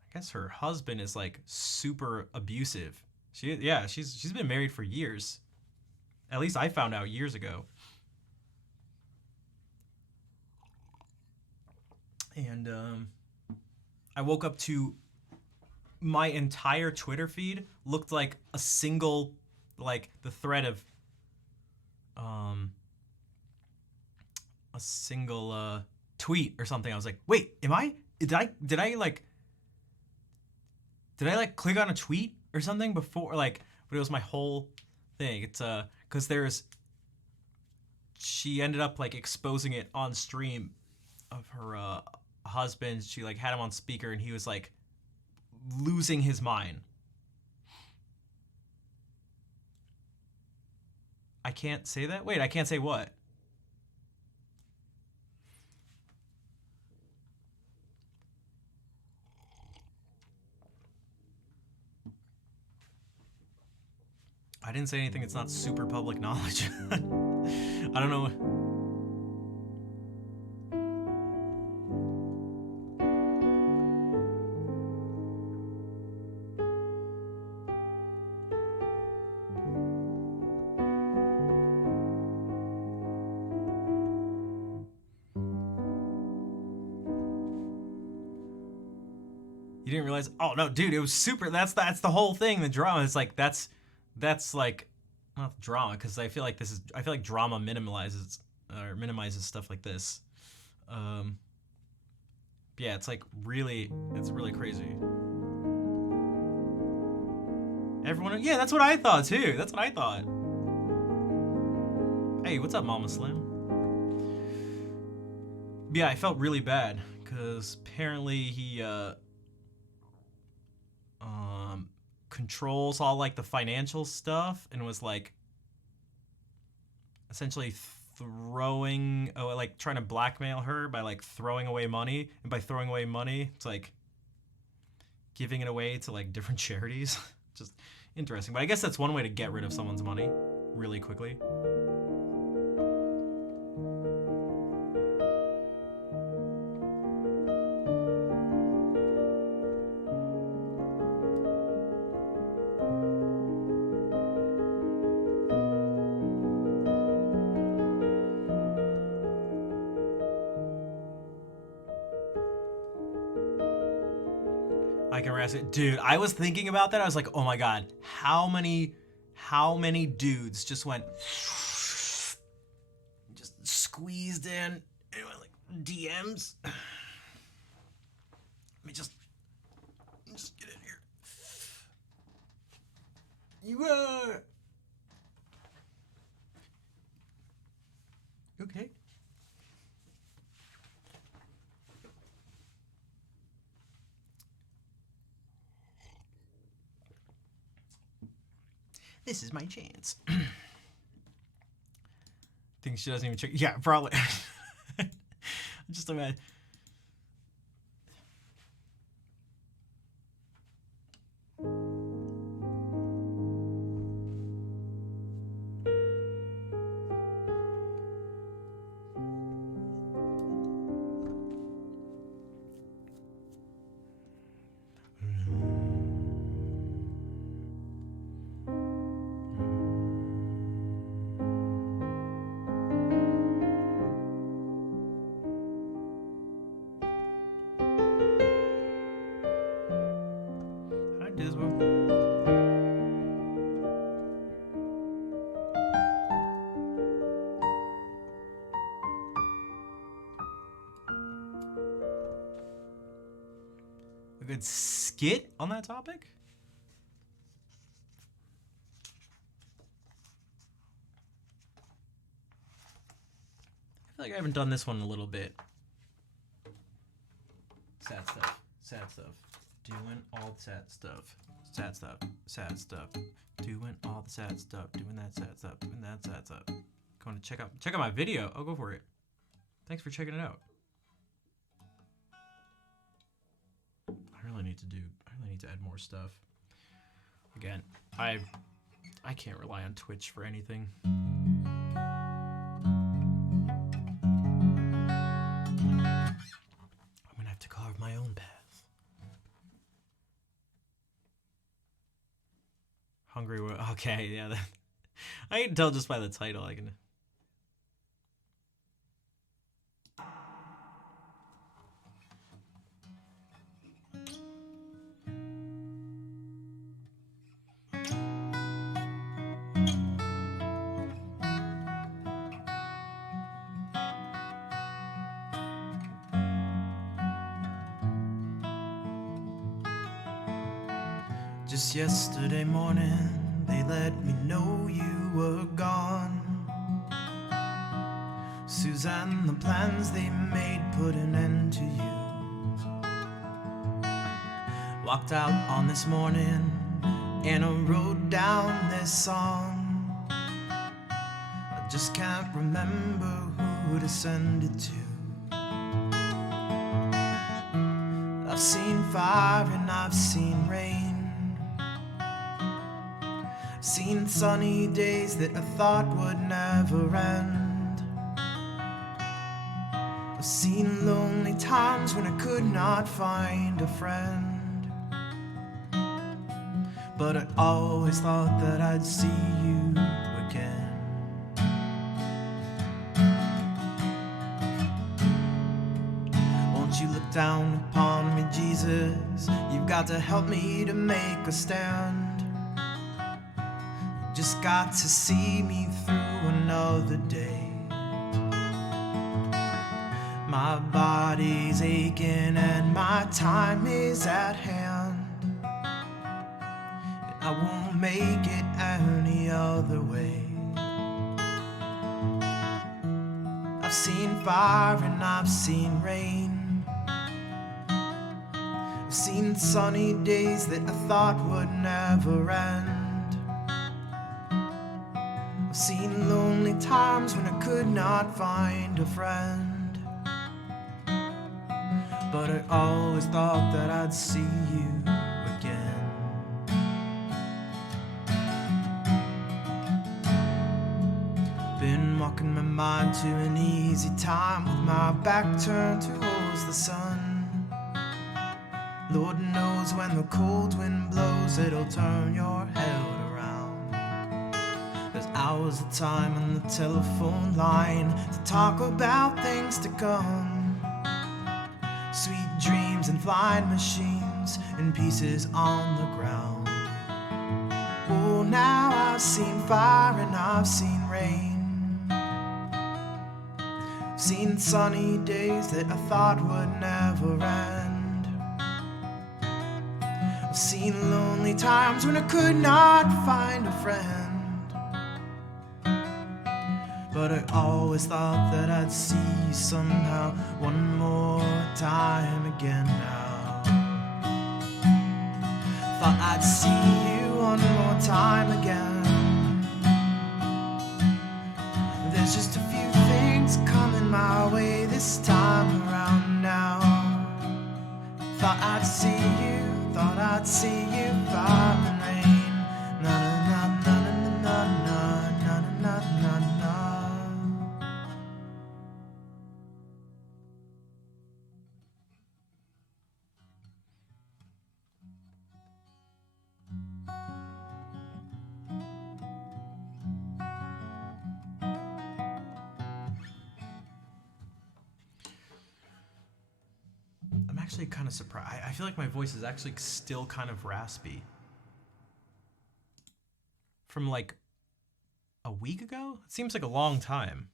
I guess her husband is like super abusive. She's been married for years. At least I found out years ago. And I woke up to my entire Twitter feed looked like a single, like the thread of a single tweet or something. I was like, wait, did I click on a tweet or something before, like, but it was my whole thing. It's because she ended up like exposing it on stream of her husband. She like had him on speaker and he was like losing his mind. I can't say that? Wait, I can't say what? I didn't say anything. It's not super public knowledge. I don't know. You didn't realize? Oh no, dude, it was super. That's the whole thing. The drama is like that's like not drama because I feel like drama minimizes stuff like this. Yeah, it's really crazy. Everyone, yeah, that's what I thought too. That's what I thought. Hey, what's up, Mama Slim? Yeah, I felt really bad because apparently he controls all like the financial stuff and was like essentially trying to blackmail her by like throwing away money, and by throwing away money it's like giving it away to like different charities. Just interesting, but I guess that's one way to get rid of someone's money really quickly. I can harass it. Dude, I was thinking about that. I was like, oh my God, how many dudes just went squeezed in. Anyway, like DMs. Let me just get in here. You okay? This is my chance. Think she doesn't even check. Yeah, probably. Just imagine. Hi, Dismal. A good skit on that topic? I feel like I haven't done this one in a little bit. Sad stuff. Sad stuff. Doing all the sad stuff. Sad stuff. Sad stuff. Doing all the sad stuff. Doing that sad stuff. Doing that sad stuff. Going to check out my video. Oh, go for it. Thanks for checking it out. I really need to add more stuff. Again, I can't rely on Twitch for anything. I'm gonna have to carve my own path. Hungry. Okay, yeah. I can tell just by the title. I can. Just yesterday morning, they let me know you were gone. Suzanne, the plans they made put an end to you. Walked out on this morning and I wrote down this song. I just can't remember who to send it to. I've seen fire and I've seen rain. Seen sunny days that I thought would never end. I've seen lonely times when I could not find a friend. But I always thought that I'd see you again. Won't you look down upon me, Jesus? You've got to help me to make a stand. Just got to see me through another day. My body's aching and my time is at hand. And I won't make it any other way. I've seen fire and I've seen rain. I've seen sunny days that I thought would never end. I've seen lonely times when I could not find a friend. But I always thought that I'd see you again. Been walking my mind to an easy time with my back turned towards the sun. Lord knows when the cold wind blows, it'll turn your head around. There's hours of time on the telephone line to talk about things to come. Sweet dreams and flying machines and pieces on the ground. Oh, now I've seen fire and I've seen rain. Seen sunny days that I thought would never end. I've seen lonely times when I could not find a friend. But I always thought that I'd see you somehow one more time again now. Thought I'd see you one more time again. There's just a few things coming my way this time around now. Thought I'd see you, thought I'd see you by the rain. Na na na na na na na na na na. I'm actually kind of surprised. I feel like my voice is actually still kind of raspy. From like a week ago? It seems like a long time.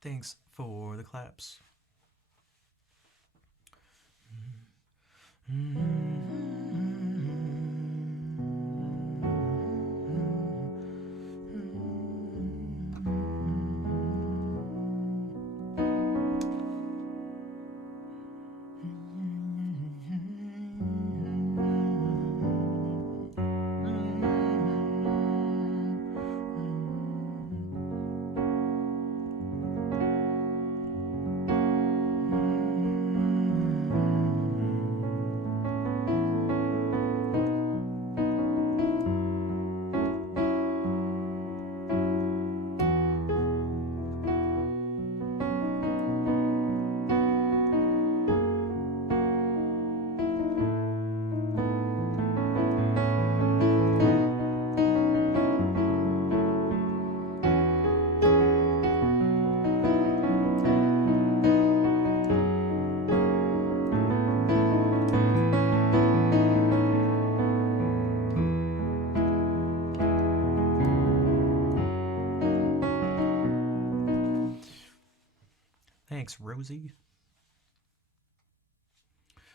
Thanks for the claps. Thanks, Rosie.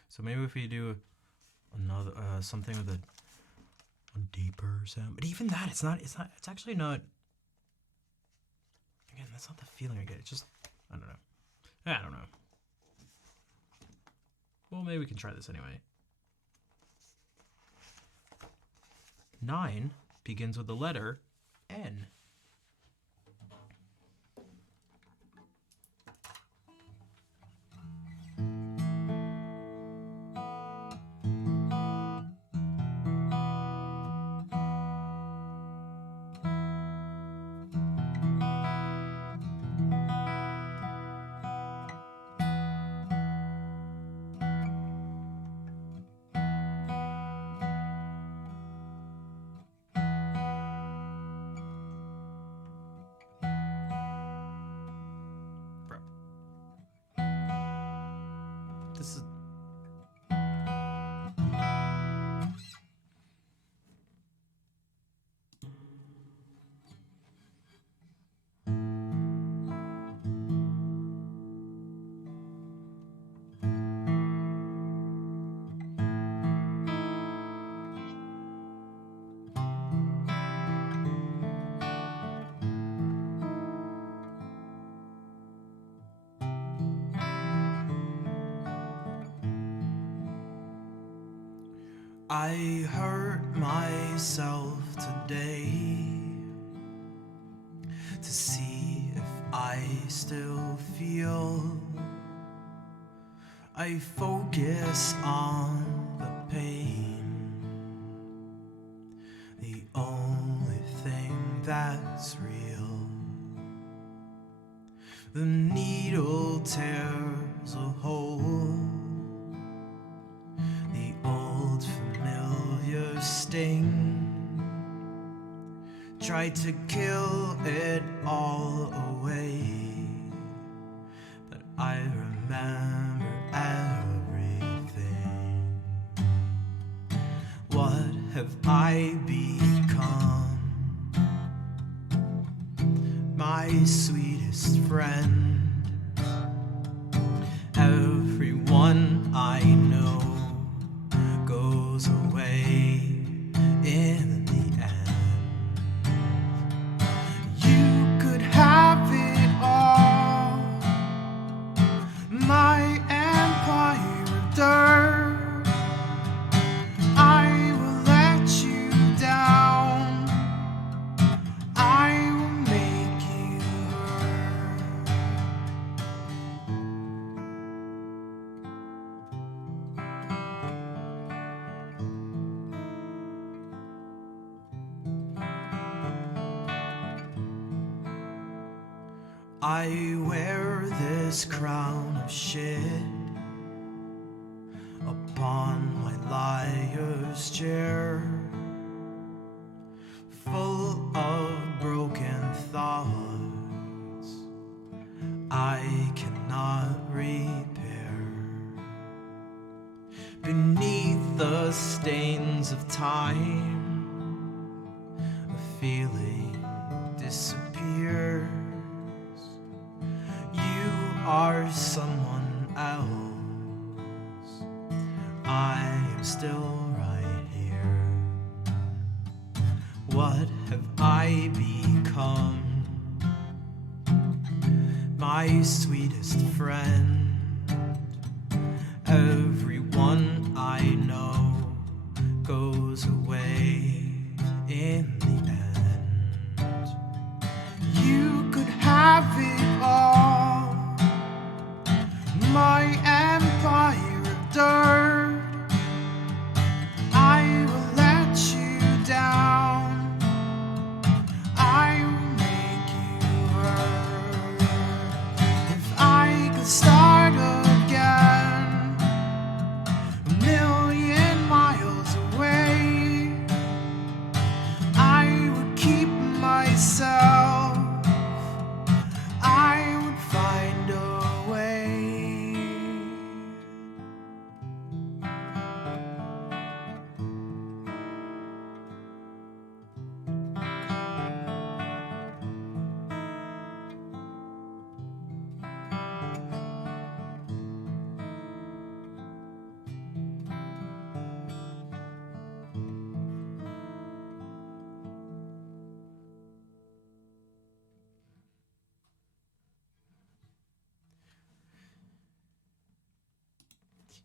So maybe if we do another something with a deeper sound, but even that, it's actually not. Again, that's not the feeling I get. It's just, I don't know. Well, maybe we can try this anyway. 9 begins with the letter N. This is. I hurt myself today to see if I still feel. I focus on the pain, the only thing that's real. The needle tears a hole, the old familiar sting. Tried to kill it all away, but I remember everything. What have I become? My sweetest friend. Everyone I know goes away in the end. You could have it all, my empire of dirt. I will let you down, I will make you hurt. I wear this crown of shit upon my liar's chair, full of broken thoughts I cannot repair. Beneath the stains of time, a feeling disappears. You are someone else, I am still right here. What have I become? My sweetest friend. Everyone I know goes away in the end. You could have it all, my empire of dirt. I will let you down, I will make you hurt. If I could start again, a million miles away, I would keep myself, I would find a way.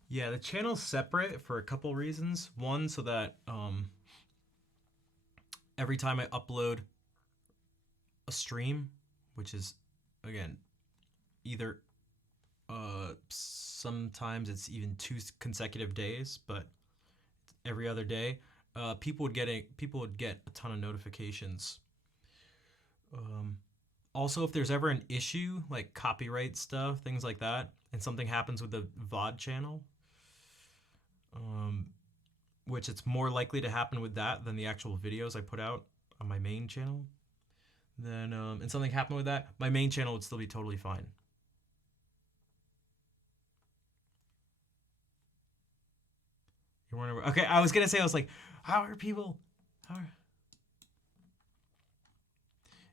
Yeah, the channel's separate for a couple reasons. One, so that every time I upload a stream, which is, again, either sometimes it's even 2 consecutive days, but every other day, people would get a ton of notifications. Also, if there's ever an issue, like copyright stuff, things like that, and something happens with the VOD channel, which it's more likely to happen with that than the actual videos I put out on my main channel, then, and something happened with that, my main channel would still be totally fine. You're wondering, okay, I was gonna say, I was like, how are people,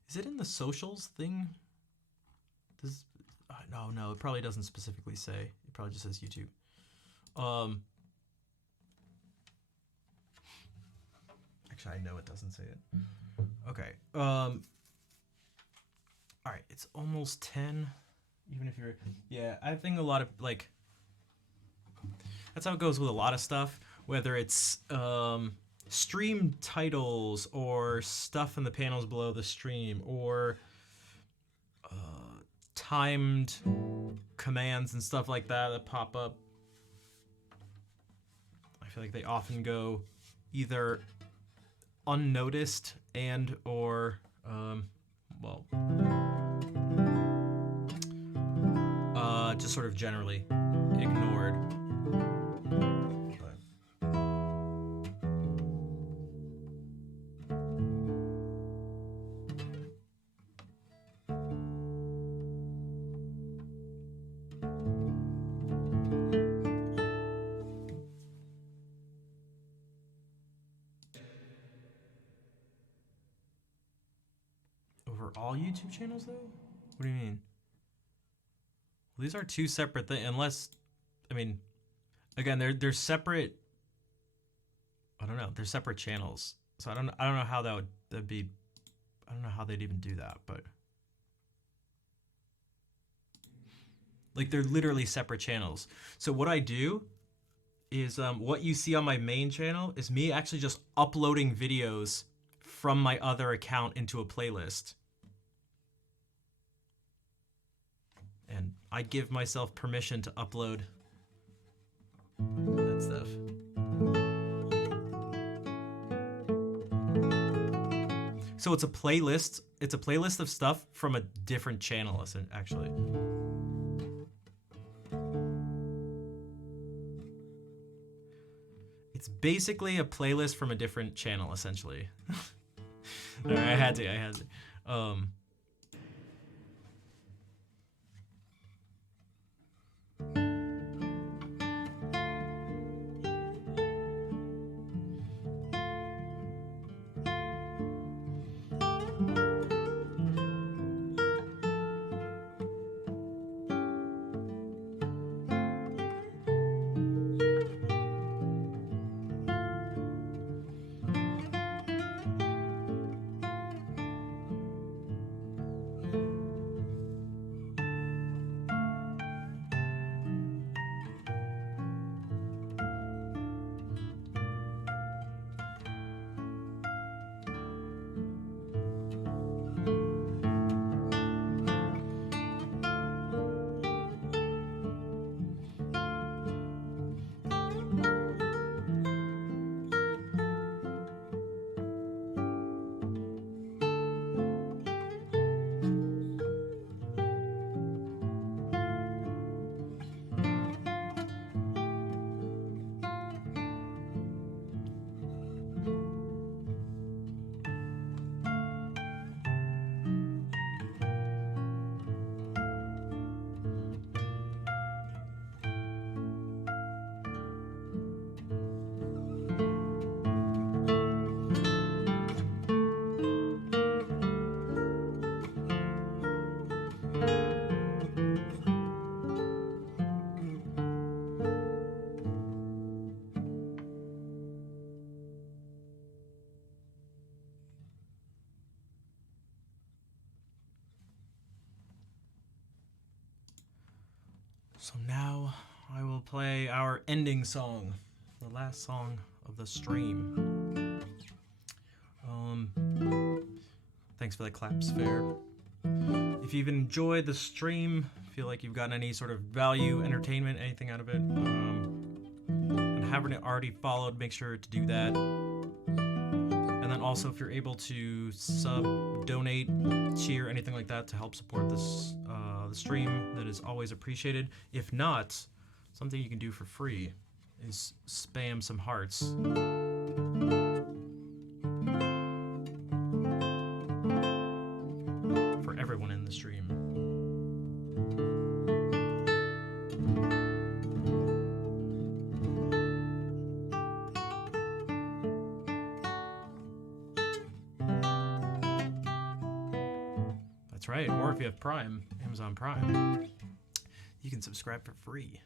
is it in the socials thing? Does, no, it probably doesn't specifically say. It probably just says YouTube. Actually, I know it doesn't say it. Okay. All right, it's almost 10. Even if you're, yeah, I think a lot of, like, that's how it goes with a lot of stuff, whether it's stream titles or stuff in the panels below the stream, or timed commands and stuff like that that pop up. I feel like they often go either unnoticed and or just sort of generally ignored. For all YouTube channels, though? What do you mean? Well, these are two separate things, unless, I mean, again, they're separate. I don't know. They're separate channels, so I don't know how that'd be. I don't know how they'd even do that, but like they're literally separate channels. So what I do is what you see on my main channel is me actually just uploading videos from my other account into a playlist. And I give myself permission to upload that stuff. So it's a playlist. It's a playlist of stuff from a different channel, actually. It's basically a playlist from a different channel, essentially. All right, I had to. So now I will play our ending song, the last song of the stream. Thanks for the claps, Fair. If you've enjoyed the stream, feel like you've gotten any sort of value, entertainment, anything out of it, and haven't already followed, make sure to do that. And then also, if you're able to sub, donate, cheer, anything like that to help support this the stream, that is always appreciated. If not, something you can do for free is spam some hearts. For everyone in the stream. That's right, or if you have Prime, Amazon Prime, you can subscribe for free.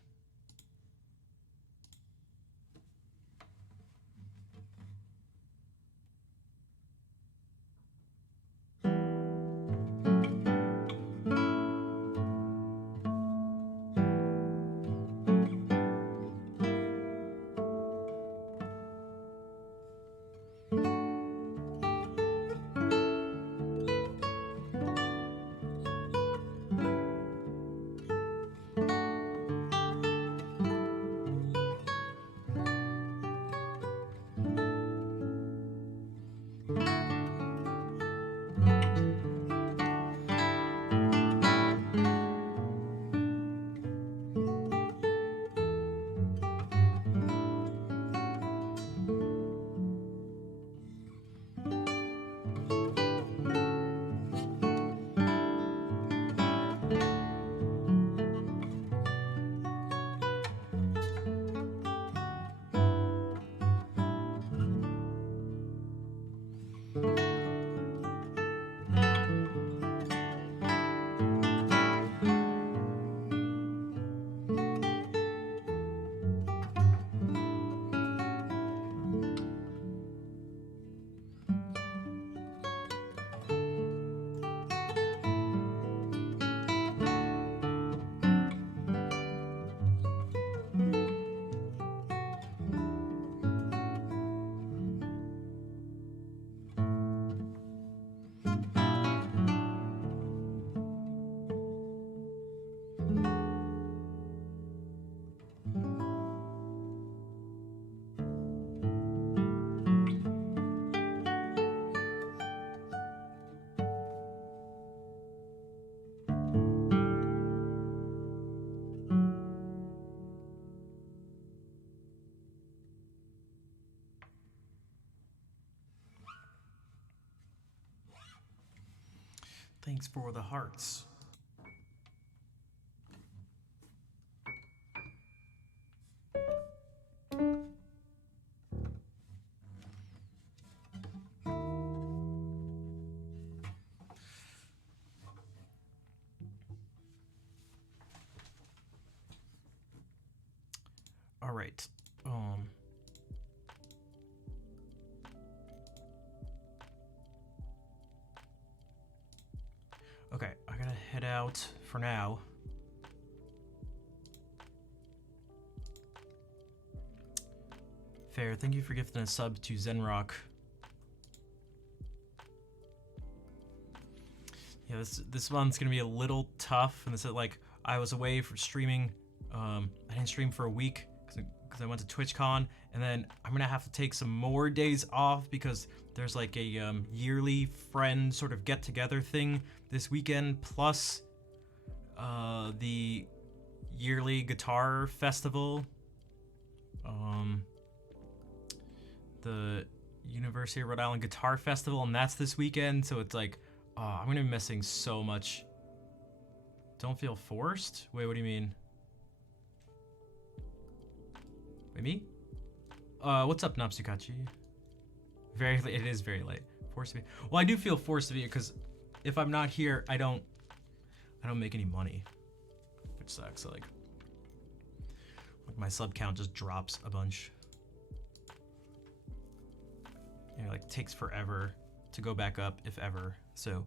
Thanks for the hearts. All right. Okay, I gotta head out for now. Fair, thank you for gifting a sub to Zenrock. Yeah, this month's gonna be a little tough, and this is like I was away for streaming. I didn't stream for a week because I went to TwitchCon, and then I'm gonna have to take some more days off because there's like a yearly friend sort of get-together thing this weekend, plus the yearly guitar festival. The University of Rhode Island Guitar Festival, and that's this weekend, so it's like, I'm gonna be missing so much. Don't feel forced? Wait, what do you mean? Wait, me? What's up, Napsukachi? Very late. It is very late. Forced to be. Well, I do feel forced to be because if I'm not here, I don't make any money, which sucks. Like my sub count just drops a bunch. You know, like takes forever to go back up, if ever. So,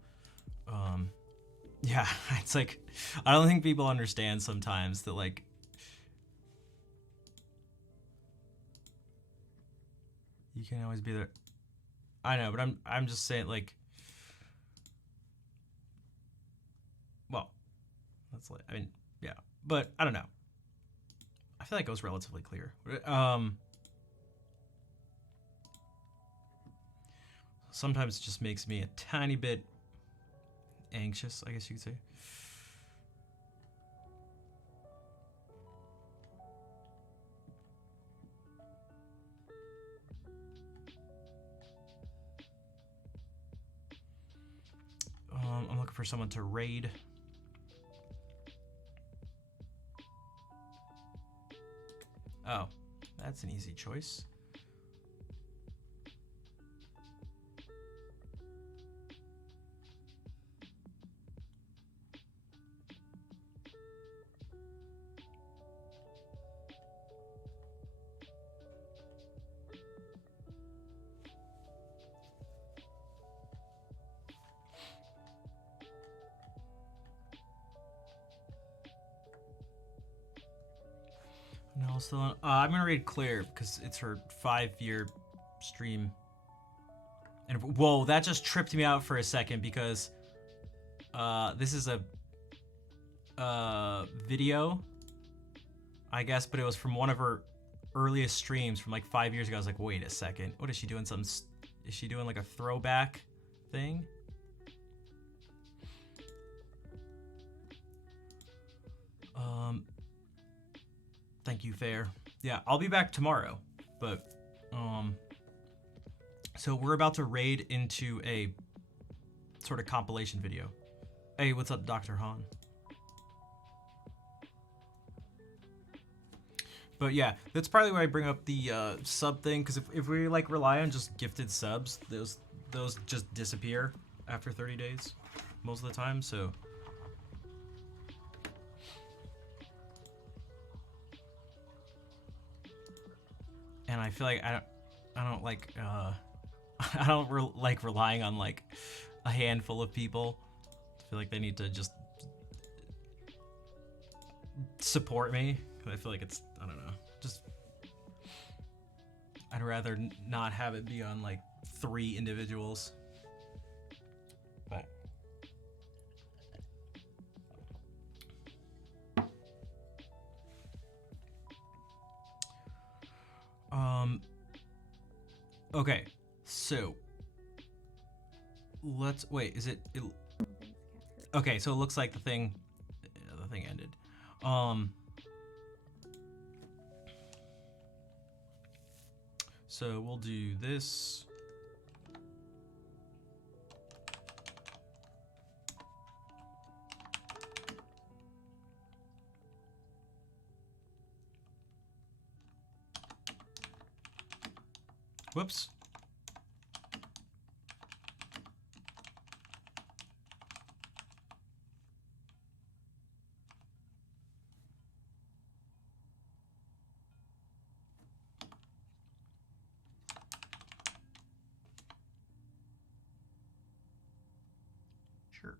yeah, it's like I don't think people understand sometimes that like. You can't always be there. I know, but I'm just saying, like, well, that's like, I mean, yeah, but I don't know. I feel like it was relatively clear. Sometimes it just makes me a tiny bit anxious, I guess you could say. I'm looking for someone to raid. Oh, that's an easy choice. No, still I'm gonna raid Claire because it's her 5-year stream. And whoa, that just tripped me out for a second because this is a video, I guess, but it was from one of her earliest streams from like 5 years ago. I was like, wait a second, what is she doing? Is she doing like a throwback thing? Thank you, Fair. Yeah, I'll be back tomorrow, but so we're about to raid into a sort of compilation video. Hey, what's up, Dr. Han? But yeah, that's probably why I bring up the sub thing, because if we like rely on just gifted subs, those just disappear after 30 days most of the time, so. And I feel like I don't like I don't like relying on like a handful of people. I feel like they need to just support me. I feel like it's, I don't know, just I'd rather not have it be on like 3 individuals. But okay, so let's wait. Is it? Okay, so it looks like the thing ended. So we'll do this. Whoops. Sure.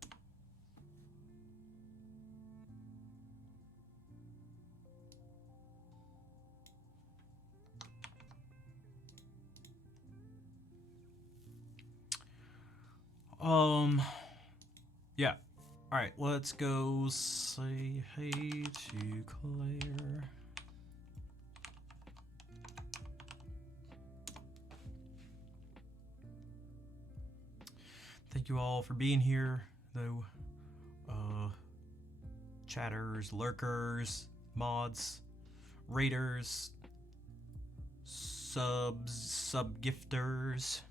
Yeah. All right, let's go say hey to Claire. Thank you all for being here, though. Chatters, lurkers, mods, raiders, subs, sub-gifters,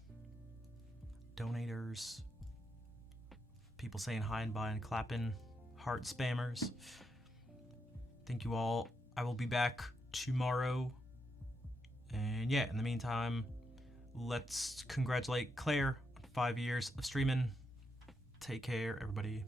donators, people saying hi and bye and clapping, heart spammers. Thank you all. I will be back tomorrow. And yeah, in the meantime, let's congratulate Claire on 5 years of streaming. Take care, everybody.